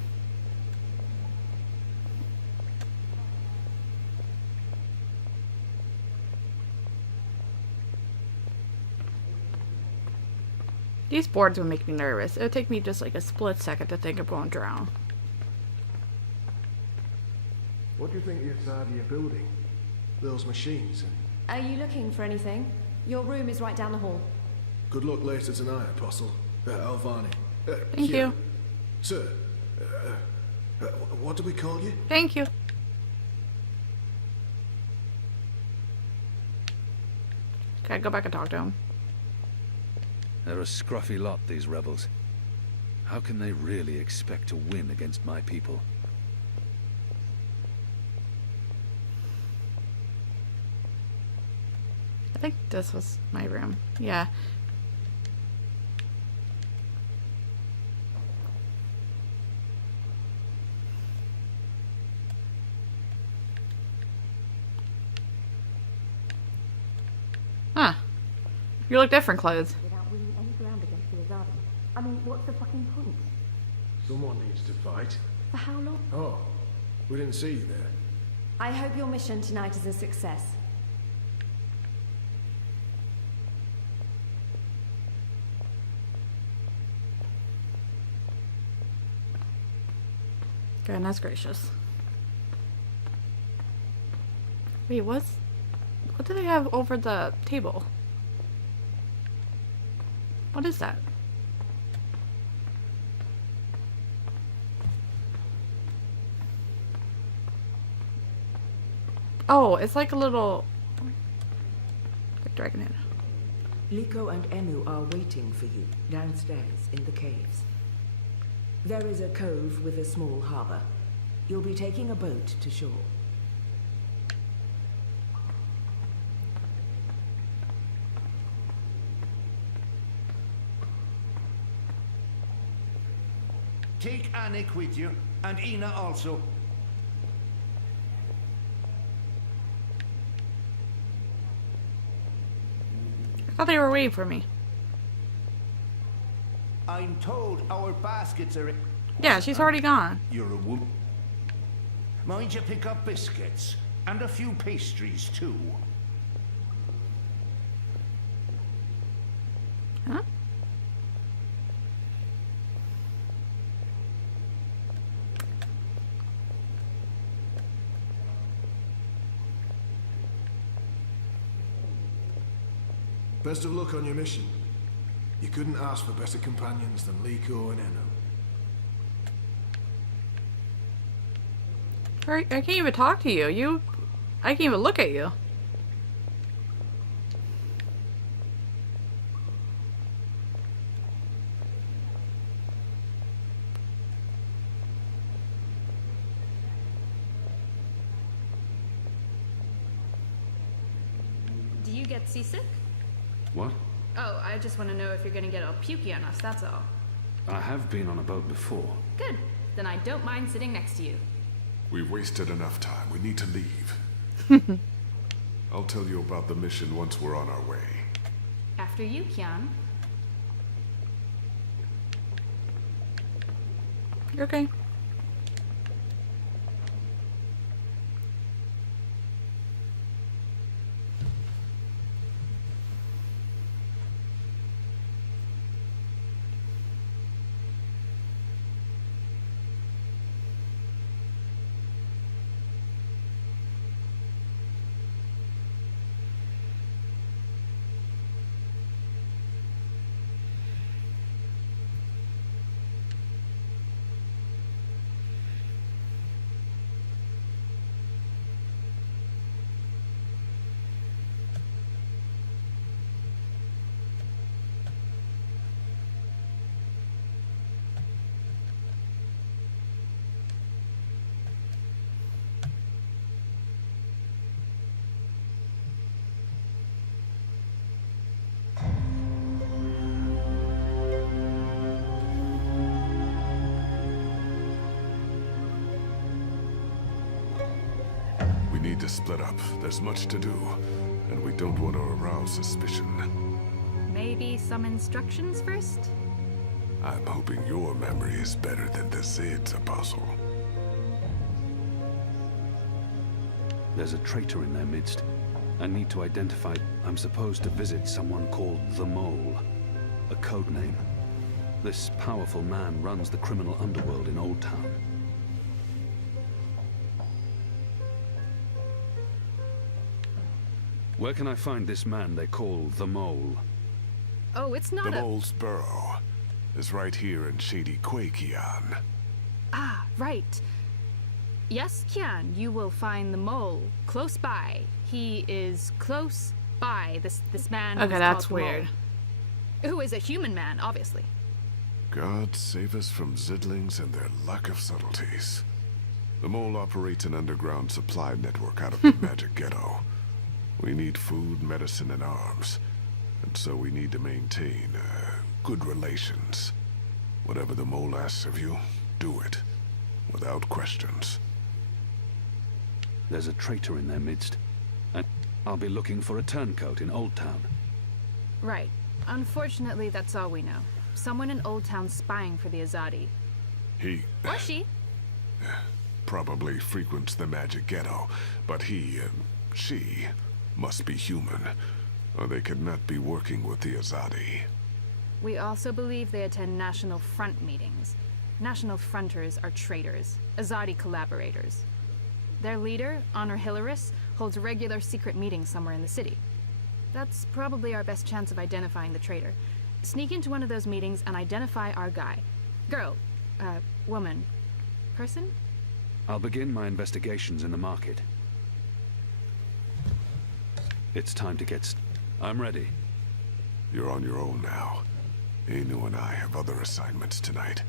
These boards would make me nervous. It would take me just like a split second to think I'm going to drown. What do you think the Azadi are building? Those machines and... Are you looking for anything? Your room is right down the hall. Good luck later tonight, Apostle. Alvani. Thank you. Sir, what do we call you? Thank you. Okay, go back and talk to him. They're a scruffy lot, these rebels. How can they really expect to win against my people? I think this was my room. Yeah. Huh. You look different, clothes. Without winning any ground against the Azadi. I mean, what's the fucking point? Someone needs to fight. For how long? Oh, we didn't see you there. I hope your mission tonight is a success. Goodness gracious. Wait, what do they have over the table? What is that? Oh, it's like a little... like dragon head. Liko and Enu are waiting for you downstairs in the caves. There is a cove with a small harbor. You'll be taking a boat to shore. Take Anik with you, and Ina also. I thought they were waiting for me. I'm told our baskets are... Yeah, she's already gone. You're a woman. Mind you pick up biscuits, and a few pastries too. Huh? Best of luck on your mission. You couldn't ask for better companions than Liko and Eno. I can't even talk to you. I can't even look at you. Do you get seasick? What? Oh, I just want to know if you're gonna get all pukey on us, that's all. I have been on a boat before. Good. Then I don't mind sitting next to you. We've wasted enough time. We need to leave. I'll tell you about the mission once we're on our way. After you, Kian. Okay. We need to split up. There's much to do, and we don't want to arouse suspicion. Maybe some instructions first? I'm hoping your memory is better than the Zid's, Apostle. There's a traitor in their midst. I need to identify. I'm supposed to visit someone called the Mole. A code name. This powerful man runs the criminal underworld in Old Town. Where can I find this man they call the Mole? Oh, it's The not a... Mole's burrow is right here in Shady Quay, Kian. Ah, right. Yes, Kian, you will find the mole close by. He is close by. This man. Okay, who's that's called the Mole. weird. Who is a human man, obviously. God save us from Zidlings and their lack of subtleties. The Mole operates an underground supply network out of the Magic Ghetto. We need food, medicine, and arms. And so we need to maintain, good relations. Whatever the Mole asks of you, do it. Without questions. There's a traitor in their midst. And I'll be looking for a turncoat in Old Town. Right. Unfortunately, that's all we know. Someone in Old Town spying for the Azadi. He Or she. probably frequents the Magic Ghetto, but she, must be human, or they could not be working with the Azadi. We also believe they attend National Front meetings. National Fronters are traitors, Azadi collaborators. Their leader, Honor Hilaris, holds regular secret meetings somewhere in the city. That's probably our best chance of identifying the traitor. Sneak into one of those meetings and identify our guy. Girl, woman, person? I'll begin my investigations in the market. It's time to get I'm ready. You're on your own now. Anu and I have other assignments tonight.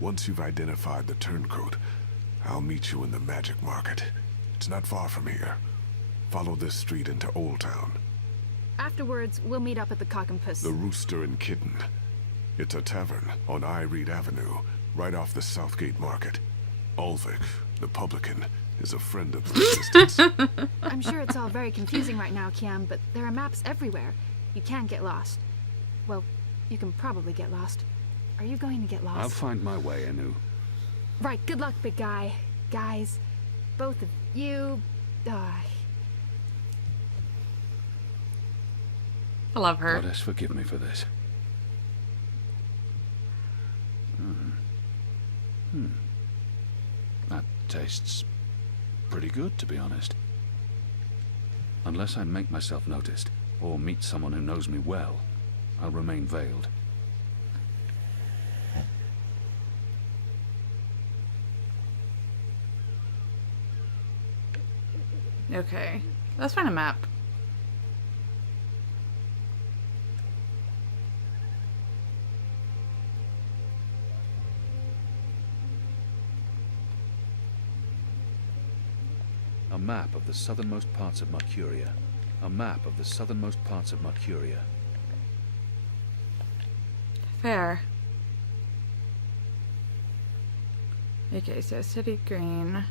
Once you've identified the turncoat, I'll meet you in the Magic Market. It's not far from here. Follow this street into Old Town. Afterwards, we'll meet up at the Cock and Puss. The Rooster and Kitten. It's a tavern on Reed Avenue, right off the Southgate Market. Ulvik, the publican, is a friend of the resistance. I'm sure it's all very confusing right now, Kiam, but there are maps everywhere. You can't get lost. Well, you can probably get lost. Are you going to get lost? I'll find my way, Anu. Right, good luck, big guy. Guys, both of you... I love her. Goddess, forgive me for this. That tastes pretty good, to be honest. Unless I make myself noticed, or meet someone who knows me well, I'll remain veiled. Okay. Let's find a map. A map of the southernmost parts of Mercuria. A map of the southernmost parts of Mercuria. Fair. Okay, so City Green.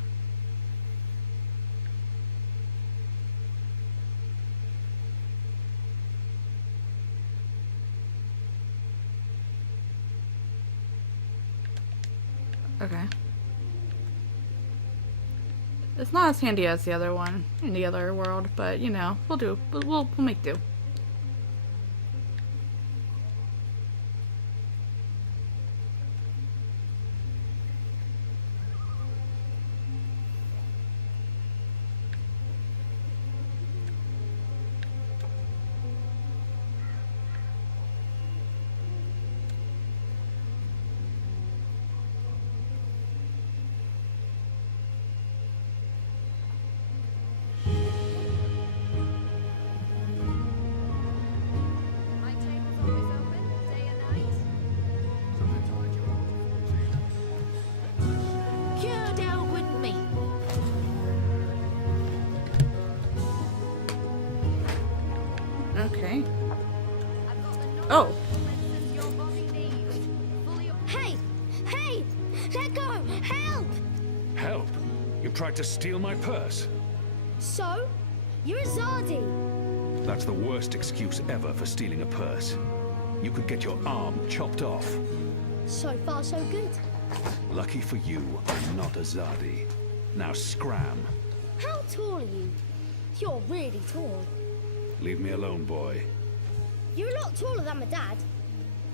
Okay. It's not as handy as the other one in the other world, but you know, we'll do. We'll make do. Okay. Oh. Hey! Hey! Let go! Help! Help? You tried to steal my purse? So? You're a Zardi! That's the worst excuse ever for stealing a purse. You could get your arm chopped off. So far, so good. Lucky for you, I'm not a Zardi. Now scram. How tall are you? You're really tall. Leave me alone, boy. You're a lot taller than my dad.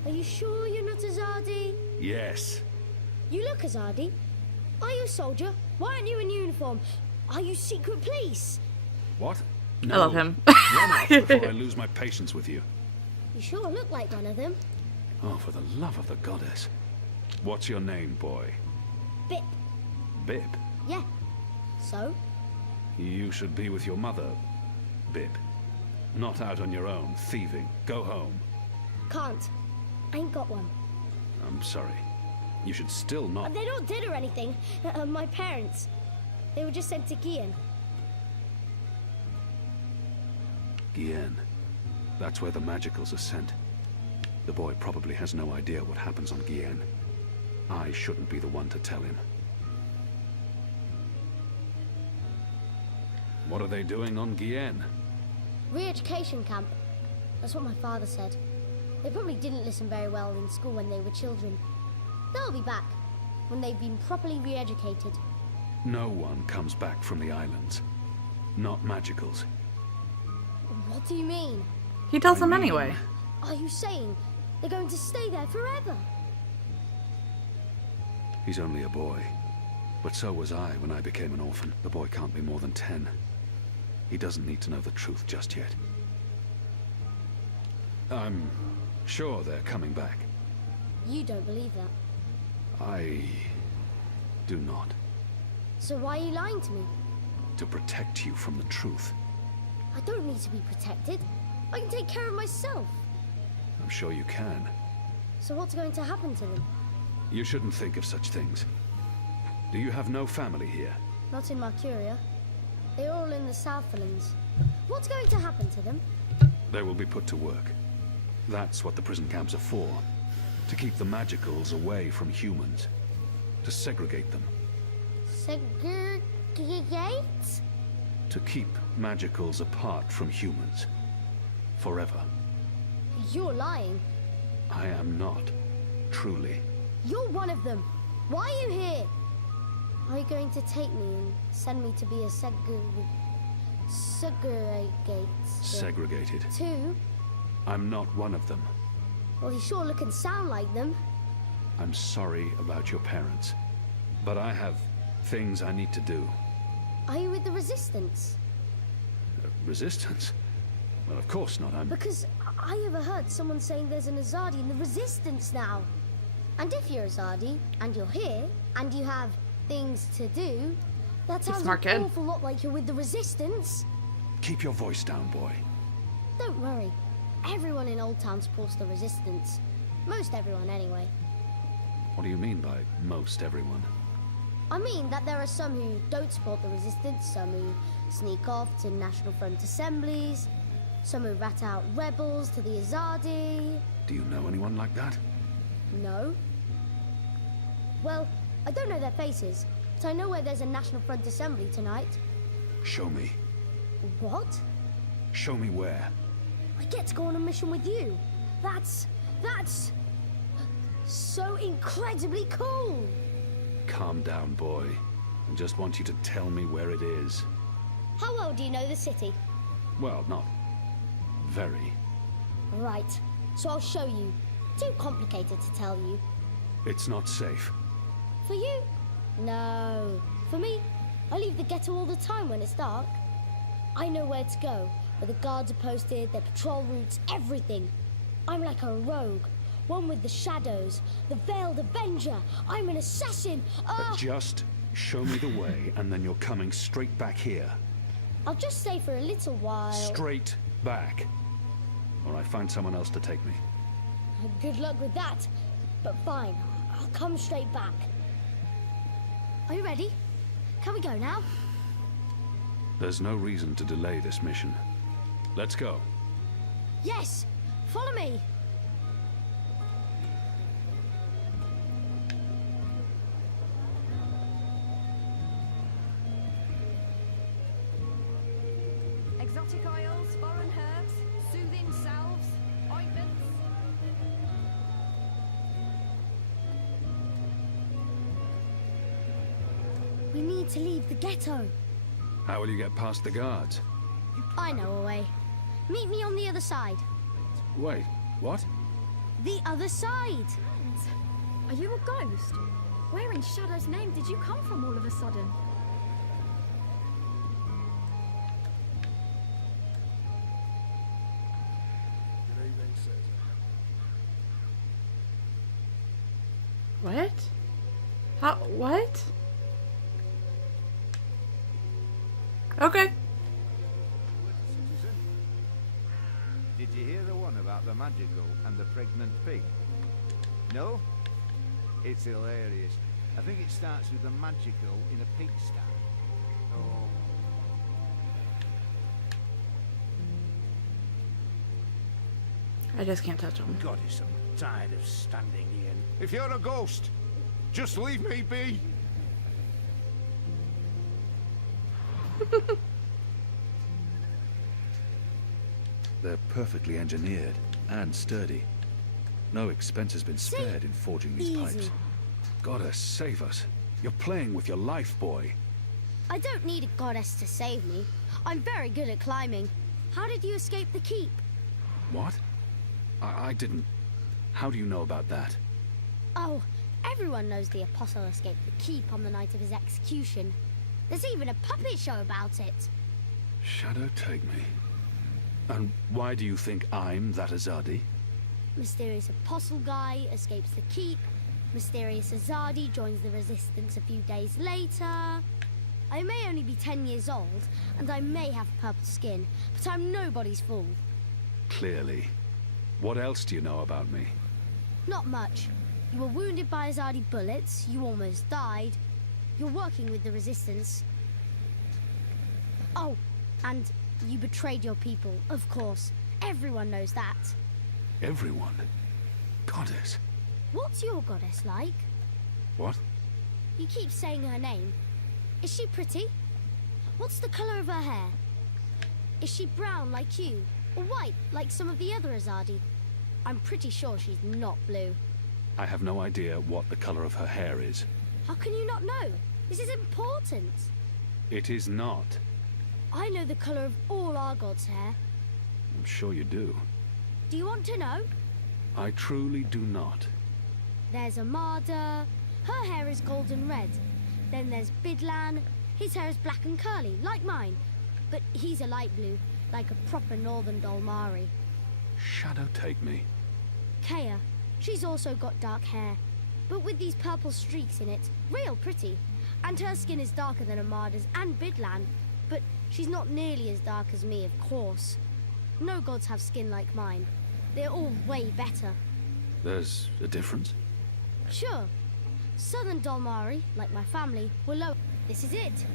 Are you sure you're not a Zardi? Yes. You look a Zardi. Are you a soldier? Why aren't you in uniform? Are you secret police? What? I love him. Run off before I lose my patience with you. You sure look like one of them. Oh, for the love of the goddess. What's your name, boy? Bip. Bip? Yeah. So? You should be with your mother, Bip. Not out on your own, thieving. Go home. Can't. I ain't got one. I'm sorry. You should still not... They're not dead or anything. My parents. They were just sent to Gian. Gien. That's where the magicals are sent. The boy probably has no idea what happens on Gien. I shouldn't be the one to tell him. What are they doing on Gien? Re-education camp. That's what my father said. They probably didn't listen very well in school when they were children. They'll be back, when they've been properly re-educated. No one comes back from the islands. Not magicals. What do you mean? He tells them anyway. Are you saying they're going to stay there forever? He's only a boy. But so was I when I became an orphan. The boy can't be more than 10. He doesn't need to know the truth just yet. I'm sure they're coming back. You don't believe that. I do not. So why are you lying to me? To protect you from the truth. I don't need to be protected. I can take care of myself. I'm sure you can. So what's going to happen to them? You shouldn't think of such things. Do you have no family here? Not in Mercuria. They're all in the Southlands. What's going to happen to them? They will be put to work. That's what the prison camps are for. To keep the magicals away from humans. To segregate them. Segregate? To keep magicals apart from humans. Forever. You're lying. I am not. Truly. You're one of them. Why are you here? Are you going to take me and send me to be a Segregated. Too? I'm not one of them. Well, you sure look and sound like them. I'm sorry about your parents. But I have things I need to do. Are you with the Resistance? Resistance? Well, of course not. I'm... Because I overheard someone saying there's an Azadi in the Resistance now. And if you're Azadi, and you're here, and you have things to do, That sounds smart an kid. awful lot like you're with the Resistance. Keep your voice down, boy. Don't worry. Everyone in Old Town supports the Resistance. Most everyone, anyway. What do you mean by most everyone? I mean that there are some who don't support the Resistance, some who sneak off to National Front assemblies, some who rat out rebels to the Azadi. Do you know anyone like that? No. Well, I don't know their faces, but I know where there's a National Front assembly tonight. Show me. What? Show me where. I get to go on a mission with you. That's so incredibly cool. Calm down, boy. I just want you to tell me where it is. How well do you know the city? Well, not very. Right, so I'll show you. Too complicated to tell you. It's not safe. For you? No. For me, I leave the ghetto all the time when it's dark. I know where to go, where the guards are posted, their patrol routes, everything. I'm like a rogue, one with the shadows, the Veiled Avenger. I'm an assassin. But just show me the way, and then you're coming straight back here. I'll just stay for a little while. Straight back. Or I find someone else to take me. Good luck with that. But fine, I'll come straight back. Are you ready? Can we go now? There's no reason to delay this mission. Let's go. Yes! Follow me! Exotic oils, foreign herbs, soothing salves, ointments. We need to leave the ghetto. How will you get past the guards? I know a way. Meet me on the other side. Wait, what? The other side! Are you a ghost? Where in Shadow's name did you come from all of a sudden? What? How? What? Okay. Did you hear the one about the magical and the pregnant pig? No? It's hilarious. I think it starts with the magical in a pigsty. Oh. I just can't touch him. Goddess, I'm tired of standing here. If you're a ghost, just leave me be. They're perfectly engineered and sturdy. No expense has been spared in forging these pipes. Goddess, save us. You're playing with your life, boy. I don't need a goddess to save me. I'm very good at climbing. How did you escape the keep? What? I didn't... How do you know about that? Oh, everyone knows the Apostle escaped the keep on the night of his execution. There's even a puppet show about it. Shadow, take me. And why do you think I'm that Azadi? Mysterious Apostle guy escapes the keep. Mysterious Azadi joins the Resistance a few days later. I may only be 10 years old, and I may have purple skin, but I'm nobody's fool. Clearly. What else do you know about me? Not much. You were wounded by Azadi bullets, you almost died. You're working with the Resistance. Oh, and you betrayed your people, of course. Everyone knows that. Everyone? Goddess. What's your goddess like? What? You keep saying her name. Is she pretty? What's the color of her hair? Is she brown like you? Or white like some of the other Azadi? I'm pretty sure she's not blue. I have no idea what the color of her hair is. How can you not know? This is important. It is not. I know the color of all our gods' hair. I'm sure you do. Do you want to know? I truly do not. There's Amada. Her hair is golden red. Then there's Bidlan. His hair is black and curly, like mine. But he's a light blue, like a proper northern Dolmari. Shadow, take me. Kea. She's also got dark hair, but with these purple streaks in it. Real pretty. And her skin is darker than Amada's and Bidlan, but she's not nearly as dark as me, of course. No gods have skin like mine. They're all way better. There's a difference? Sure. Southern Dalmari, like my family, were low. This is it.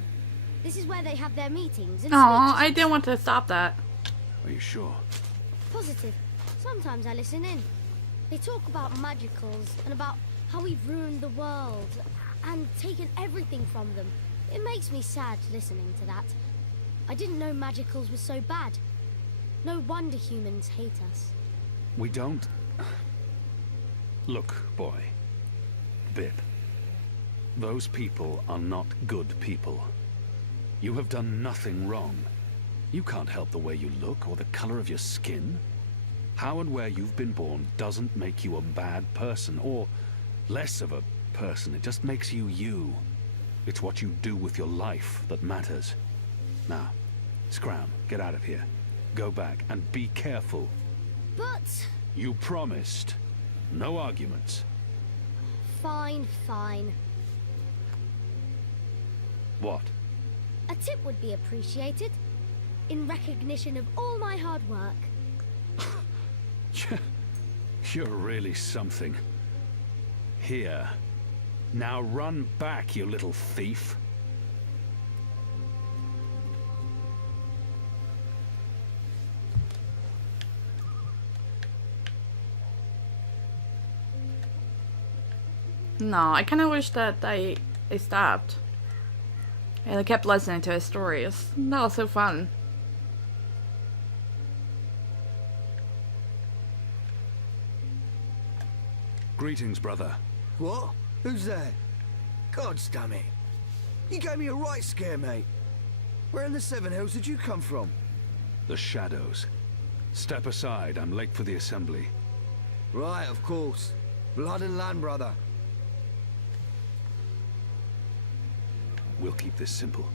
This is where they have their meetings and Aw, speeches. I didn't want to stop that. Are you sure? Positive. Sometimes I listen in. They talk about magicals and about how we've ruined the world and taken everything from them. It makes me sad listening to that. I didn't know magicals were so bad. No wonder humans hate us. We don't... Look, boy. Bib. Those people are not good people. You have done nothing wrong. You can't help the way you look or the color of your skin. How and where you've been born doesn't make you a bad person, or less of a person. It just makes you you. It's what you do with your life that matters. Now, Scram, get out of here. Go back and be careful. But... You promised. No arguments. Fine, fine. What? A tip would be appreciated. In recognition of all my hard work. You're really something. Here. Now run back, you little thief. No, I kind of wish that they stopped. And I kept listening to his stories. That was so fun. Greetings, brother. What? Who's there? Gods damn it. You gave me a right scare, mate. Where in the Seven Hills did you come from? The shadows. Step aside, I'm late for the assembly. Right, of course. Blood and land, brother. We'll keep this simple.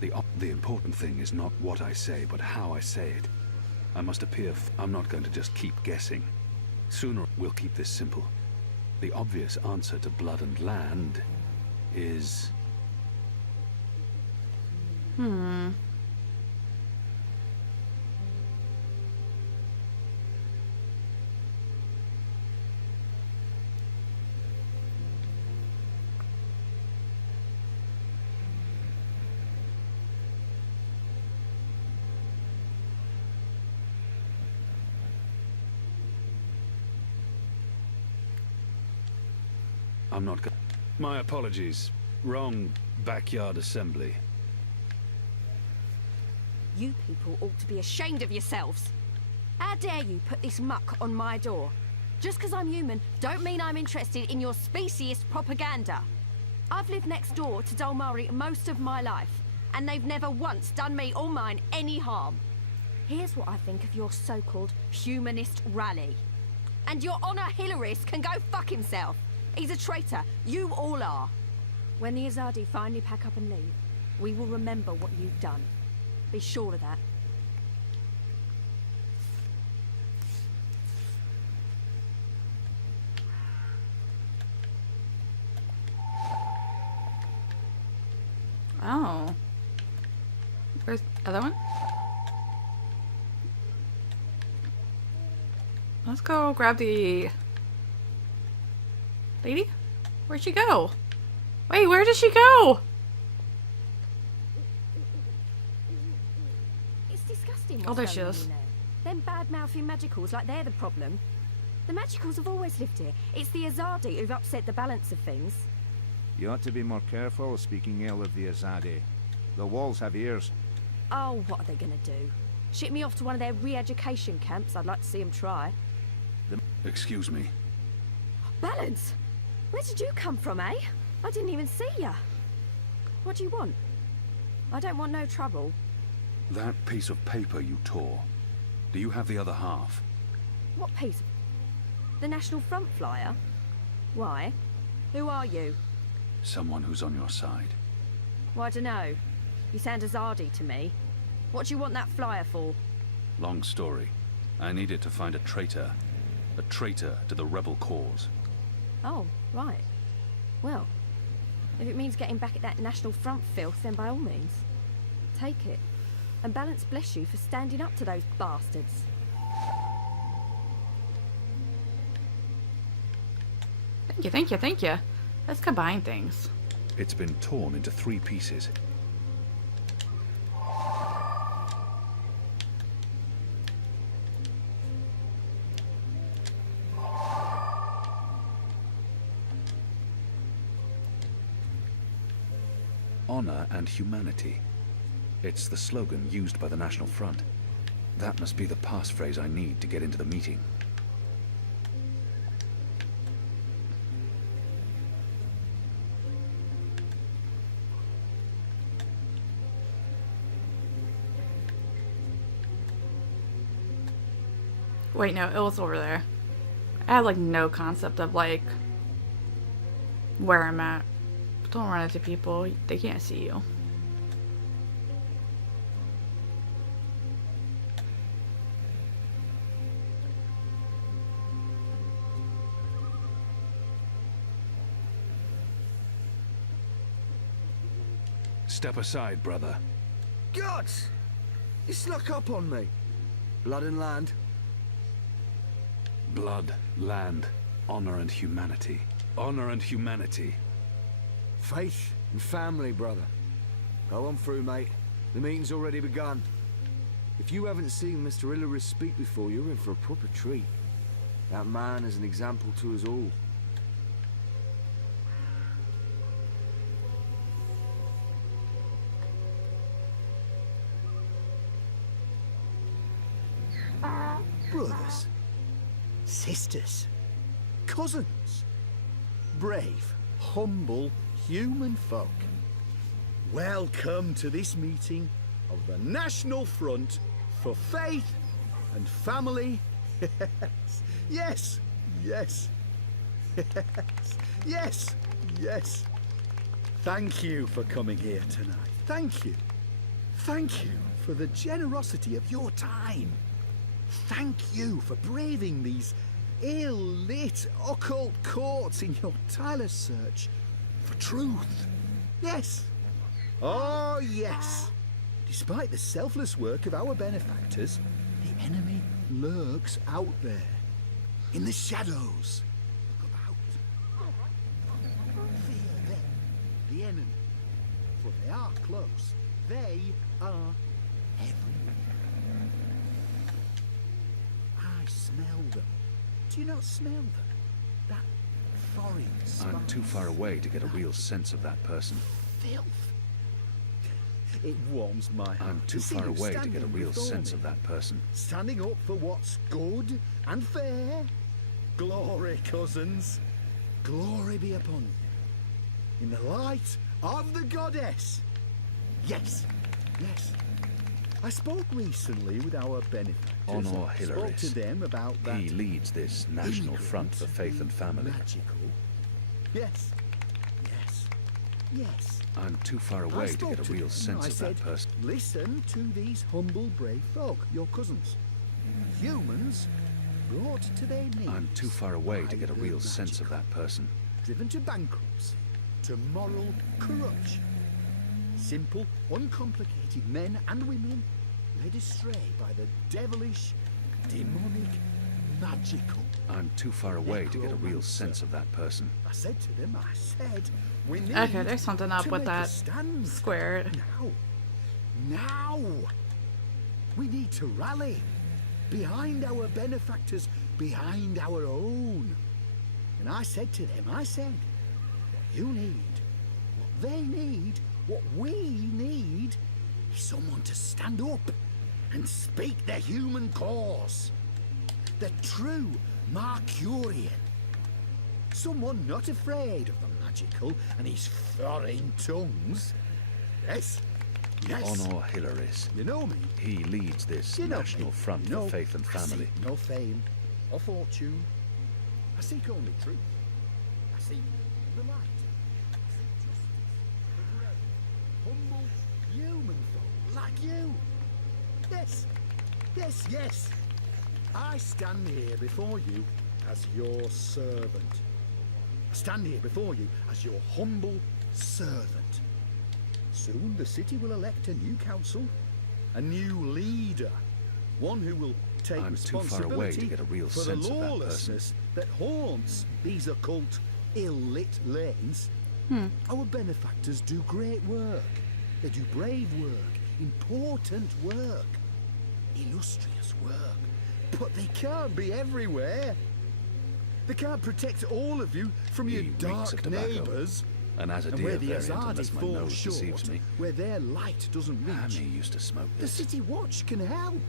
The important thing is not what I say, but how I say it. I must appear I'm not going to just keep guessing. Sooner we'll keep this simple. The obvious answer to blood and land is... I'm not going. My apologies. Wrong backyard assembly. You people ought to be ashamed of yourselves. How dare you put this muck on my door? Just because I'm human, don't mean I'm interested in your speciesist propaganda. I've lived next door to Dalmari most of my life, and they've never once done me or mine any harm. Here's what I think of your so-called humanist rally. And your Honor Hilaris can go fuck himself. He's a traitor. You all are. When the Azadi finally pack up and leave, we will remember what you've done. Be sure of that. Oh. Where's the other one? Let's go grab the lady? Where'd she go? Wait, where did she go? It's disgusting. Oh, there what's she going on is. in there. Them bad-mouthing magicals like they're the problem. The magicals have always lived here. It's the Azadi who've upset the balance of things. You ought to be more careful speaking ill of the Azadi. The walls have ears. Oh, what are they gonna do? Ship me off to one of their re-education camps? I'd like to see them try. Excuse me. Balance! Where did you come from, eh? I didn't even see ya. What do you want? I don't want no trouble. That piece of paper you tore. Do you have the other half? What piece? The National Front flyer? Why? Who are you? Someone who's on your side. Well, I dunno. You sound Azadi to me. What do you want that flyer for? Long story. I need it to find a traitor. A traitor to the rebel cause. Oh, right. Well, If it means getting back at that National Front filth, then by all means. Take it. And balance bless you for standing up to those bastards. Thank you, thank you, thank you. Let's combine things. It's been torn into 3 pieces. Honor and humanity. It's the slogan used by the National Front. That must be the passphrase I need to get into the meeting. Wait, no, it was over there. I have like no concept of like where I'm at. Don't run into people, they can't see you. Step aside, brother. Gods! You snuck up on me. Blood and land. Blood, land, honor and humanity. Honor and humanity. Faith and family, brother. Go on through, mate. The meeting's already begun. If you haven't seen Mr. Hilarious speak before, you're in for a proper treat. That man is an example to us all. Brothers, sisters, cousins, brave, humble human folk. Welcome to this meeting of the National Front for Faith and Family. Yes, yes, yes, yes, yes. Thank you for coming here tonight. Thank you. Thank you for the generosity of your time. Thank you for braving these ill-lit occult courts in your tireless search for truth. Yes. Oh, yes. Despite the selfless work of our benefactors, the enemy lurks out there, in the shadows. Look about. Fear them, the enemy, for they are close. They are everywhere. I smell them. Do you not smell them? That foreign spice. I'm too far away to get a real sense of that person. Filth. It warms my heart. I'm too far away to get a real sense of that person. Standing up for what's good and fair. Glory, cousins. Glory be upon you. In the light of the goddess. Yes, yes. I spoke recently with our benefactors. Honor Spoke Hilarious. to them about that. He leads this National Front for Faith and Family. Magical. Yes, yes, yes. I'm too far I away to spoke get a real them. sense I of said, that person. Listen to these humble, brave folk, your cousins. Humans brought to their knees. I'm too far away to by get a the real sense of magical. that person. Driven to bankruptcy, to moral corruption. Simple, uncomplicated men and women led astray by the devilish, demonic, magical. I'm too far away to get a real sense of that person. I said to them, I said, we need Okay, there's something up to with make a that stand. square. Now! We need to rally behind our benefactors, behind our own. And I said to them, I said, what you need, what they need, what we need is someone to stand up and speak the human cause. The true Mercurian. Someone not afraid of the magical and his foreign tongues. Yes, yes. Honor Hilarious. You know me. He leads this You know National me. Front You know, for Faith and I Family. seek no fame or fortune. I seek only truth. I seek the light. I seek justice. The brave, humble, human folk like you. Yes, yes, yes. I stand here before you as your servant. I stand here before you as your humble servant. Soon the city will elect a new council, a new leader, one who will take I'm too responsibility far away to get a real for the sense of that person. lawlessness that haunts these occult, ill-lit lanes. Our benefactors do great work. They do brave work, important work, illustrious work. But they can't be everywhere. They can't protect all of you from your He reeks dark of tobacco. neighbours. An And Azadir where the variant, Azadi unless my fall nose short, deceives me. where their light doesn't reach, Hammy used to smoke the this. City Watch can help.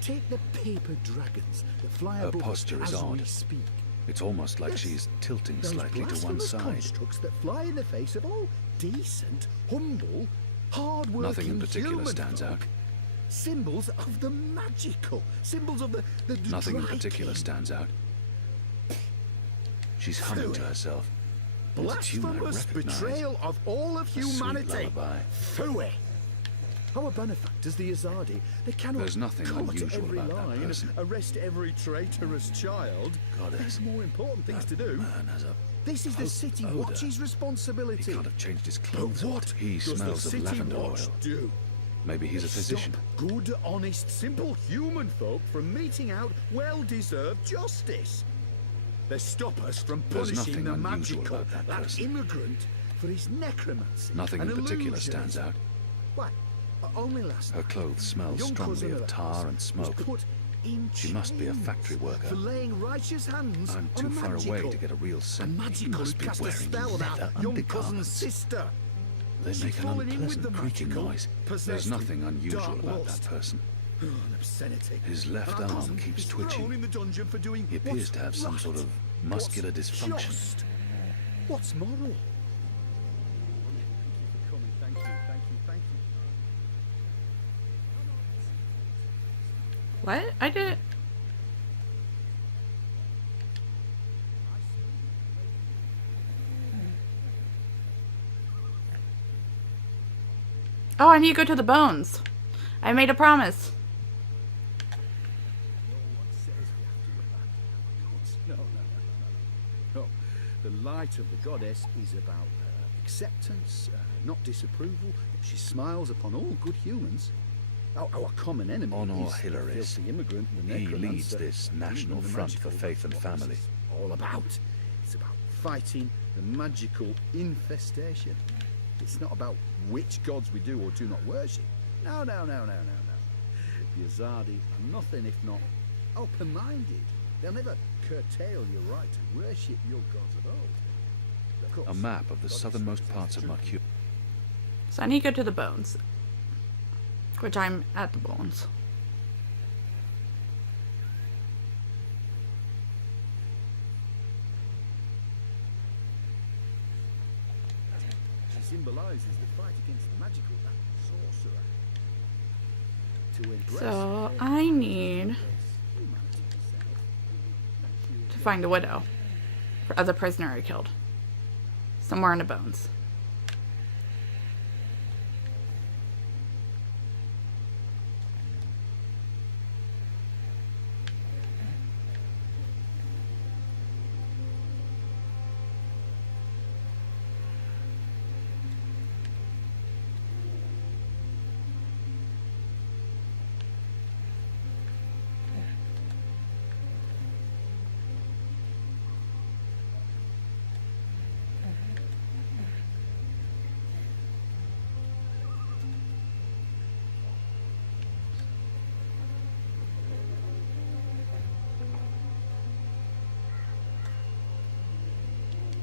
Take the paper dragons that fly Her above us posture is as we odd. speak. It's almost like Yes, she's tilting those slightly to one blasphemous side. constructs that fly in the face of all decent, humble, hard-working Nothing in particular human stands folk. out. Symbols of the magical, symbols of the Nothing in Dry particular King. stands out. She's humming to herself. It's a tune I Blasphemous recognize. betrayal of all of A sweet humanity. lullaby. Phooey. Our benefactors, the Azadi, they cannot There's nothing cut unusual every about that line, person. arrest every traitorous child. Goddess. There's more important things to do. Man has a This is the potent City odor. Watch's He responsibility. can't have changed his But clothes. what He does the smells of City lavender Watch oil. do? Maybe he's a physician. Stop good, honest, simple human folk from meting out well-deserved justice. They stop us from There's punishing nothing the unusual magical, about that person. immigrant, for his necromancy. Nothing and in particular illusions. stands out. Why? Only last Her night, clothes smell a young strongly cousin of ours tar and was smoke. put in She must be a factory chains worker. for laying righteous hands I'm on too a far magical, away to get a real a sense. He magical who must be cast a wearing spell on leather our young cousin's undergarments. sister. They She's make an fallen in with unpleasant the creaking magical, noise. possessed There's with nothing unusual dark about lust. that person. Oh, an obscenity. His left And our arm cousin keeps is thrown twitching. in the dungeon for doing He appears what's to have some right, sort of muscular what's dysfunction. just, what's moral. Thank you, thank you, thank you. What? I didn't. Oh, I need to go to the bones. I made a promise. No. The light of the goddess is about acceptance, not disapproval. She smiles upon all good humans. Our common enemy Honor is the Hilaris. filthy immigrant, the He necromancer, leads this the national demon, the front for magical. faith and What family. this is all about. It's about fighting the magical infestation. It's not about which gods we do or do not worship. No. The Azadi are nothing if not open-minded. They'll never curtail your right to worship your gods of old. Of course, A map of the goddess southernmost is parts of true. Mercure. So I need to go to the bones. Which I'm at the bones. She symbolizes the fight against the magical, that sorcerer. To embrace So faith, I need humanity itself. to find a widow as a prisoner I killed. Somewhere in the bones.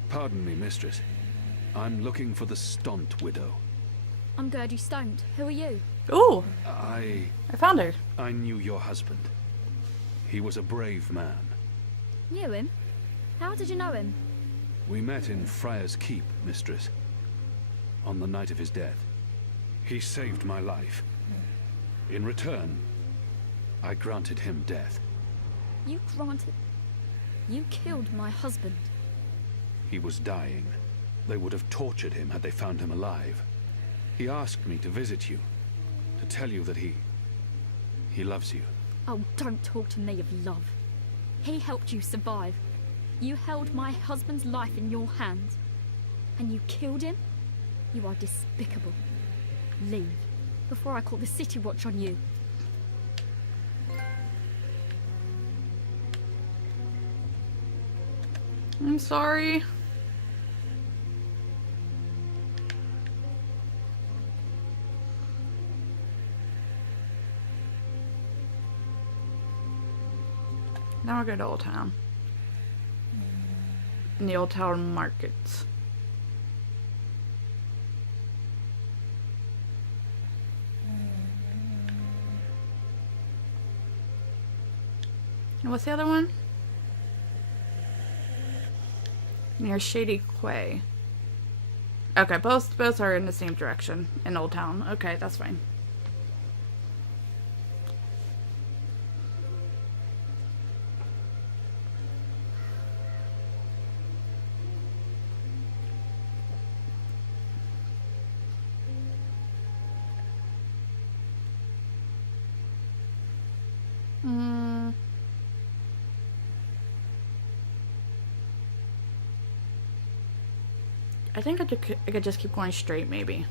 Pardon me, mistress. I'm looking for the Stunt widow. I'm glad you stoned. Who are you? Ooh, I found her. I knew your husband. He was a brave man. Knew him? How did you know him? We met in Friar's Keep, mistress. On the night of his death. He saved my life. In return, I granted him death. You granted... You killed my husband. He was dying. They would have tortured him had they found him alive. He asked me to visit you, to tell you that he loves you. Oh, don't talk to me of love. He helped you survive. You held my husband's life in your hands. And you killed him? You are despicable. Leave, before I call the City Watch on you. I'm sorry. Now we're going to Old Town. In the Old Town markets. And what's the other one? Near Shady Quay. Okay, both are in the same direction in Old Town. Okay, that's fine. I think I could just keep going straight, maybe.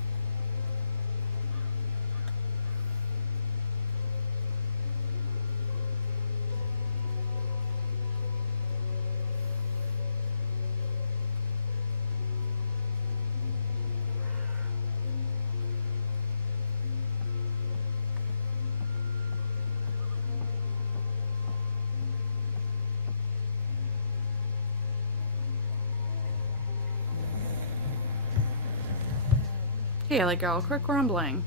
Hey, like girl, quit grumbling.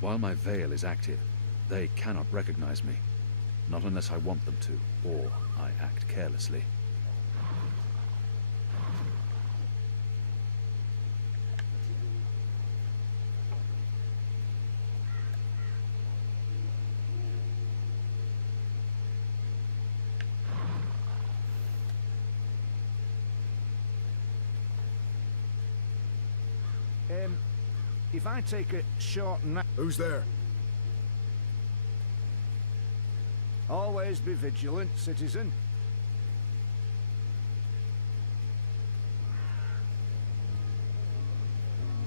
While my veil is active, they cannot recognize me. Not unless I want them to, or I act carelessly. If I take a short nap... Who's there? Always be vigilant, citizen.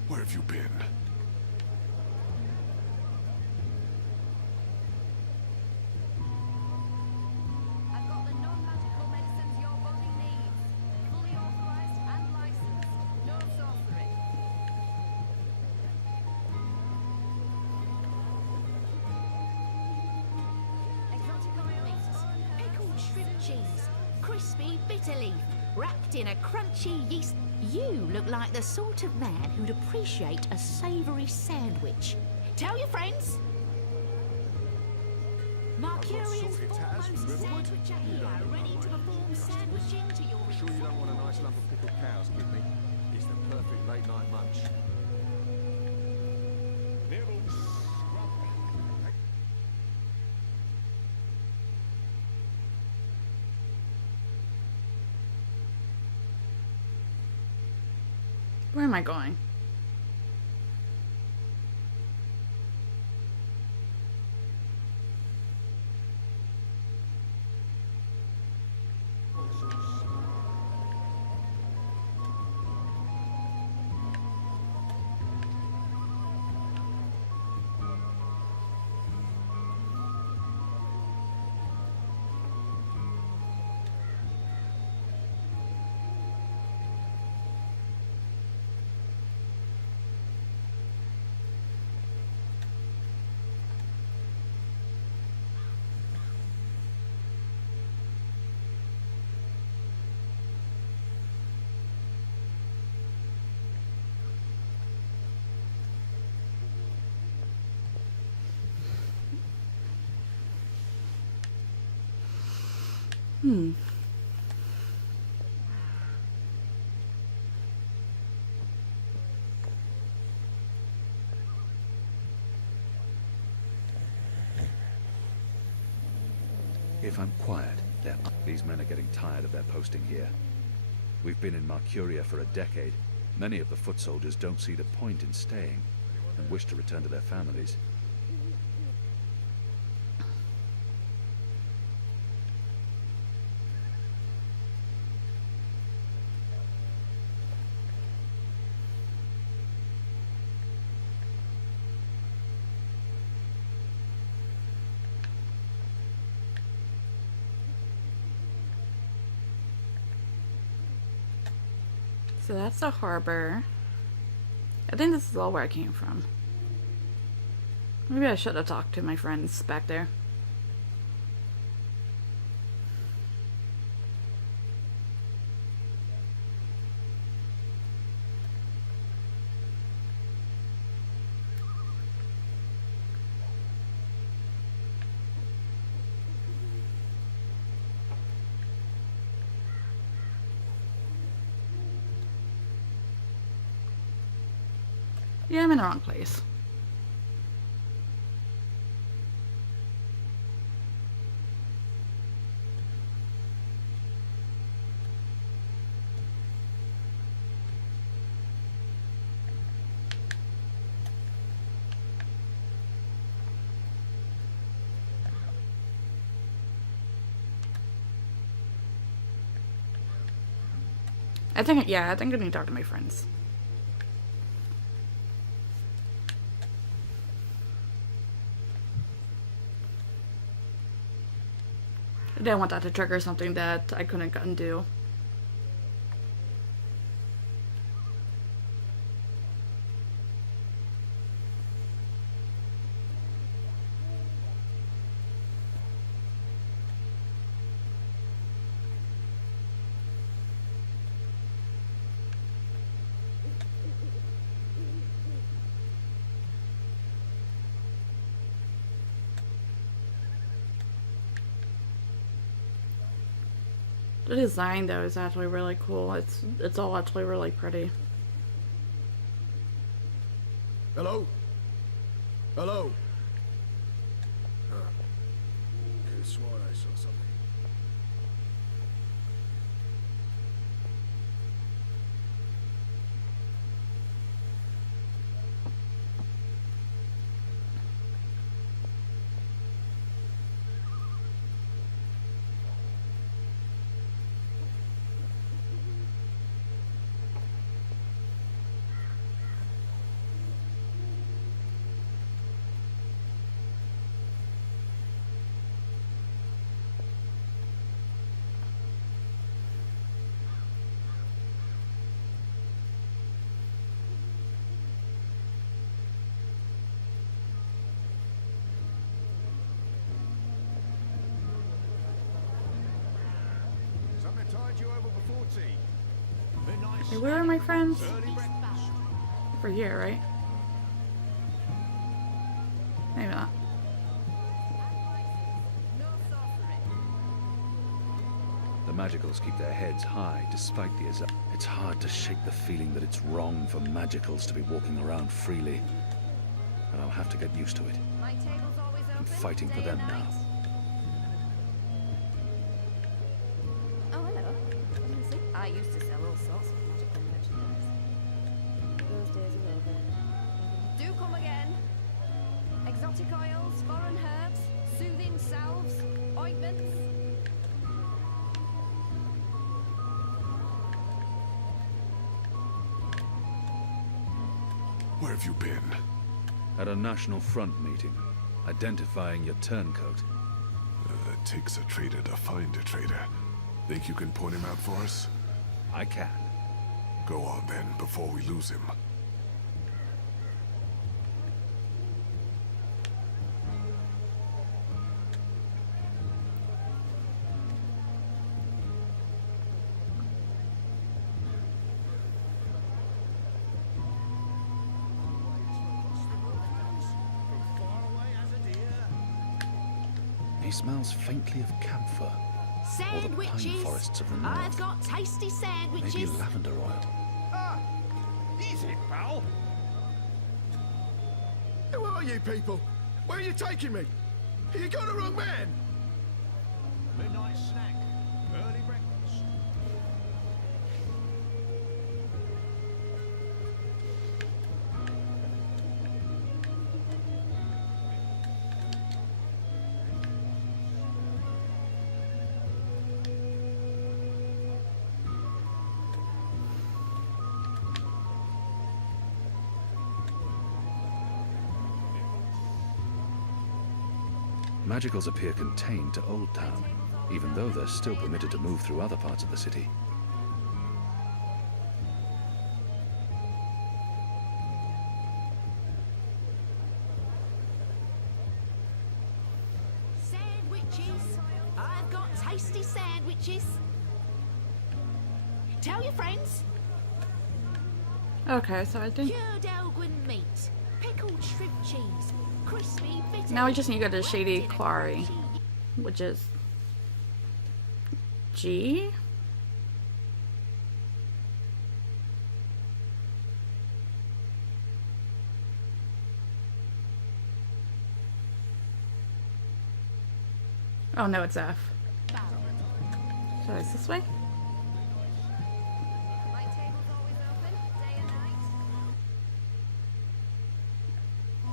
Where have you been? I've got the non-magical medicines your body needs. Fully authorized and licensed. No sorcery. Pickled shrimp cheese, crispy bitter leaf, wrapped in a crunchy yeast. You look like the sort of man who'd appreciate a savoury sandwich. Tell your friends. Mercurian's foremost sandwicher here, ready to perform sandwiching to your... Sure you don't want a nice lump of pickled cows, kidney? It's the perfect late night munch. Where am I going? If I'm quiet, these men are getting tired of their posting here. We've been in Mercuria for a decade. Many of the foot soldiers don't see the point in staying and wish to return to their families. So that's the harbor. I think this is all where I came from. Maybe I should have talked to my friends back there. Yeah, I'm in the wrong place. I think I need to talk to my friends. I didn't want that to trigger something that I couldn't undo. The design though is actually really cool. It's all actually really pretty. Hello? Hello? Could've sworn I saw something. Something tied you over before tea. Midnight Hey, where are my friends? early breakfast. For here, right? Maybe not. The Magicals keep their heads high despite the Azar. It's hard to shake the feeling that it's wrong for Magicals to be walking around freely. But I'll have to get used to it. My table's always open. I'm fighting for day them and night. now. Oh, hello. I used to sell all sorts of magical merchandise. Those days are over. Do come again. Exotic oils, foreign herbs, soothing salves, ointments. Where have you been? At a National Front meeting, identifying your turncoat. It takes a traitor to find a traitor. Think you can point him out for us? I can. Go on then, before we lose him. He smells faintly of camphor. Or the pine Sandwiches. forests of the I've north. got tasty sandwiches. Maybe lavender oil. Ah, easy, pal. Who are you people? Where are you taking me? You got the wrong man. Midnight snack. Early breakfast. Magicals appear contained to Old Town, even though they're still permitted to move through other parts of the city. Sandwiches. I've got tasty sandwiches. Tell your friends. Okay, so I think Cured Elgin meat. Pickled shrimp cheese. Crispy bitter. now we just need to go to the Shady Quarry, which is G. Oh no, it's F. So it's this way?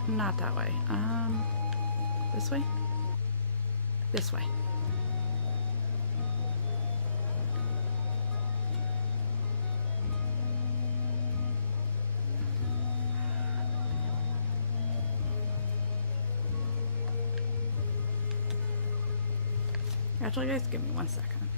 Not that way. This way? This way. Actually, guys, give me 1 second.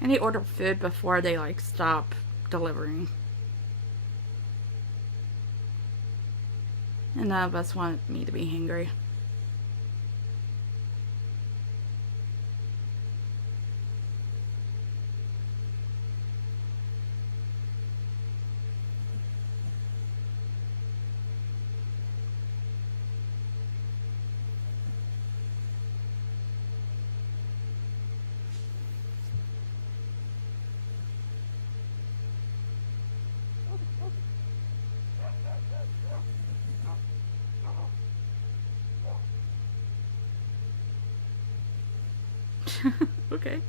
I need to order food before they like stop delivering. And none of us want me to be hungry. Okay.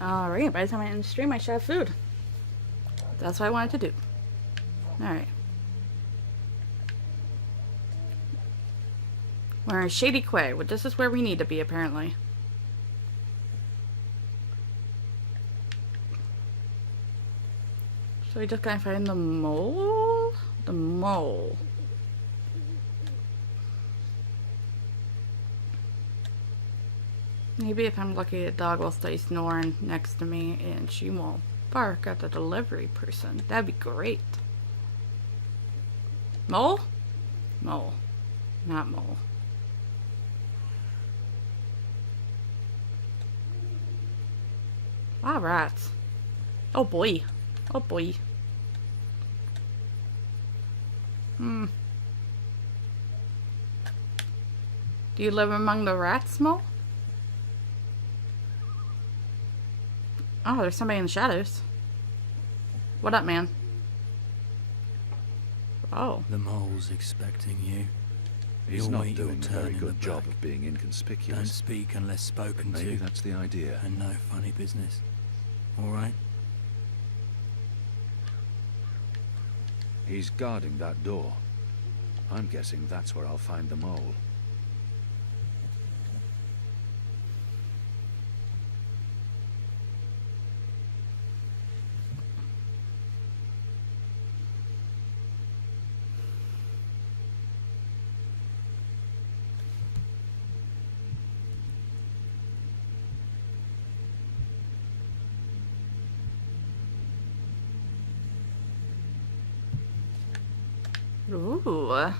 Alright, by the time I end the stream, I should have food. That's what I wanted to do. Alright. We're in Shady Quay. Well, this is where we need to be, apparently. So we just gotta find the mole? The mole. Maybe if I'm lucky, the dog will stay snoring next to me and she won't bark at the delivery person. That'd be great. Mole? Mole. Not mole. All right. Oh boy. Oh boy. Do you live among the rats, Mo? Oh, there's somebody in the shadows. What up, man? Oh. The mole's expecting you. He's You'll not wait your doing a turn very in good the job back. of being inconspicuous. Don't speak unless spoken Maybe to. that's the idea. And no funny business. All right? He's guarding that door. I'm guessing that's where I'll find the mole. Ooh.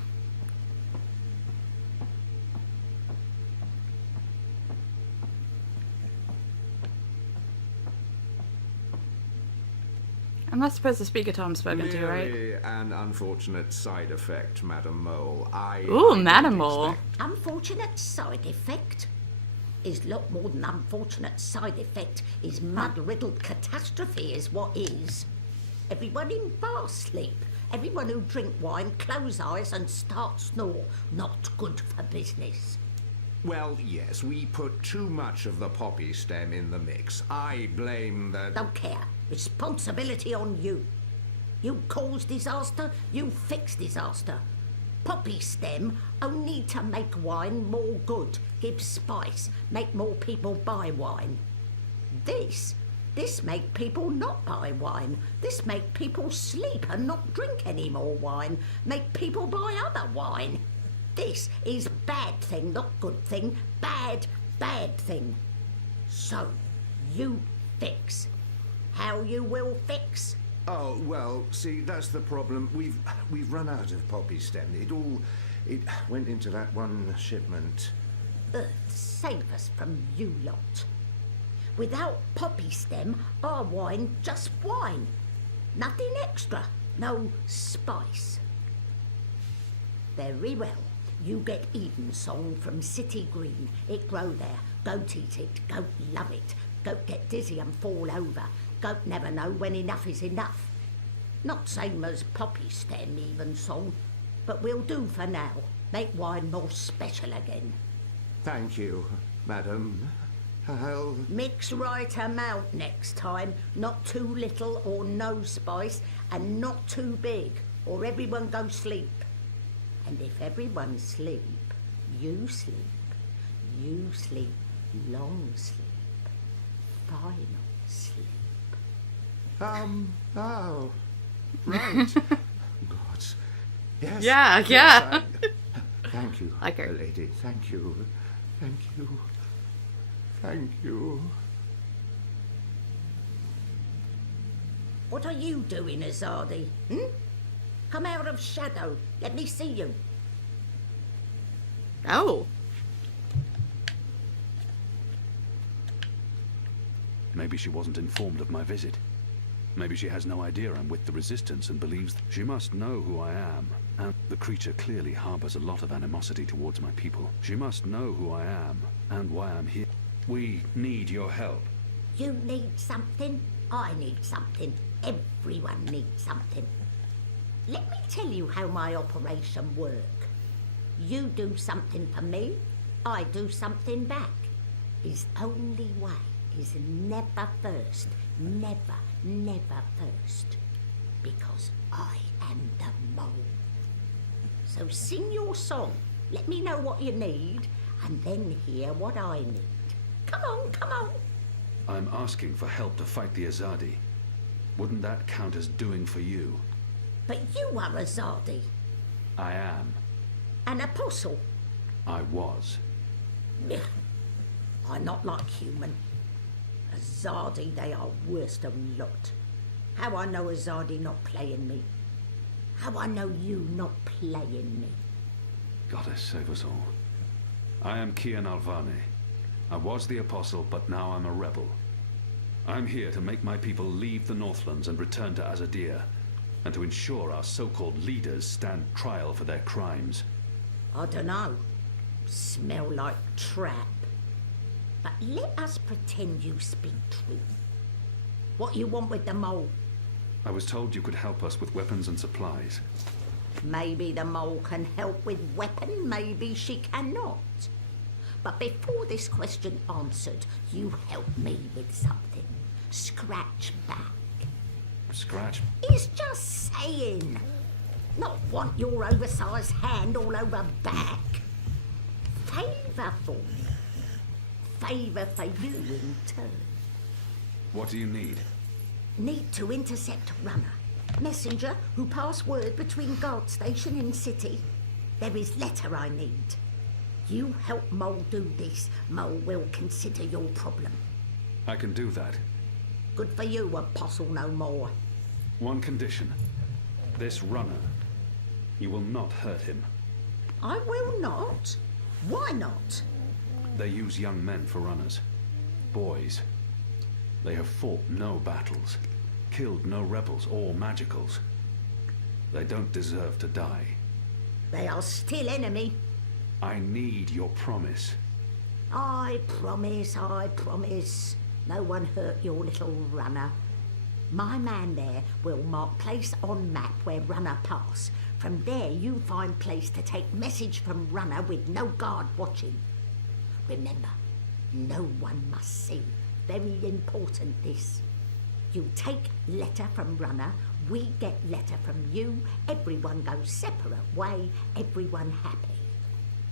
I'm not supposed to speak until I'm spoken to, right? Merely an unfortunate side effect, Madam Mole. I Madam Mole. Unfortunate side effect? Is lot more than unfortunate side effect. Is mud-riddled catastrophe is what is. Everyone in bar sleep. Everyone who drink wine close eyes and start snore. Not good for business. Well, yes, we put too much of the poppy stem in the mix. I blame the... Don't care. Responsibility on you. You cause disaster, you fix disaster. Poppy stem only to make wine more good, give spice, make more people buy wine. This make people not buy wine. This make people sleep and not drink any more wine. Make people buy other wine. This is bad thing, not good thing. Bad thing. So, you fix. How you will fix? Oh, well, see, that's the problem. We've run out of poppy stem. It went into that one shipment. Earth save us from you lot. Without poppy stem, our wine just wine. Nothing extra. No spice. Very well. You get Evensong from City Green. It grow there. Goat eat it. Goat love it. Goat get dizzy and fall over. Goat never know when enough is enough. Not same as poppy stem Evensong, but we'll do for now. Make wine more special again. Thank you, madam. I'll... Mix right amount next time. Not too little or no spice, and not too big, or everyone go sleep. And if everyone sleep, you sleep. You sleep long sleep. Final sleep. Oh, right. God. Yes. Yeah. Yes, thank you, Like her. lady. Thank you. Thank you. Thank you. What are you doing, Azadi? Come out of shadow. Let me see you. Oh. Maybe she wasn't informed of my visit. Maybe she has no idea I'm with the Resistance and believes she must know who I am. And the creature clearly harbors a lot of animosity towards my people. She must know who I am and why I'm here. We need your help. You need something. I need something. Everyone needs something. Let me tell you how my operation works. You do something for me, I do something back. His only way is never first. Never, never first. Because I am the mole. So sing your song. Let me know what you need, and then hear what I need. Come on, come on. I'm asking for help to fight the Azadi. Wouldn't that count as doing for you? But you are Azadi, I am. an apostle. I was. Ugh. I'm not like human. Azadi, they are worst of lot. How I know Azadi not playing me? How I know you not playing me? Goddess save us all. I am Kian Alvane. I was the apostle, but now I'm a rebel. I'm here to make my people leave the Northlands and return to Azadir, and to ensure our so-called leaders stand trial for their crimes. I dunno. Smell like trap. But let us pretend you speak truth. What you want with the mole? I was told you could help us with weapons and supplies. Maybe the mole can help with weapon, maybe she cannot. But before this question answered, you help me with something. Scratch back. Scratch? He's just saying. Not want your oversized hand all over back. Favour for me. Favour for you in turn. What do you need? Need to intercept Runner. Messenger who pass word between guard station and city. There is letter I need. You help Mole do this, Mole will consider your problem. I can do that. Good for you, Apostle no more. One condition. This Runner. You will not hurt him. I will not. Why not? They use young men for runners. Boys. They have fought no battles, killed no rebels or magicals. They don't deserve to die. They are still enemy. I need your promise. I promise, I promise. No one hurt your little Runner. My man there will mark place on map where Runner pass. From there you find place to take message from Runner with no guard watching. Remember, no one must see. Very important this. You take letter from Runner, we get letter from you, everyone goes separate way, everyone happy.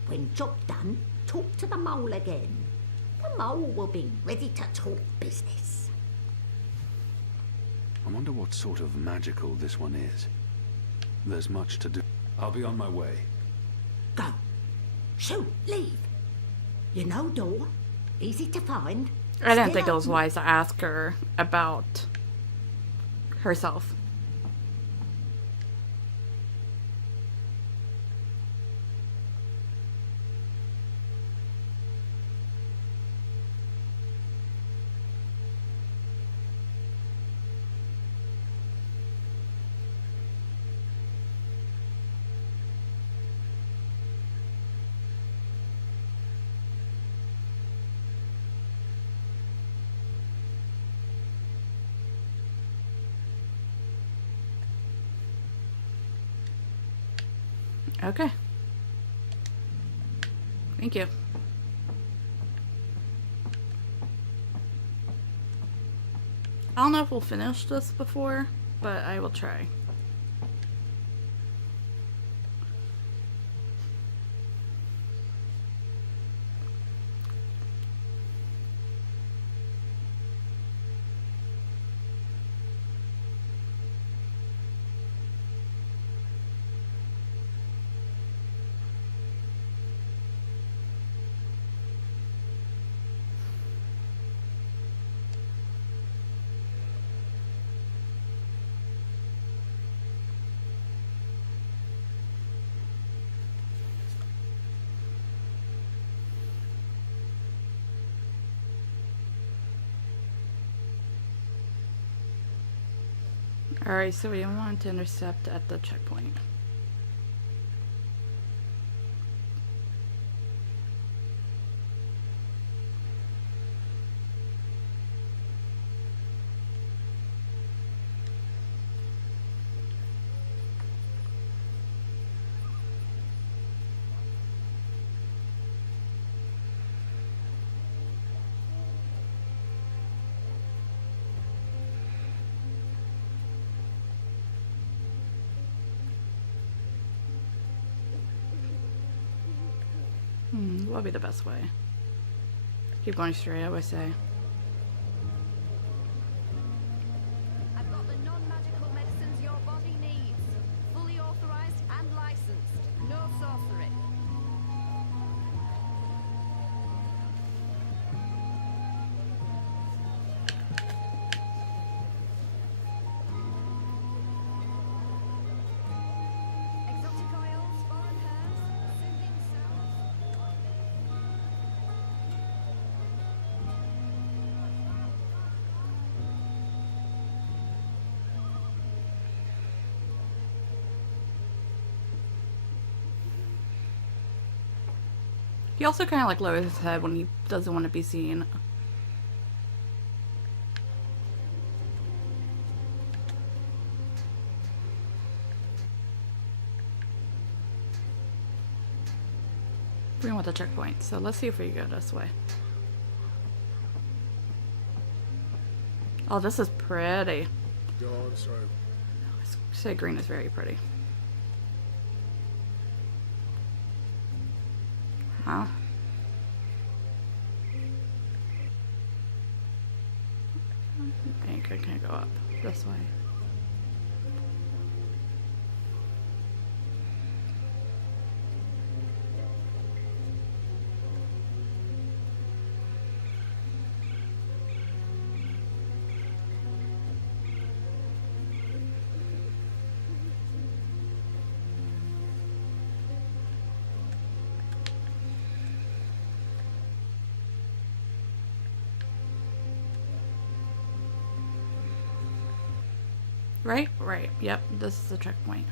When job done, talk to the mole again. The mole will be ready to talk business. I wonder what sort of magical this one is. There's much to do. I'll be on my way. Go. Shoot, leave. You know door. Easy to find. I didn't Still think it was open. wise to ask her about herself. Okay. Thank you. I don't know if we'll finish this before, but I will try. Alright, so we want to intercept at the checkpoint. What would be the best way? Keep going straight, I would say. I've got the non-magical medicines your body needs. Fully authorized and licensed. No sorcery. Exotic oils, foreign herbs, soothing salves. He also kind of like lowers his head when he doesn't want to be seen. We want the checkpoint, so let's see if we go this way. Oh, this is pretty. Go on, sorry. Say green is very pretty. Wow. I think I can go up this way. Right? Right. Yep, this is the checkpoint.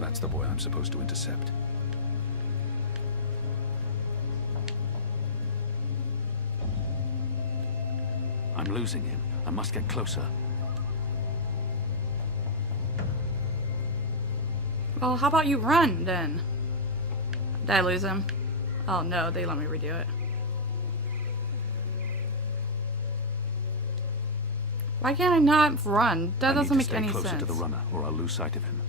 That's the boy I'm supposed to intercept. I'm losing him. I must get closer. Well, how about you run, then? Did I lose him? Oh, no, they let me redo it. Why can't I not run? That doesn't make any sense. I need to stay closer to the runner, or I'll lose sight of him.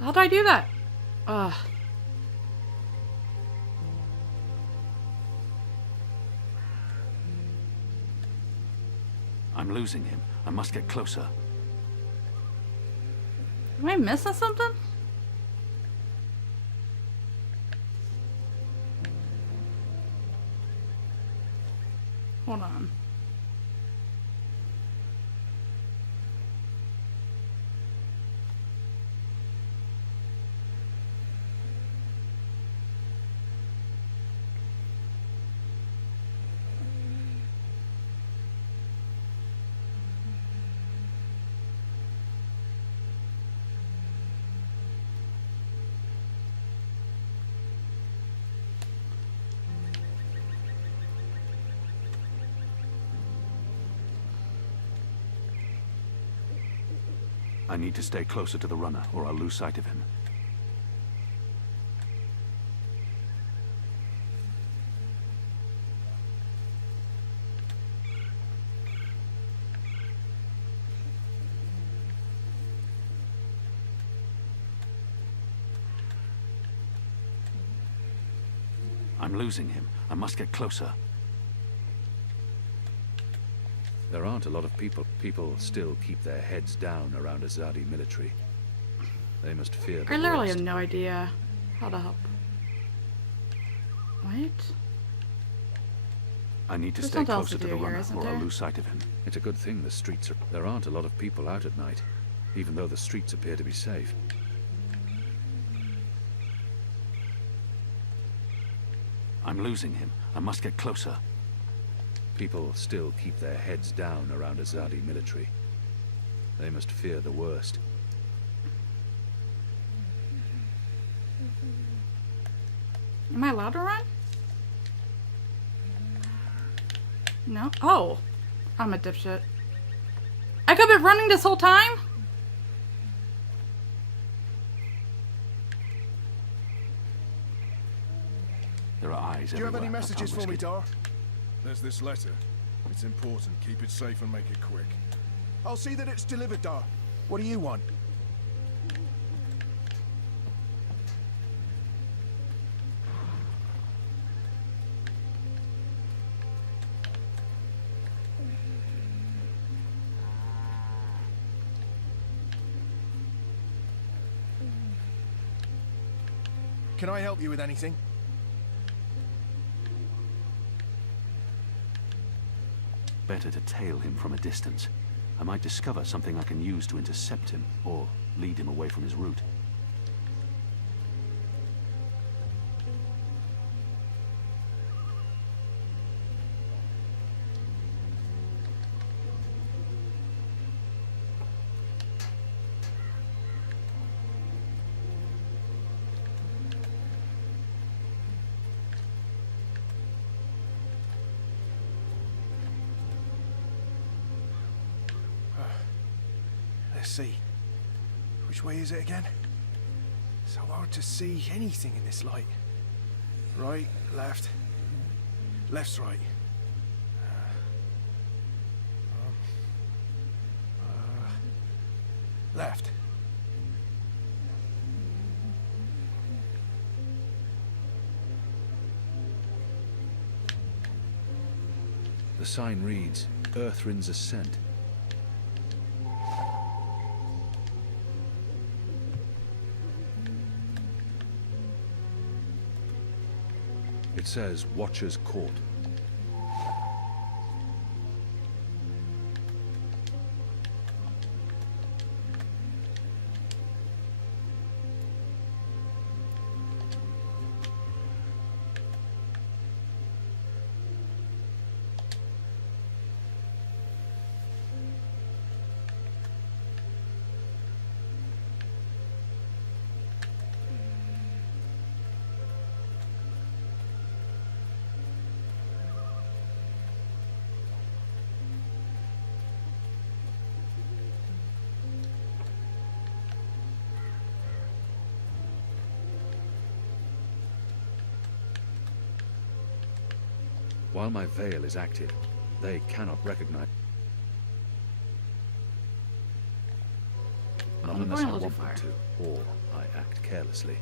How do I do that? Ugh. I'm losing him. I must get closer. Am I missing something? Hold on. I need to stay closer to the runner, or I'll lose sight of him. I'm losing him. I must get closer. There aren't a lot of people. People still keep their heads down around Azadi military. They must fear the I literally worst. have no idea how to help. What? I need to There's stay something else closer to to do the here, runner, isn't or I'll there? lose sight of him. It's a good thing the streets are... There aren't a lot of people out at night, even though the streets appear to be safe. I'm losing him. I must get closer. People still keep their heads down around Azadi military. They must fear the worst. Am I allowed to run? No? Oh. I'm a dipshit. I could have been running this whole time? There are eyes Do you have any everywhere. I messages can't for me, risk it. Dar? There's this letter. It's important. Keep it safe and make it quick. I'll see that it's delivered, Dar. What do you want? Can I help you with anything? Better to tail him from a distance. I might discover something I can use to intercept him, or lead him away from his route. see. Which way is it again? So hard to see anything in this light. Right, left. Left's right. Left. The sign reads, Earthrin's Ascent. It says, Watcher's Court. While my veil is active, they cannot recognize. Not unless I want them to, or I act carelessly.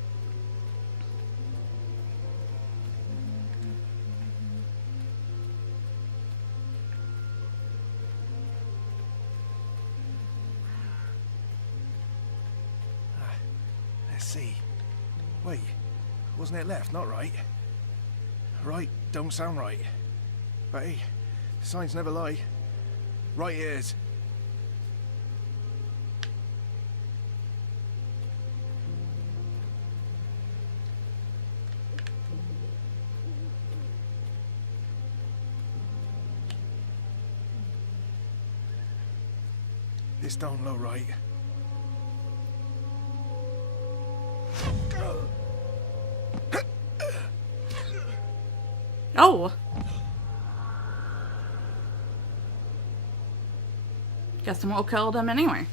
Let's see. Wait, wasn't it left, not right? Right don't sound right. But hey, signs never lie. Right it is. This don't look right. Oh! Guess we'll kill them anyway.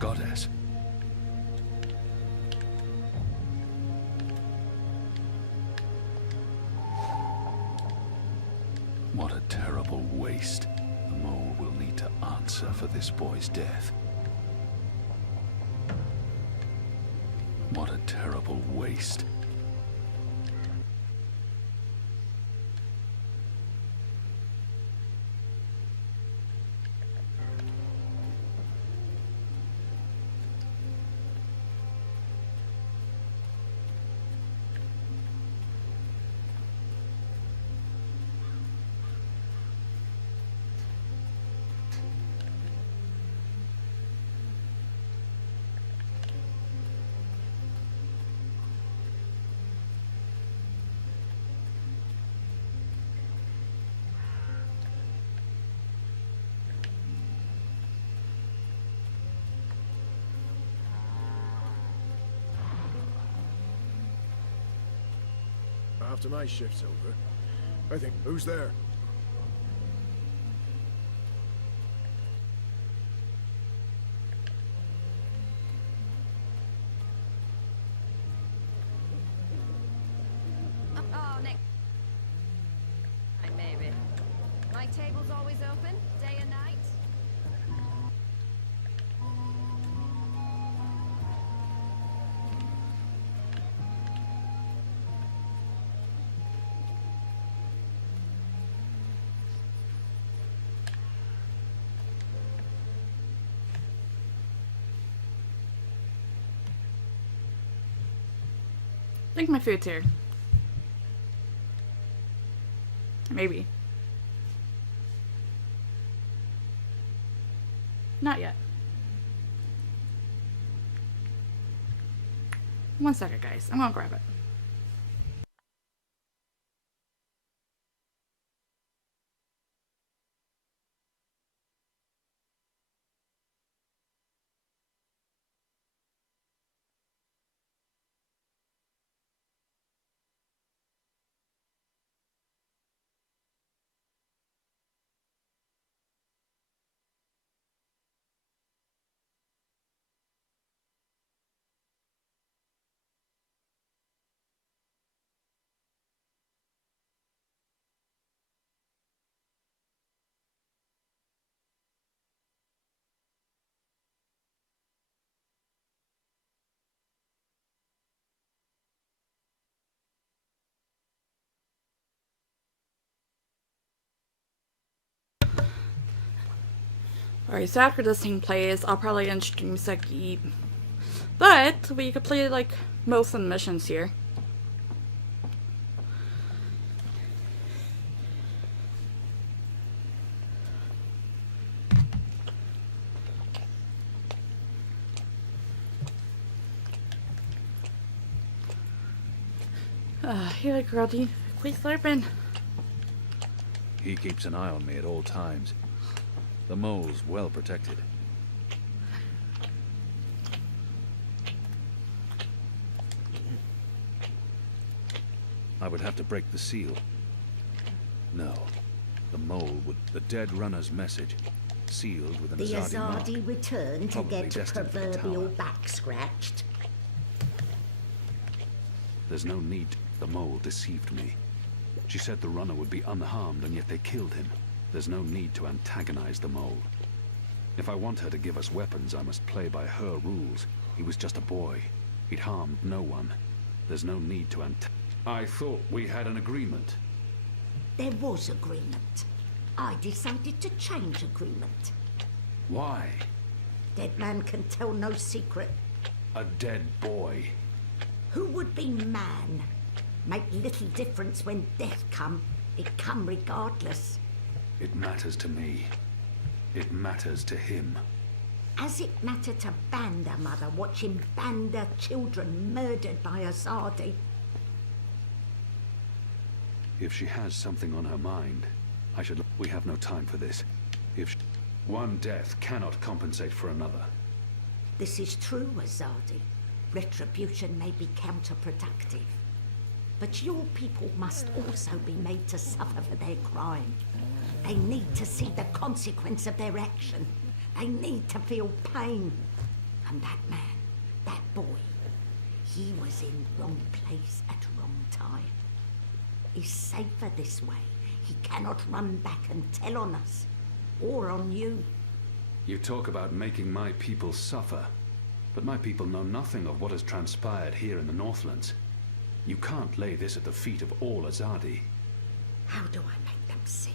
Goddess. What a terrible waste. The mole will need to answer for this boy's death. What a terrible waste. After my shift's over, I think, who's there? Oh, next. Maybe. My table's always open, day and night. I think my food's here. Maybe. Not yet. One second, guys. I'm gonna grab it. Alright, so after this thing plays, I'll probably end stream so I can eat. But we could play like most of the missions here. Here, girlie. Quit slurping. He keeps an eye on me at all times. The mole's well protected. I would have to break the seal. No. The mole would... The dead runner's message. Sealed with an The Azadi mark. Azadi returned to Probably get destined for the proverbial tower. back scratched. There's no need. The mole deceived me. She said the runner would be unharmed, and yet they killed him. There's no need to antagonize the mole. If I want her to give us weapons, I must play by her rules. He was just a boy. He'd harmed no one. There's no need to I thought we had an agreement. There was agreement. I decided to change agreement. Why? Dead man can tell no secret. A dead boy. Who would be man? Make little difference when death come. It come regardless. It matters to me. It matters to him. As it mattered to Banda mother watching Banda children murdered by Azadi. If she has something on her mind, I should... We have no time for this. One death cannot compensate for another. This is true, Azadi. Retribution may be counterproductive. But your people must also be made to suffer for their crime. They need to see the consequence of their action. They need to feel pain. And that man, that boy, he was in wrong place at wrong time. He's safer this way. He cannot run back and tell on us. Or on you. You talk about making my people suffer. But my people know nothing of what has transpired here in the Northlands. You can't lay this at the feet of all Azadi. How do I make them see?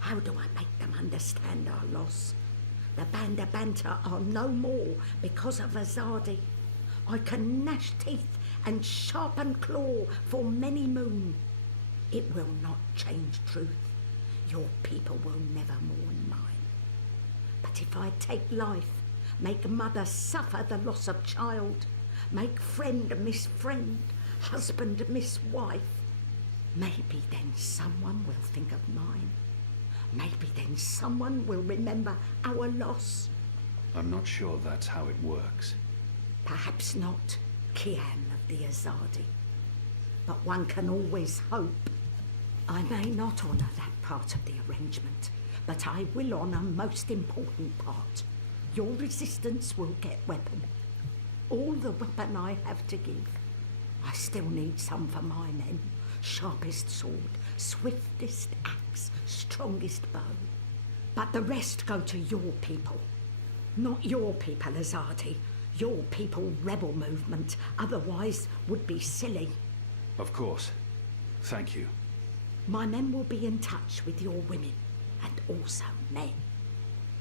How do I make them understand our loss? The Banda Banta are no more because of Azadi. I can gnash teeth and sharpen claw for many moon. It will not change truth. Your people will never mourn mine. But if I take life, make mother suffer the loss of child, make friend miss friend, husband miss wife, maybe then someone will think of mine. Maybe then someone will remember our loss. I'm not sure that's how it works. Perhaps not, Kian of the Azadi. But one can always hope. I may not honour that part of the arrangement, but I will honour most important part. Your resistance will get weapon. All the weapon I have to give. I still need some for my men. Sharpest sword, swiftest axe, strongest bow. But the rest go to your people. Not your people, Azadi. Your people rebel movement, otherwise would be silly. Of course. Thank you. My men will be in touch with your women, and also men.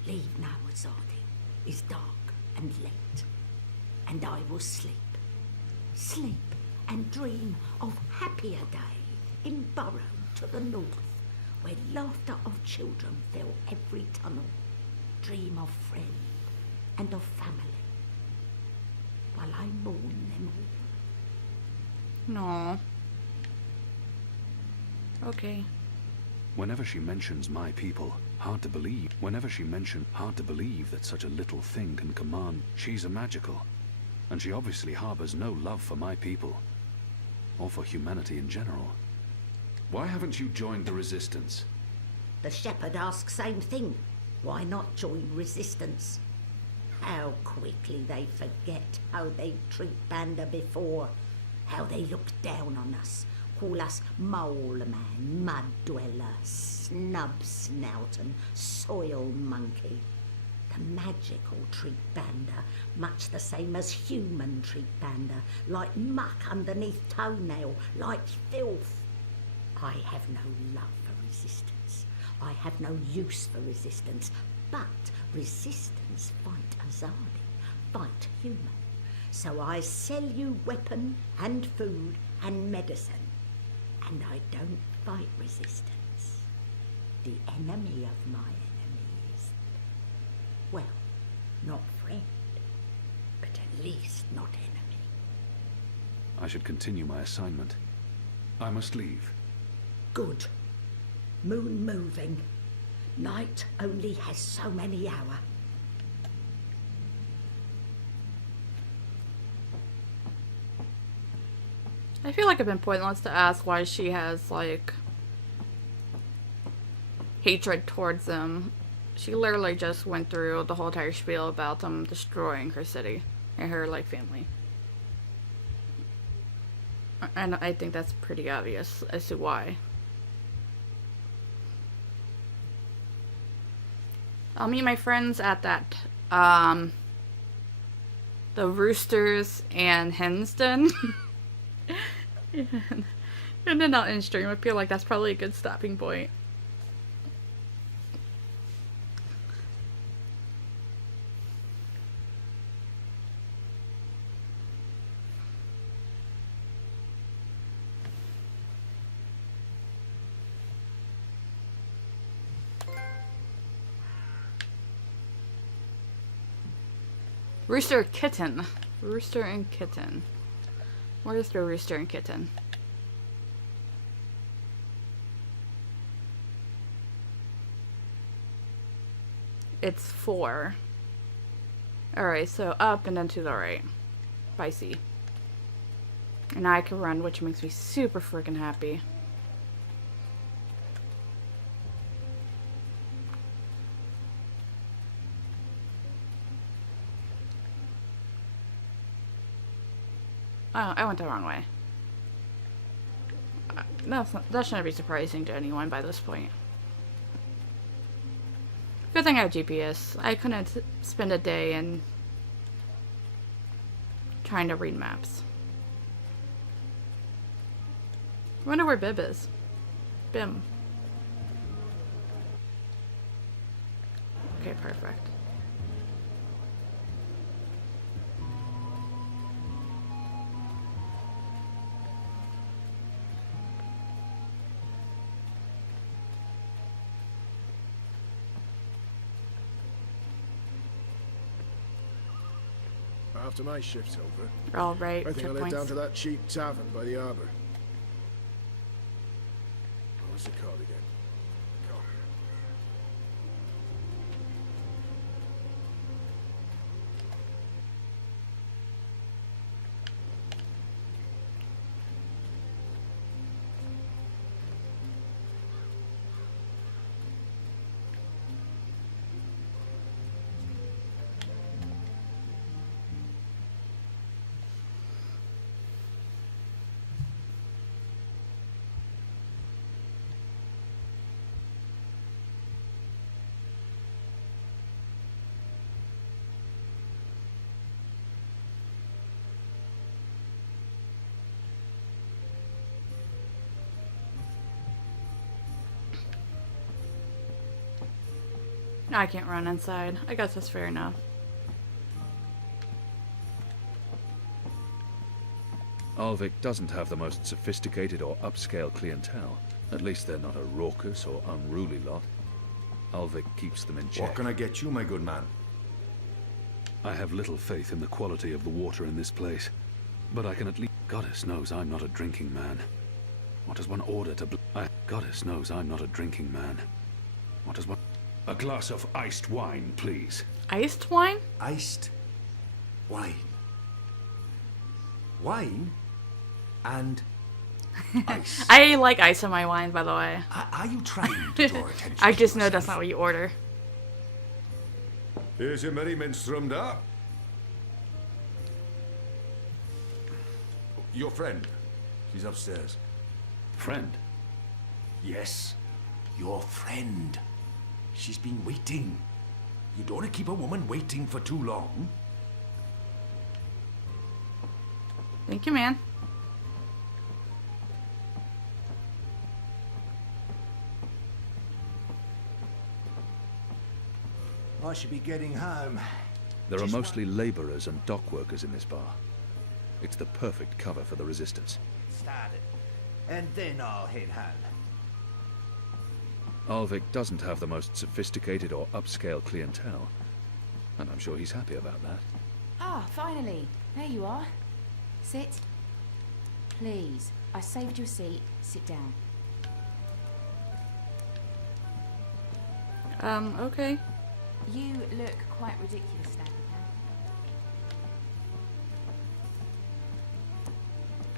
Leave now, Azadi. It's dark and late, and I will sleep. Sleep and dream of happier day in Burrow to the north, where laughter of children fill every tunnel. Dream of friend and of family, while I mourn them all. No. Okay. Whenever she mentions my people, hard to believe. Hard to believe that such a little thing can command. She's a magical. And she obviously harbors no love for my people. Or for humanity in general. Why haven't you joined the Resistance? The shepherd asks same thing. Why not join resistance? How quickly they forget how they treat Banda before. How they look down on us. Call us mole man, mud dweller, snub snout and soil monkey. The magical treat Banda much the same as human treat Banda, like muck underneath toenail, like filth. I have no love for resistance. I have no use for resistance, but Resistance fight Azadi, fight human. So I sell you weapon and food and medicine. And I don't fight resistance. The enemy of my enemy is, well, not friend, but at least not enemy. I should continue my assignment. I must leave. Good. Moon moving. Night only has so many hours. I feel like it's been pointless to ask why she has, like, hatred towards them. She literally just went through the whole entire spiel about them destroying her city and her, like, family. And I think that's pretty obvious as to why. I'll meet my friends at that, the Roosters and Hens Den. And then I'll end stream. I feel like that's probably a good stopping point. Rooster Kitten. Rooster and Kitten. Where's the Rooster and Kitten? It's 4. Alright, so up and then to the right. By C. And now I can run, which makes me super freaking happy. Oh, I went the wrong way. That shouldn't be surprising to anyone by this point. Good thing I have GPS. I couldn't spend a day in trying to read maps. I wonder where Bib is. Bim. Okay, perfect. After my shift's over, All right. I think I'll head down to that cheap tavern by the harbour. What's it called again? I can't run inside. I guess that's fair enough. Alvik doesn't have the most sophisticated or upscale clientele. At least they're not a raucous or unruly lot. Alvik keeps them in check. What can I get you, my good man? I have little faith in the quality of the water in this place. But I can at least... Goddess knows I'm not a drinking man. What does one order to... Goddess knows I'm not a drinking man. What does one... A glass of iced wine, please. Iced wine? Iced wine. Wine and ice. I like ice in my wine, by the way. Are you trying to draw attention? I just know that's not what you order. Here's your merry minstrel up. Your friend. She's upstairs. Friend? Yes, your friend. She's been waiting. You don't want to keep a woman waiting for too long. Thank you, man. I should be getting home. There are Just mostly laborers and dock workers in this bar. It's the perfect cover for the resistance. started, and then I'll head home. Alvik doesn't have the most sophisticated or upscale clientele, and I'm sure he's happy about that. Ah, finally. There you are. Sit. Please. I saved you a seat. Sit down. Okay. You look quite ridiculous standing there.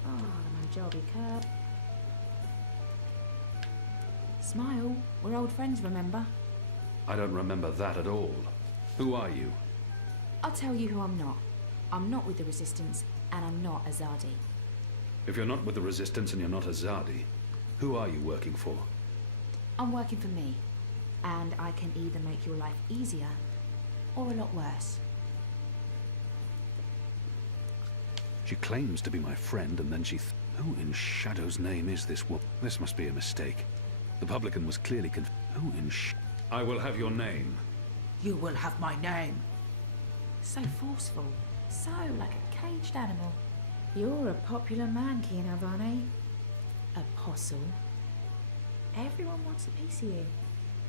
Oh, my jolly curb. Smile. We're old friends, remember? I don't remember that at all. Who are you? I'll tell you who I'm not. I'm not with the Resistance, and I'm not Azadi. If you're not with the Resistance and you're not Azadi, who are you working for? I'm working for me, and I can either make your life easier or a lot worse. She claims to be my friend, and then who in Shadow's name is this woman? This must be a mistake. The publican was clearly Who in I will have your name. You will have my name. So forceful. So like a caged animal. You're a popular man, Kian Alvane. Apostle. Everyone wants a piece of you.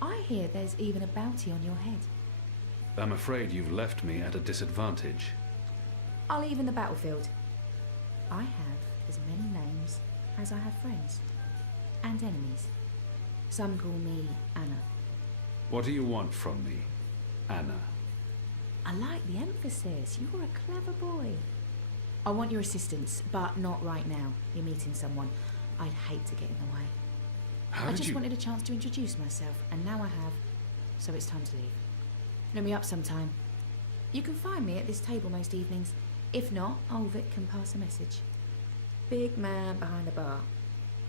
I hear there's even a bounty on your head. I'm afraid you've left me at a disadvantage. I'll even the battlefield. I have as many names as I have friends. And enemies. Some call me Anna. What do you want from me, Anna? I like the emphasis. You're a clever boy. I want your assistance, but not right now. You're meeting someone. I'd hate to get in the way. I just wanted a chance to introduce myself, and now I have, so it's time to leave. Look me up sometime. You can find me at this table most evenings. If not, Ulvik can pass a message. Big man behind the bar.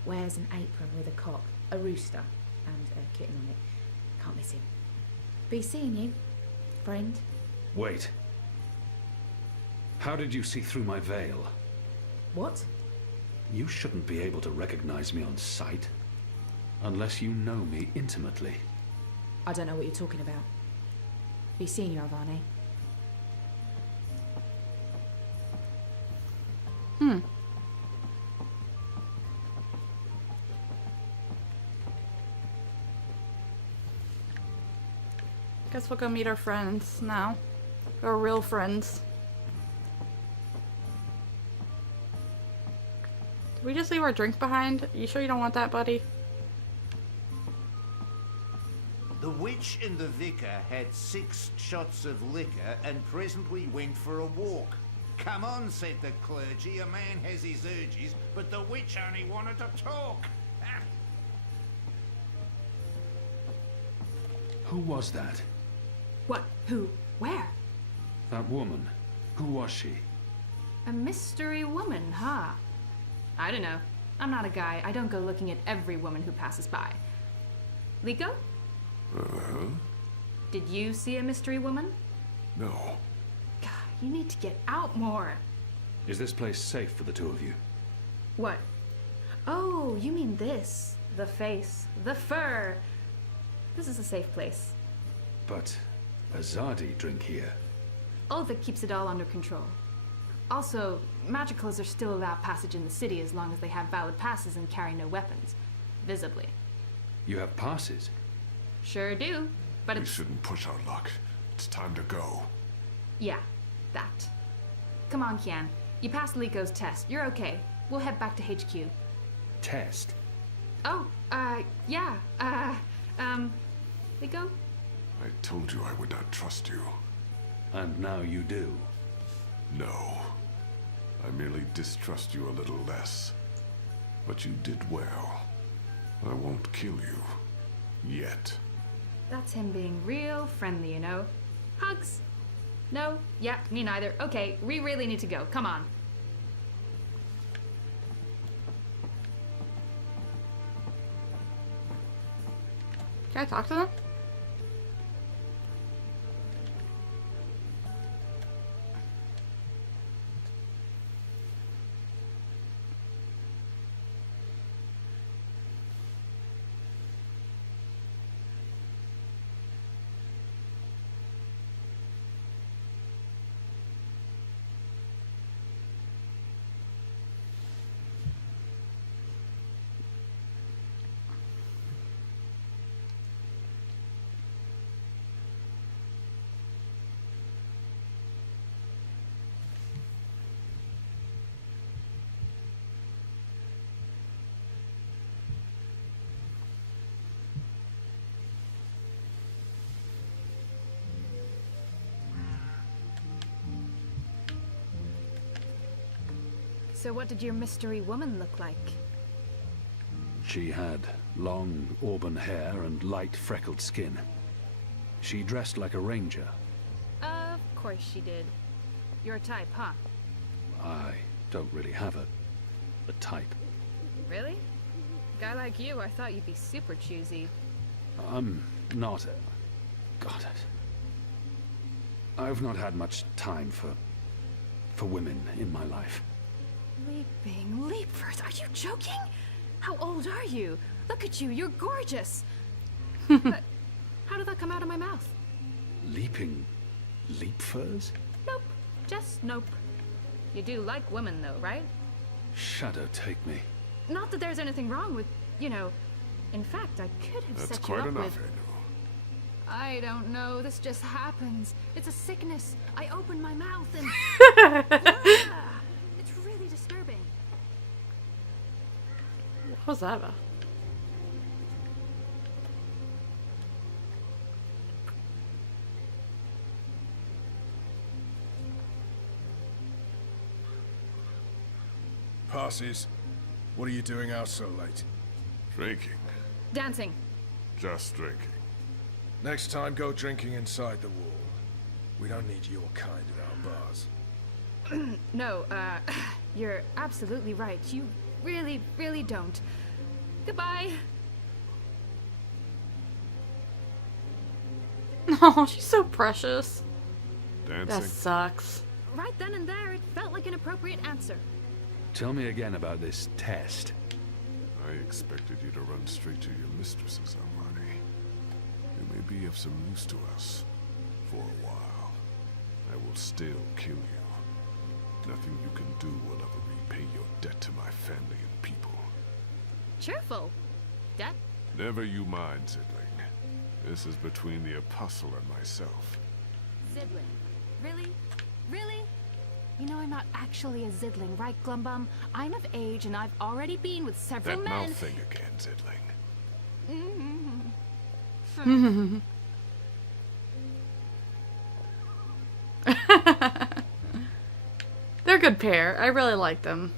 Wears an apron with a cock, a rooster, and a kitten on it. Can't miss him. Be seeing you, friend. Wait. How did you see through my veil? What? You shouldn't be able to recognize me on sight. Unless you know me intimately. I don't know what you're talking about. Be seeing you, Alvane. Guess we'll go meet our friends now. Our real friends. Did we just leave our drink behind? You sure you don't want that, buddy? The witch and the vicar had 6 shots of liquor and presently went for a walk. Come on, said the clergy, a man has his urges, but the witch only wanted to talk. Who was that? What? Who? Where? That woman. Who was she? A mystery woman, huh? I don't know. I'm not a guy. I don't go looking at every woman who passes by. Liko? Uh-huh. Did you see a mystery woman? No. God, you need to get out more. Is this place safe for the two of you? What? Oh, you mean this. The face. The fur. This is a safe place. But Azadi drink here. Ulvik keeps it all under control. Also, magicals are still allowed passage in the city as long as they have valid passes and carry no weapons. Visibly. You have passes? Sure do, but We shouldn't push our luck. It's time to go. Yeah, that. Come on, Kian. You passed Liko's test. You're okay. We'll head back to HQ. Test? Oh, yeah. Liko? I told you I would not trust you. And now you do. No. I merely distrust you a little less. But you did well. I won't kill you. Yet. That's him being real friendly, you know. Hugs? No? Yeah, me neither. Okay, we really need to go. Come on. Can I talk to them? So what did your mystery woman look like? She had long auburn hair and light freckled skin. She dressed like a ranger. Of course she did. Your type, huh? I don't really have a type. Really? Guy like you, I thought you'd be super choosy. I'm not. God. I've not had much time for women in my life. Leaping leapers, are you joking? How old are you? Look at you, you're gorgeous. But how did that come out of my mouth? Leaping leapfurs? Nope, just nope. You do like women though, right? Shadow take me. Not that there's anything wrong with, you know. In fact, I could have That's set you quite up enough, with... I don't know, this just happens. It's a sickness. I open my mouth and... Ah, it's really disturbing. What was that about? Passes. What are you doing out so late? Drinking. Dancing. Just drinking. Next time, go drinking inside the wall. We don't need your kind at our bars. No, you're absolutely right. You really, really don't. Goodbye. Oh, she's so precious. Dancing? That sucks. Right then and there, it felt like an appropriate answer. Tell me again about this test. I expected you to run straight to your mistresses, Armani. You may be of some use to us. For a while. I will still kill you. Nothing you can do will ever repay your debt to my family and people. Cheerful. Debt? Never you mind, Zidling. This is between the Apostle and myself. Zidling. Really? Really? You know I'm not actually a Zidling, right, Glumbum? I'm of age and I've already been with several That men. mouth thing again, Zidling. They're a good pair. I really like them.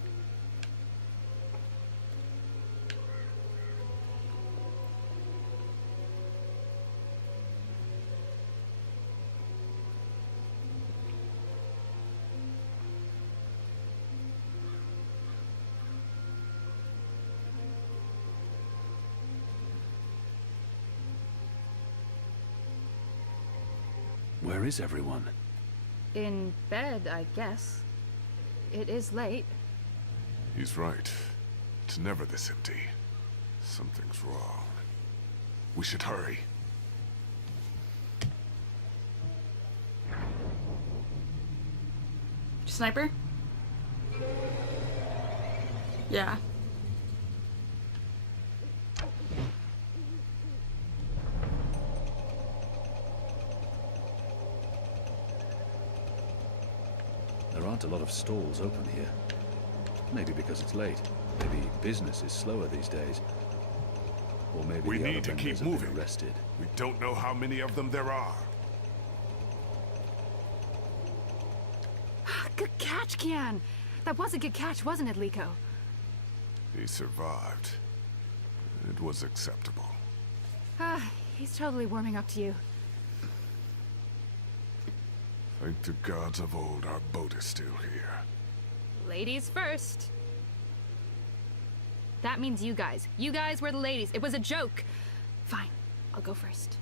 Where is everyone? In bed, I guess. It is late. He's right. It's never this empty. Something's wrong. We should hurry. Sniper? Yeah. There aren't a lot of stalls open here. Maybe because it's late. Maybe business is slower these days. Or maybe We the need other to keep vendors have been moving. arrested. We don't know how many of them there are. Good catch, Kian. That was a good catch, wasn't it, Liko? He survived. It was acceptable. He's totally warming up to you. Thank the gods of old our boat is still here. Ladies first. That means you guys. You guys were the ladies. It was a joke. Fine, I'll go first.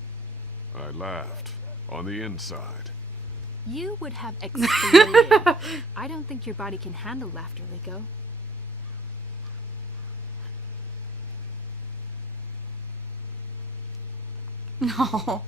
I laughed. On the inside. You would have exploded. I don't think your body can handle laughter, Liko. No.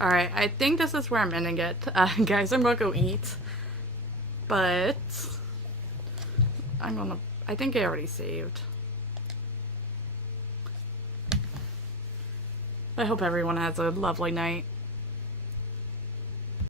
Alright, I think this is where I'm ending it. Guys, I'm gonna go eat. But I think I already saved. I hope everyone has a lovely night.